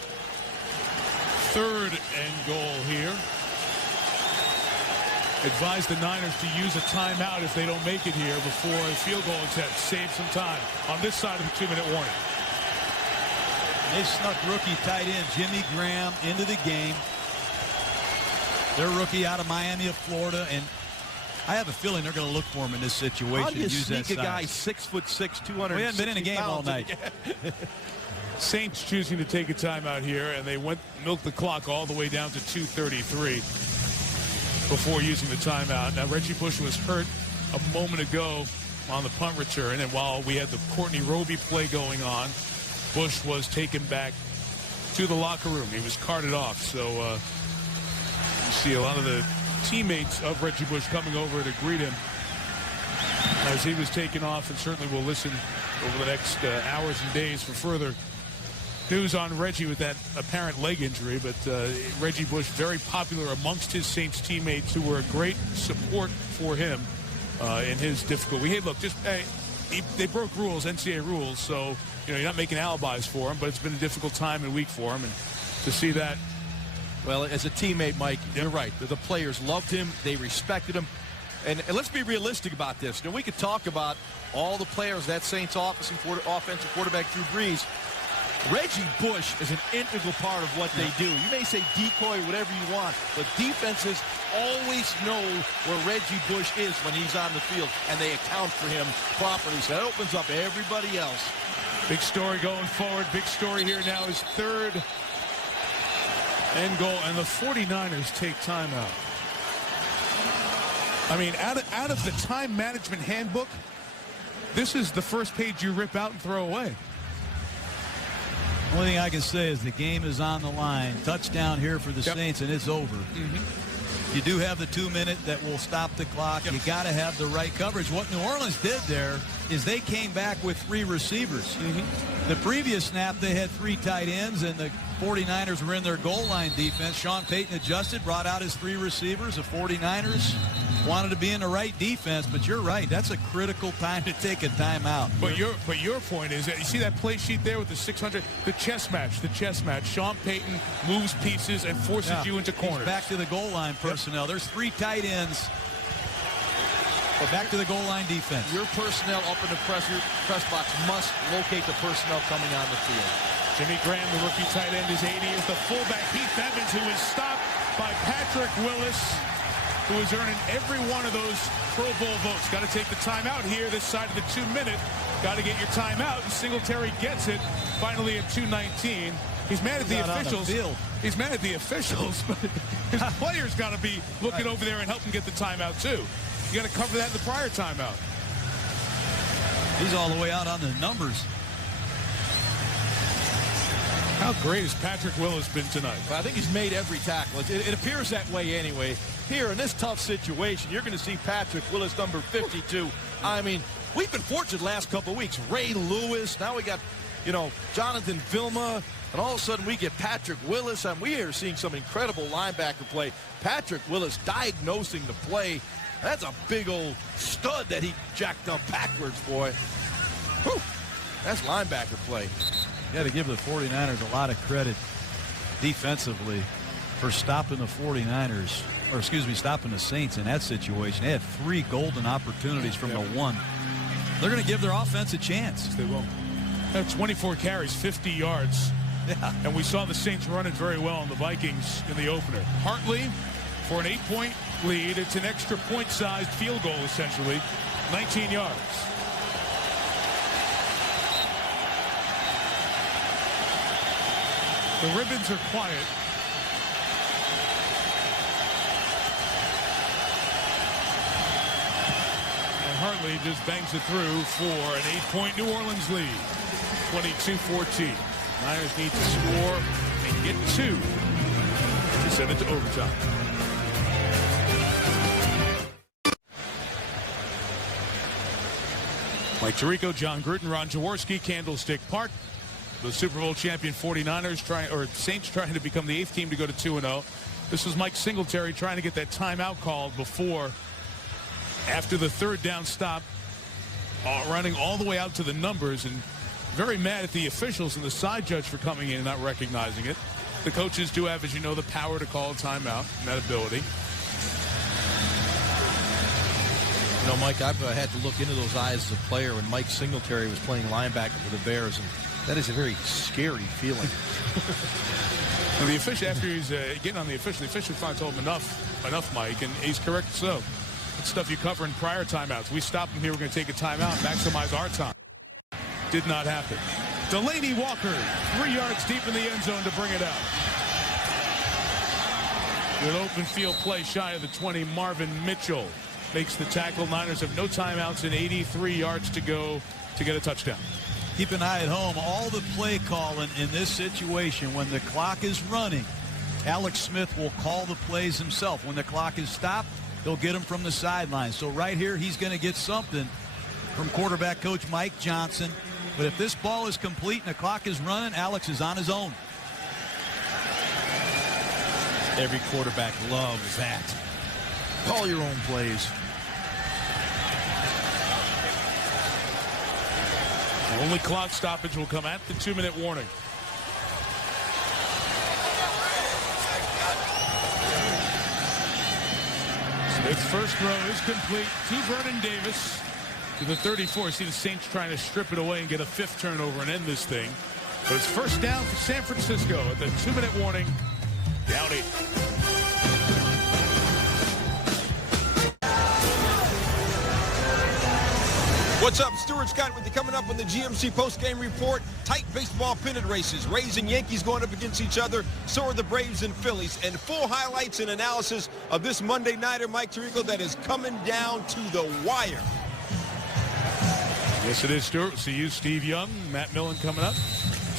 3rd and goal here. advised the Niners to use a timeout if they don't make it here before a field goal attempt. Save some time on this side of the 2-minute warning. They snuck rookie tight end Jimmy Graham into the game. They're rookie out of Miami of Florida, and I have a feeling they're going to look for him in this situation. How do you use sneak that a guy size. 6'6", 200? We haven't been in a game all night. Saints choosing to take a timeout here, and they milked the clock all the way down to 2:33 before using the timeout. Now, Reggie Bush was hurt a moment ago on the punt return, and while we had the Courtney Roby play going on, Bush was taken back to the locker room. He was carted off, so you see a lot of the teammates of Reggie Bush coming over to greet him as he was taken off, and certainly we'll listen over the next hours and days for further news on Reggie with that apparent leg injury. But Reggie Bush, very popular amongst his Saints teammates who were a great support for him in his difficulty. Hey, look, they broke rules, NCAA rules, so you're not making alibis for him, but it's been a difficult time and week for him, and to see that. Well, as a teammate, Mike, you're right. The players loved him. They respected him. And let's be realistic about this. We could talk about all the players, that Saints offensive quarterback Drew Brees. Reggie Bush is an integral part of what they do. You may say decoy, whatever you want, but defenses always know where Reggie Bush is when he's on the field, and they account for him properly. So that opens up everybody else. Big story going forward. Big story here now is third and goal, and the 49ers take timeout. I mean, out of the time management handbook, this is the first page you rip out and throw away. Only thing I can say is the game is on the line. Touchdown here for the Saints, and it's over. You do have the 2-minute that will stop the clock. You got to have the right coverage. What New Orleans did there is they came back with 3 receivers. The previous snap, they had 3 tight ends, and the 49ers were in their goal line defense. Sean Payton adjusted, brought out his 3 receivers. The 49ers wanted to be in the right defense, but you're right. That's a critical time to take a timeout. But your point is that you see that play sheet there with the 600, the chess match. Sean Payton moves pieces and forces you into corners. He's back to the goal line personnel. There's 3 tight ends. But back to the goal line defense. Your personnel up in the press box must locate the personnel coming on the field. Jimmy Graham, the rookie tight end, is 80. Is the fullback Heath Evans, who is stopped by Patrick Willis, who is earning every one of those Pro Bowl votes. Got to take the timeout here, this side of the 2-minute. Got to get your timeout, and Singletary gets it finally at 2:19. He's mad at the officials. He's mad at the officials, but his players got to be looking over there and help him get the timeout too. You got to cover that in the prior timeout. He's all the way out on the numbers. How great has Patrick Willis been tonight? Well, I think he's made every tackle. It appears that way anyway. Here in this tough situation, you're going to see Patrick Willis, number 52. I mean, we've been fortunate the last couple of weeks. Ray Lewis. Now we got, Jonathan Vilma. And all of a sudden we get Patrick Willis. And we are seeing some incredible linebacker play. Patrick Willis diagnosing the play. That's a big old stud that he jacked up backwards, boy. Whew. That's linebacker play. You got to give the 49ers a lot of credit defensively for stopping the 49ers, or excuse me, stopping the Saints in that situation. They had 3 golden opportunities from the 1. They're going to give their offense a chance. They will. 24 carries, 50 yards. Yeah. And we saw the Saints run it very well on the Vikings in the opener. Hartley for an 8-point lead. It's an extra point-sized field goal, essentially. 19 yards. The ribbons are quiet. And Hartley just bangs it through for an 8-point New Orleans lead. 22-14. Niners need to score and get 2 to send it to overtime. Mike Tirico, John Gruden, Ron Jaworski, Candlestick Park. The Super Bowl champion 49ers Saints trying to become the 8th team to go to 2-0. This was Mike Singletary trying to get that timeout called after the 3rd down stop, running all the way out to the numbers, and very mad at the officials and the side judge for coming in and not recognizing it. The coaches do have, as you know, the power to call a timeout and that ability. You know, Mike, I've had to look into those eyes as a player when Mike Singletary was playing linebacker for the Bears, and that is a very scary feeling. Well, the official, after he's getting on the official finally told him enough, Mike, and he's correct so. That's stuff you cover in prior timeouts. We stop him here. We're going to take a timeout, maximize our time. Did not happen. Delaney Walker, 3 yards deep in the end zone to bring it out. With open field play shy of the 20, Marvin Mitchell makes the tackle. Niners have no timeouts and 83 yards to go to get a touchdown. Keep an eye at home. All the play calling in this situation, when the clock is running, Alex Smith will call the plays himself. When the clock is stopped, he'll get them from the sideline. So right here, he's going to get something from quarterback coach Mike Johnson. But if this ball is complete and the clock is running, Alex is on his own. Every quarterback loves that. Call your own plays. The only clock stoppage will come at the 2-minute warning. Smith's first throw is complete to Vernon Davis to the 34. See the Saints trying to strip it away and get a 5th turnover and end this thing. But it's first down for San Francisco at the 2-minute warning. Down 8. What's up? Stuart Scott with you coming up on the GMC postgame report. Tight baseball pennant races. Rays and Yankees going up against each other. So are the Braves and Phillies. And full highlights and analysis of this Monday nighter, Mike Tirico, that is coming down to the wire. Yes, it is, Stuart. We'll see you, Steve Young, Matt Millen coming up.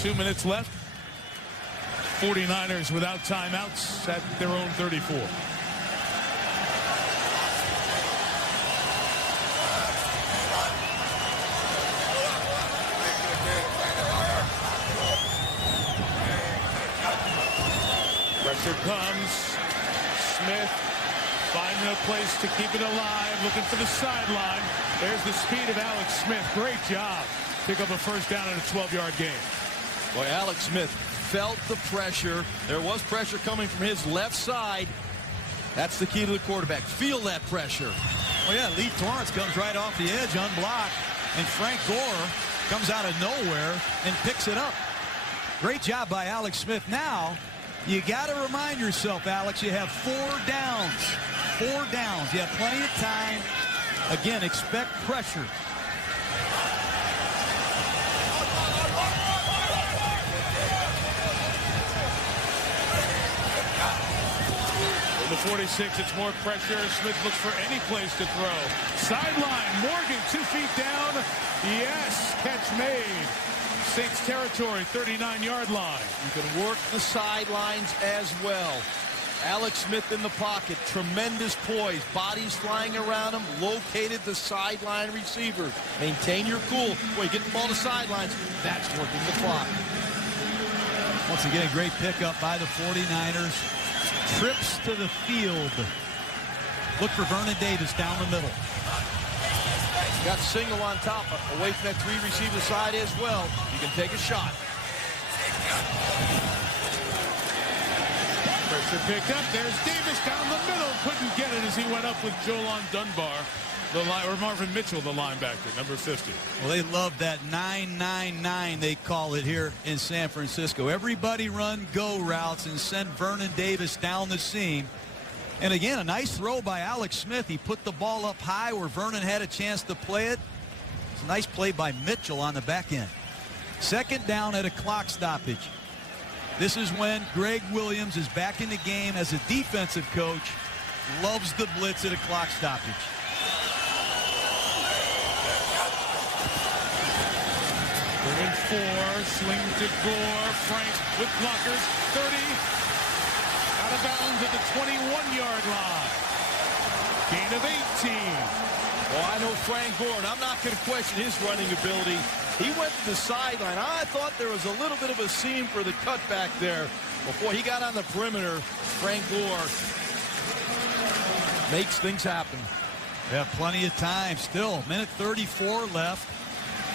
2 minutes left. 49ers without timeouts at their own 34. Pressure comes. Smith finding a place to keep it alive, looking for the sideline. There's the speed of Alex Smith. Great job. Pick up a first down in a 12-yard game. Boy, Alex Smith felt the pressure. There was pressure coming from his left side. That's the key to the quarterback. Feel that pressure. Oh, yeah, Lee Torrance comes right off the edge, unblocked, and Frank Gore comes out of nowhere and picks it up. Great job by Alex Smith. Now, you got to remind yourself, Alex, you have 4 downs. 4 downs. You have plenty of time. Again, expect pressure. The 46, it's more pressure. Smith looks for any place to throw. Sideline, Morgan, 2 feet down. Yes, catch made. Saints territory, 39-yard line. You can work the sidelines as well. Alex Smith in the pocket, tremendous poise, bodies flying around him, located the sideline receiver. Maintain your cool. Boy, get the ball to sidelines. That's working the clock. Once again, great pickup by the 49ers. Trips to the field. Look for Vernon Davis down the middle. Got single on top, away from that 3-receiver side as well. You can take a shot. Pressure picked up. There's Davis down the middle. Couldn't get it as he went up with Jolon Dunbar, or Marvin Mitchell, the linebacker, number 50. Well, they love that 9-9-9, they call it here in San Francisco. Everybody run go routes and send Vernon Davis down the seam. And again, a nice throw by Alex Smith. He put the ball up high where Vernon had a chance to play it. It's a nice play by Mitchell on the back end. 2nd down at a clock stoppage. This is when Greg Williams is back in the game as a defensive coach. Loves the blitz at a clock stoppage. They're in 4, sling to Gore. Frank with blockers, 30. Out of bounds at the 21-yard line. Gain of 18. Well, I know Frank Gore, and I'm not going to question his running ability. He went to the sideline. I thought there was a little bit of a seam for the cutback there. Before he got on the perimeter, Frank Gore makes things happen. They have plenty of time still. Minute 34 left.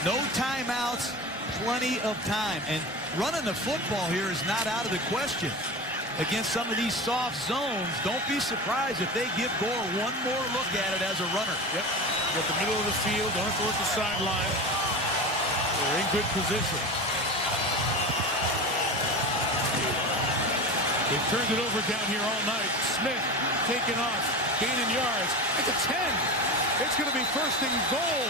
No timeouts, plenty of time. And running the football here is not out of the question. Against some of these soft zones, don't be surprised if they give Gore one more look at it as a runner. Yep. Get the middle of the field. Don't throw it to the sideline. They're in good position. They've turned it over down here all night. Smith taking off, gaining yards. It's a 10. It's going to be first and goal.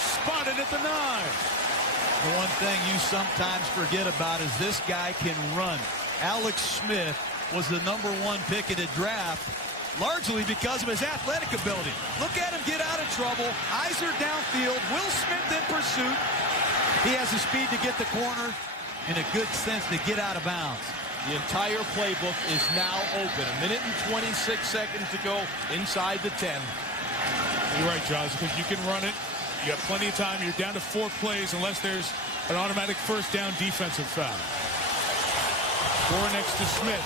Spotted at the 9. The one thing you sometimes forget about is this guy can run. Alex Smith was the #1 pick in the draft, largely because of his athletic ability. Look at him get out of trouble. Eyes are downfield. Will Smith in pursuit. He has the speed to get the corner and a good sense to get out of bounds. The entire playbook is now open. 1 minute and 26 seconds to go inside the 10. You're right, Josh, because you can run it. You have plenty of time. You're down to 4 plays unless there's an automatic first down defensive foul. Gore next to Smith.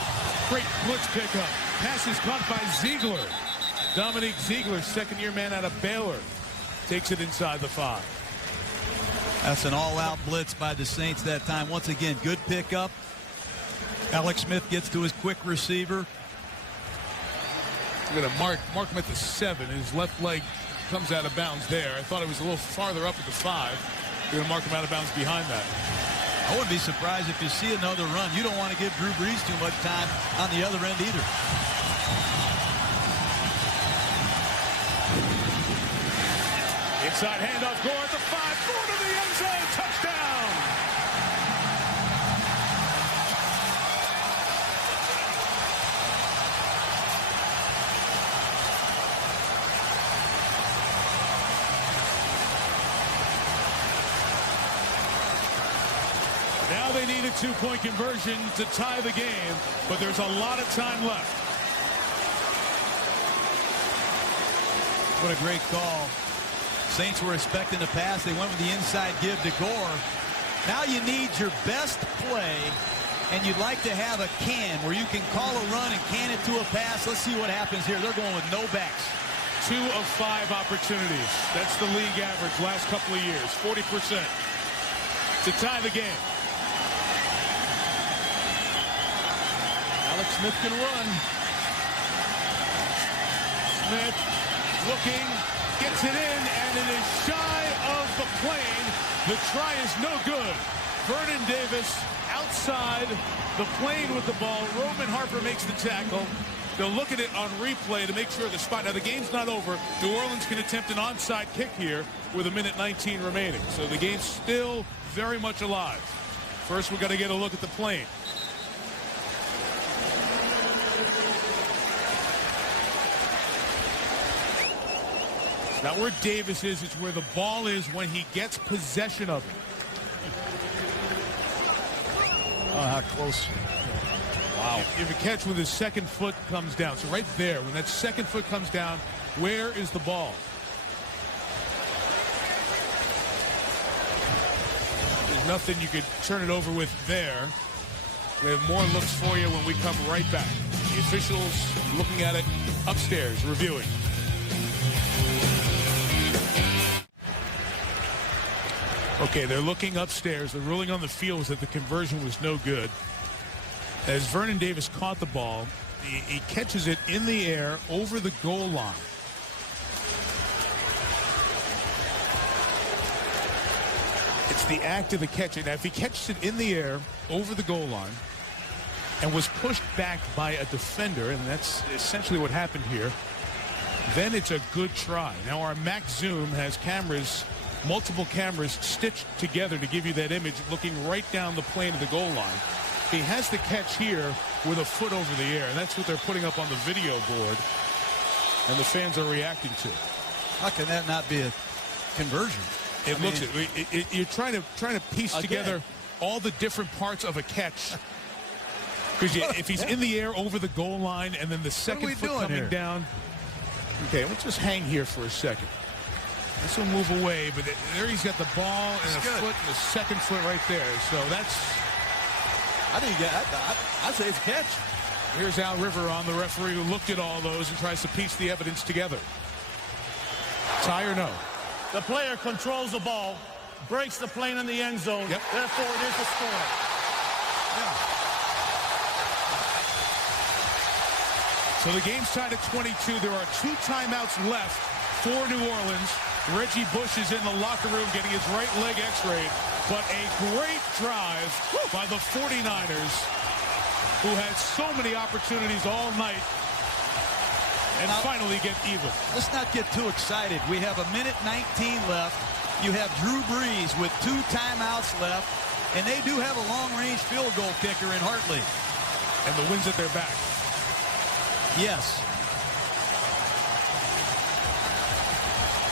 Great blitz pickup. Pass is caught by Ziegler. Dominique Ziegler, second-year man out of Baylor, takes it inside the 5. That's an all-out blitz by the Saints that time. Once again, good pickup. Alex Smith gets to his quick receiver. Look at him mark him at the 7. His left leg comes out of bounds there. I thought it was a little farther up at the 5. You're going to mark him out of bounds behind that. I wouldn't be surprised if you see another run. You don't want to give Drew Brees too much time on the other end either. Inside handoff, Gore at the 5. Gore to the end zone. Touchdown. Now they need a 2-point conversion to tie the game, but there's a lot of time left. What a great call. Saints were expecting to pass. They went with the inside give to Gore. Now you need your best play, and you'd like to have a can where you can call a run and can it to a pass. Let's see what happens here. They're going with no backs. 2 of 5 opportunities. That's the league average last couple of years. 40% to tie the game. Alex Smith can run. Smith looking, gets it in, and it is shy of the plane. The try is no good. Vernon Davis outside the plane with the ball. Roman Harper makes the tackle. They'll look at it on replay to make sure the spot. Now, the game's not over. New Orleans can attempt an onside kick here with 1:19 remaining. So the game's still very much alive. First, we've got to get a look at the plane. Not where Davis is, it's where the ball is when he gets possession of it. Oh, how close. Wow. If a catch with his second foot comes down. So right there, when that second foot comes down, where is the ball? There's nothing you could turn it over with there. We have more looks for you when we come right back. The officials looking at it upstairs, reviewing. Okay, they're looking upstairs. The ruling on the field was that the conversion was no good. As Vernon Davis caught the ball, he catches it in the air over the goal line. It's the act of the catch. Now, if he catches it in the air over the goal line and was pushed back by a defender, and that's essentially what happened here, then it's a good try. Now, our Max Zoom has cameras, multiple cameras stitched together to give you that image looking right down the plane of the goal line. He has the catch here with a foot over the air, and that's what they're putting up on the video board, and the fans are reacting to it. How can that not be a conversion? You're trying to piece together all the different parts of a catch. Because if he's in the air over the goal line and then the second foot coming down. Okay, let's just hang here for a second. This will move away, but there he's got the ball and a foot and the second foot right there. So that's... I'd say it's a catch. Here's Al River on the referee who looked at all those and tries to piece the evidence together. Tie or no? The player controls the ball, breaks the plane in the end zone. Yep. Therefore, it is a score. So the game's tied at 22. There are 2 timeouts left for New Orleans. Reggie Bush is in the locker room getting his right leg x-rayed. But a great drive by the 49ers, who had so many opportunities all night, and finally get even. Let's not get too excited. We have 1:19 left. You have Drew Brees with 2 timeouts left, and they do have a long-range field goal kicker in Hartley. And the wind's at their back. Yes.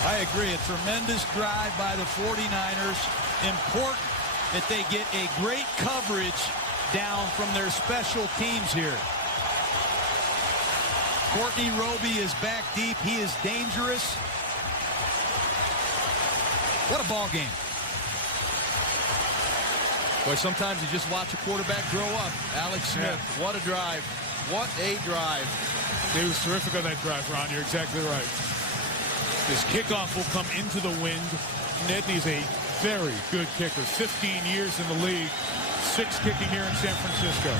I agree. A tremendous drive by the 49ers. Important that they get a great coverage down from their special teams here. Courtney Roby is back deep. He is dangerous. What a ball game. Boy, sometimes you just watch a quarterback grow up. Alex Smith, what a drive. What a drive. He was terrific on that drive, Ron. You're exactly right. His kickoff will come into the wind. Nedney's a very good kicker. 15 years in the league. 6 kicking here in San Francisco.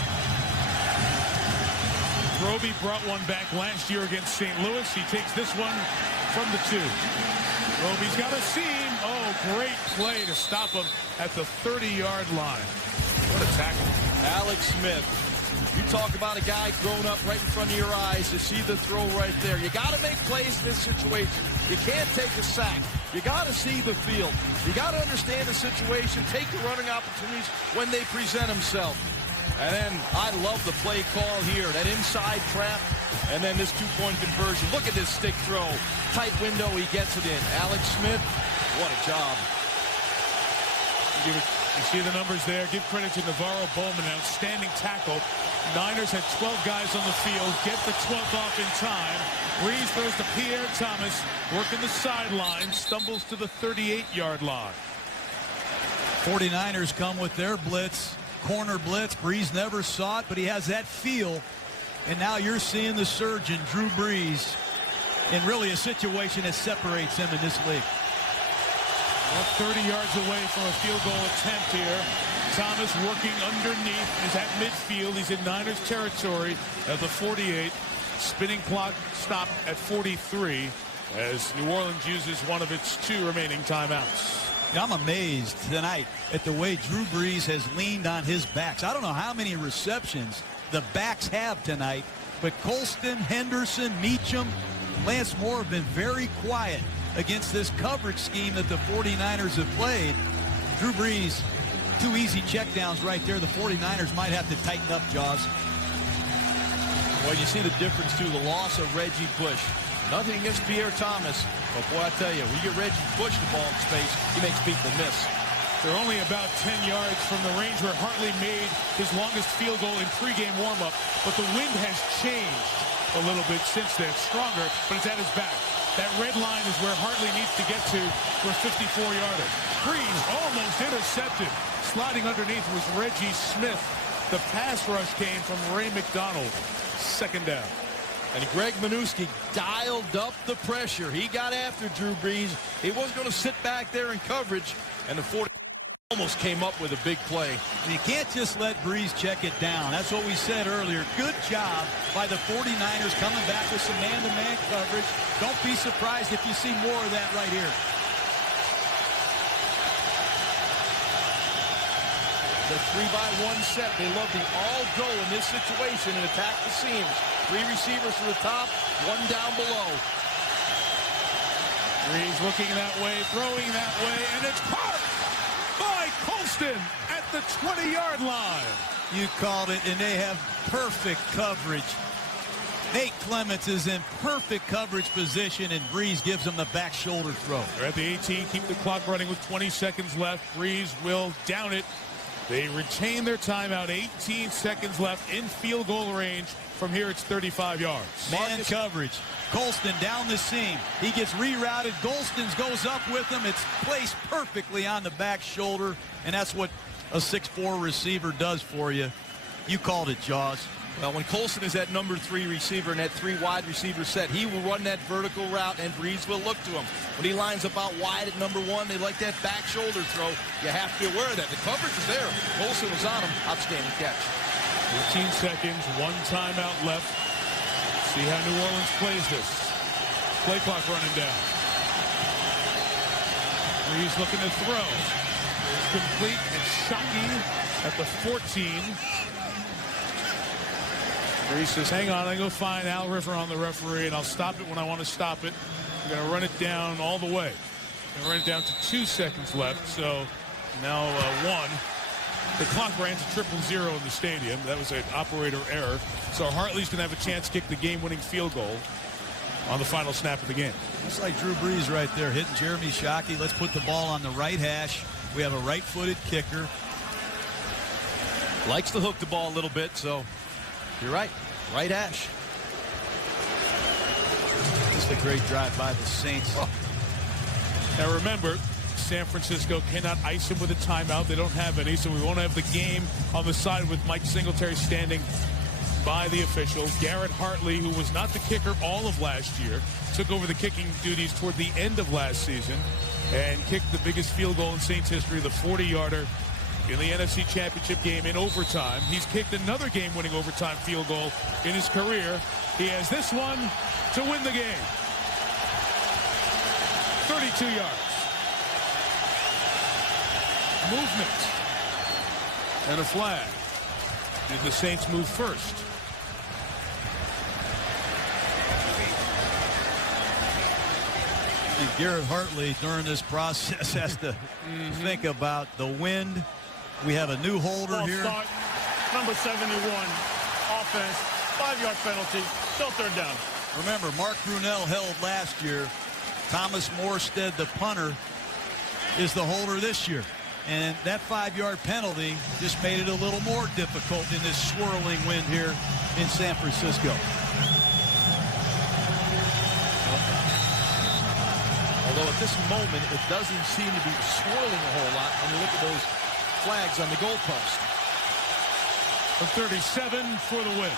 Roby brought one back last year against St. Louis. He takes this one from the 2. Roby's got a seam. Oh, great play to stop him at the 30-yard line. What a tackle. Alex Smith. You talk about a guy growing up right in front of your eyes to see the throw right there. You got to make plays in this situation. You can't take a sack. You got to see the field. You got to understand the situation, take the running opportunities when they present themselves. And then I love the play call here, that inside trap, and then this 2-point conversion. Look at this stick throw. Tight window, he gets it in. Alex Smith, what a job. You see the numbers there. Give credit to Navarro Bowman, an outstanding tackle. Niners had 12 guys on the field. Get the 12th off in time. Brees throws to Pierre Thomas, working the sideline, stumbles to the 38-yard line. 49ers come with their blitz, corner blitz. Brees never saw it, but he has that feel. And now you're seeing the surgeon, Drew Brees, in really a situation that separates him in this league. Well, 30 yards away from a field goal attempt here. Thomas working underneath, is at midfield. He's in Niners territory at the 48. Spinning clock stopped at 43 as New Orleans uses one of its 2 remaining timeouts. I'm amazed tonight at the way Drew Brees has leaned on his backs. I don't know how many receptions the backs have tonight, but Colston, Henderson, Meacham, Lance Moore have been very quiet against this coverage scheme that the 49ers have played. Drew Brees, 2 easy checkdowns right there. The 49ers might have to tighten up, Jaws. Well, you see the difference, too, the loss of Reggie Bush. Nothing against Pierre Thomas, but boy, I tell you, when you get Reggie Bush the ball in space, he makes people miss. They're only about 10 yards from the range where Hartley made his longest field goal in pregame warm-up, but the wind has changed a little bit since then. Stronger, but it's at his back. That red line is where Hartley needs to get to for a 54-yarder. Brees almost intercepted. Sliding underneath was Reggie Smith. The pass rush came from Ray McDonald. 2nd down. And Greg Minuski dialed up the pressure. He got after Drew Brees. He wasn't going to sit back there in coverage, and the 40 almost came up with a big play. You can't just let Brees check it down. That's what we said earlier. Good job by the 49ers coming back with some man-to-man coverage. Don't be surprised if you see more of that right here. The 3-by-1 set. They love the all-go in this situation and attack the seams. 3 receivers to the top, 1 down below. Brees looking that way, throwing that way, and it's caught by Colston at the 20-yard line. You called it, and they have perfect coverage. Nate Clements is in perfect coverage position, and Brees gives him the back shoulder throw. They're at the 18, keep the clock running with 20 seconds left. Brees will down it. They retain their timeout, 18 seconds left in field goal range. From here, it's 35 yards. Man coverage. Colston down the seam. He gets rerouted. Golston goes up with him. It's placed perfectly on the back shoulder, and that's what a 6'4 receiver does for you. You called it, Jaws. Well, when Colston is that number 3 receiver in that 3 wide receiver set, he will run that vertical route, and Brees will look to him. When he lines up out wide at number 1, they like that back shoulder throw. You have to be aware of that. The coverage is there. Colston was on him. Outstanding catch. 15 seconds, 1 timeout left. See how New Orleans plays this. Play clock running down. Breeze looking to throw. Complete, and Shockey at the 14. Breeze says, hang on, I go find Al River on the referee, and I'll stop it when I want to stop it. I'm going to run it down all the way. I'm going to run it down to 2 seconds left, so now 1. The clock ran to 0-0 in the stadium. That was an operator error. So Hartley's going to have a chance to kick the game-winning field goal on the final snap of the game. It's like Drew Brees right there hitting Jeremy Shockey. Let's put the ball on the right hash. We have a right-footed kicker. Likes to hook the ball a little bit, so you're right. Right hash. Just a great drive by the Saints. Oh. Now remember, San Francisco cannot ice him with a timeout. They don't have any, so we won't have the game on the side with Mike Singletary standing by the official. Garrett Hartley, who was not the kicker all of last year, took over the kicking duties toward the end of last season and kicked the biggest field goal in Saints history, the 40-yarder in the NFC Championship game in overtime. He's kicked another game-winning overtime field goal in his career. He has this one to win the game. 32 yards. Movement. And a flag. Did the Saints move first? And Garrett Hartley during this process has to think about the wind. We have a new holder Ball here. Start, number 71, offense, 5-yard penalty, still third down. Remember, Mark Brunell held last year. Thomas Morstead, the punter, is the holder this year. And that 5-yard penalty just made it a little more difficult in this swirling wind here in San Francisco. Although at this moment, it doesn't seem to be swirling a whole lot when you look at those flags on the goalpost. A 37 for the win.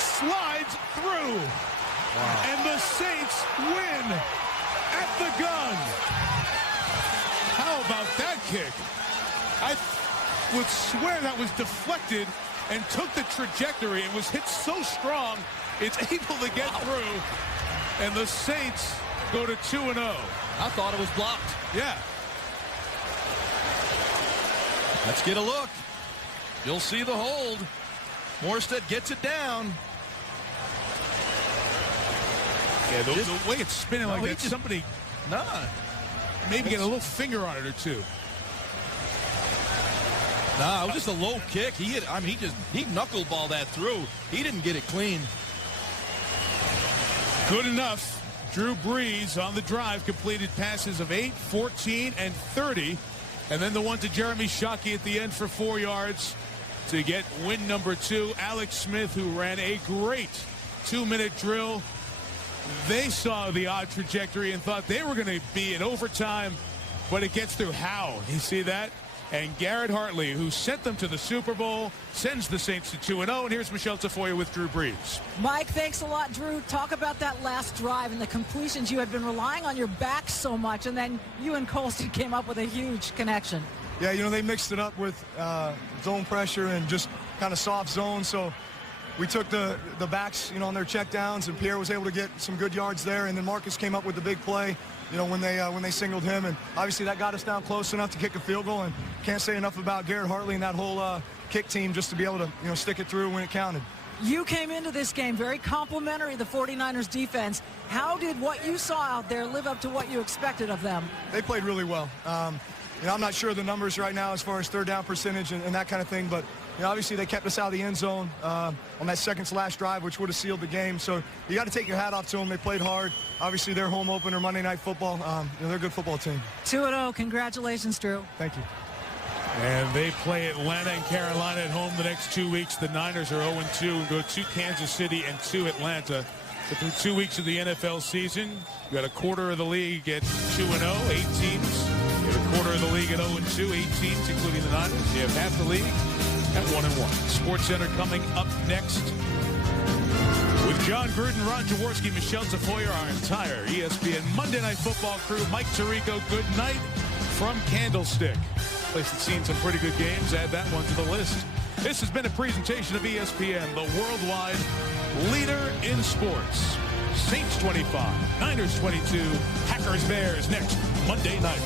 Slides through. Wow. And the Saints win at the gun. How about that kick? I would swear that was deflected and took the trajectory and was hit so strong it's able to get through. And the Saints go to 2-0. I thought it was blocked. Yeah. Let's get a look. You'll see the hold. Morstead gets it down. Yeah, the way it's spinning like that, somebody maybe get a little finger on it or two. Nah, it was just a low kick. He knuckleballed that through. He didn't get it clean. Good enough. Drew Brees on the drive completed passes of 8, 14, and 30. And then the one to Jeremy Shockey at the end for 4 yards to get win number 2. Alex Smith, who ran a great 2-minute drill. They saw the odd trajectory and thought they were going to be in overtime, but it gets through. How? You see that? And Garrett Hartley, who sent them to the Super Bowl, sends the Saints to 2-0. And here's Michelle Tafoya with Drew Brees. Mike, thanks a lot, Drew. Talk about that last drive and the completions. You had been relying on your back so much, and then you and Colston came up with a huge connection. Yeah, you know, they mixed it up with zone pressure and just kind of soft zone. So we took the backs, on their check downs, and Pierre was able to get some good yards there. And then Marcus came up with the big play, when they singled him. And obviously that got us down close enough to kick a field goal. And can't say enough about Garrett Hartley and that whole kick team just to be able to, stick it through when it counted. You came into this game very complimentary of the 49ers defense. How did what you saw out there live up to what you expected of them? They played really well. I'm not sure of the numbers right now as far as third down percentage and that kind of thing, but obviously they kept us out of the end zone on that second-to-last drive, which would have sealed the game. So you got to take your hat off to them. They played hard. Obviously, their home opener, Monday Night Football, they're a good football team. 2-0. Congratulations, Drew. Thank you. And they play Atlanta and Carolina at home the next 2 weeks. The Niners are 0-2 and go to Kansas City and to Atlanta. But through 2 weeks of the NFL season, you got a quarter of the league at 2-0, 8 teams. You have a quarter of the league at 0-2, 8 teams, including the Niners. You have half the league at 1-1. Sports Center coming up next with John Gruden, Ron Jaworski, Michelle Tafoya, our entire ESPN Monday Night Football crew. Mike Tirico, good night from Candlestick. Place that's seen some pretty good games. Add that one to the list. This has been a presentation of ESPN, the worldwide leader in sports. Saints 25, Niners 22, Packers Bears next Monday night.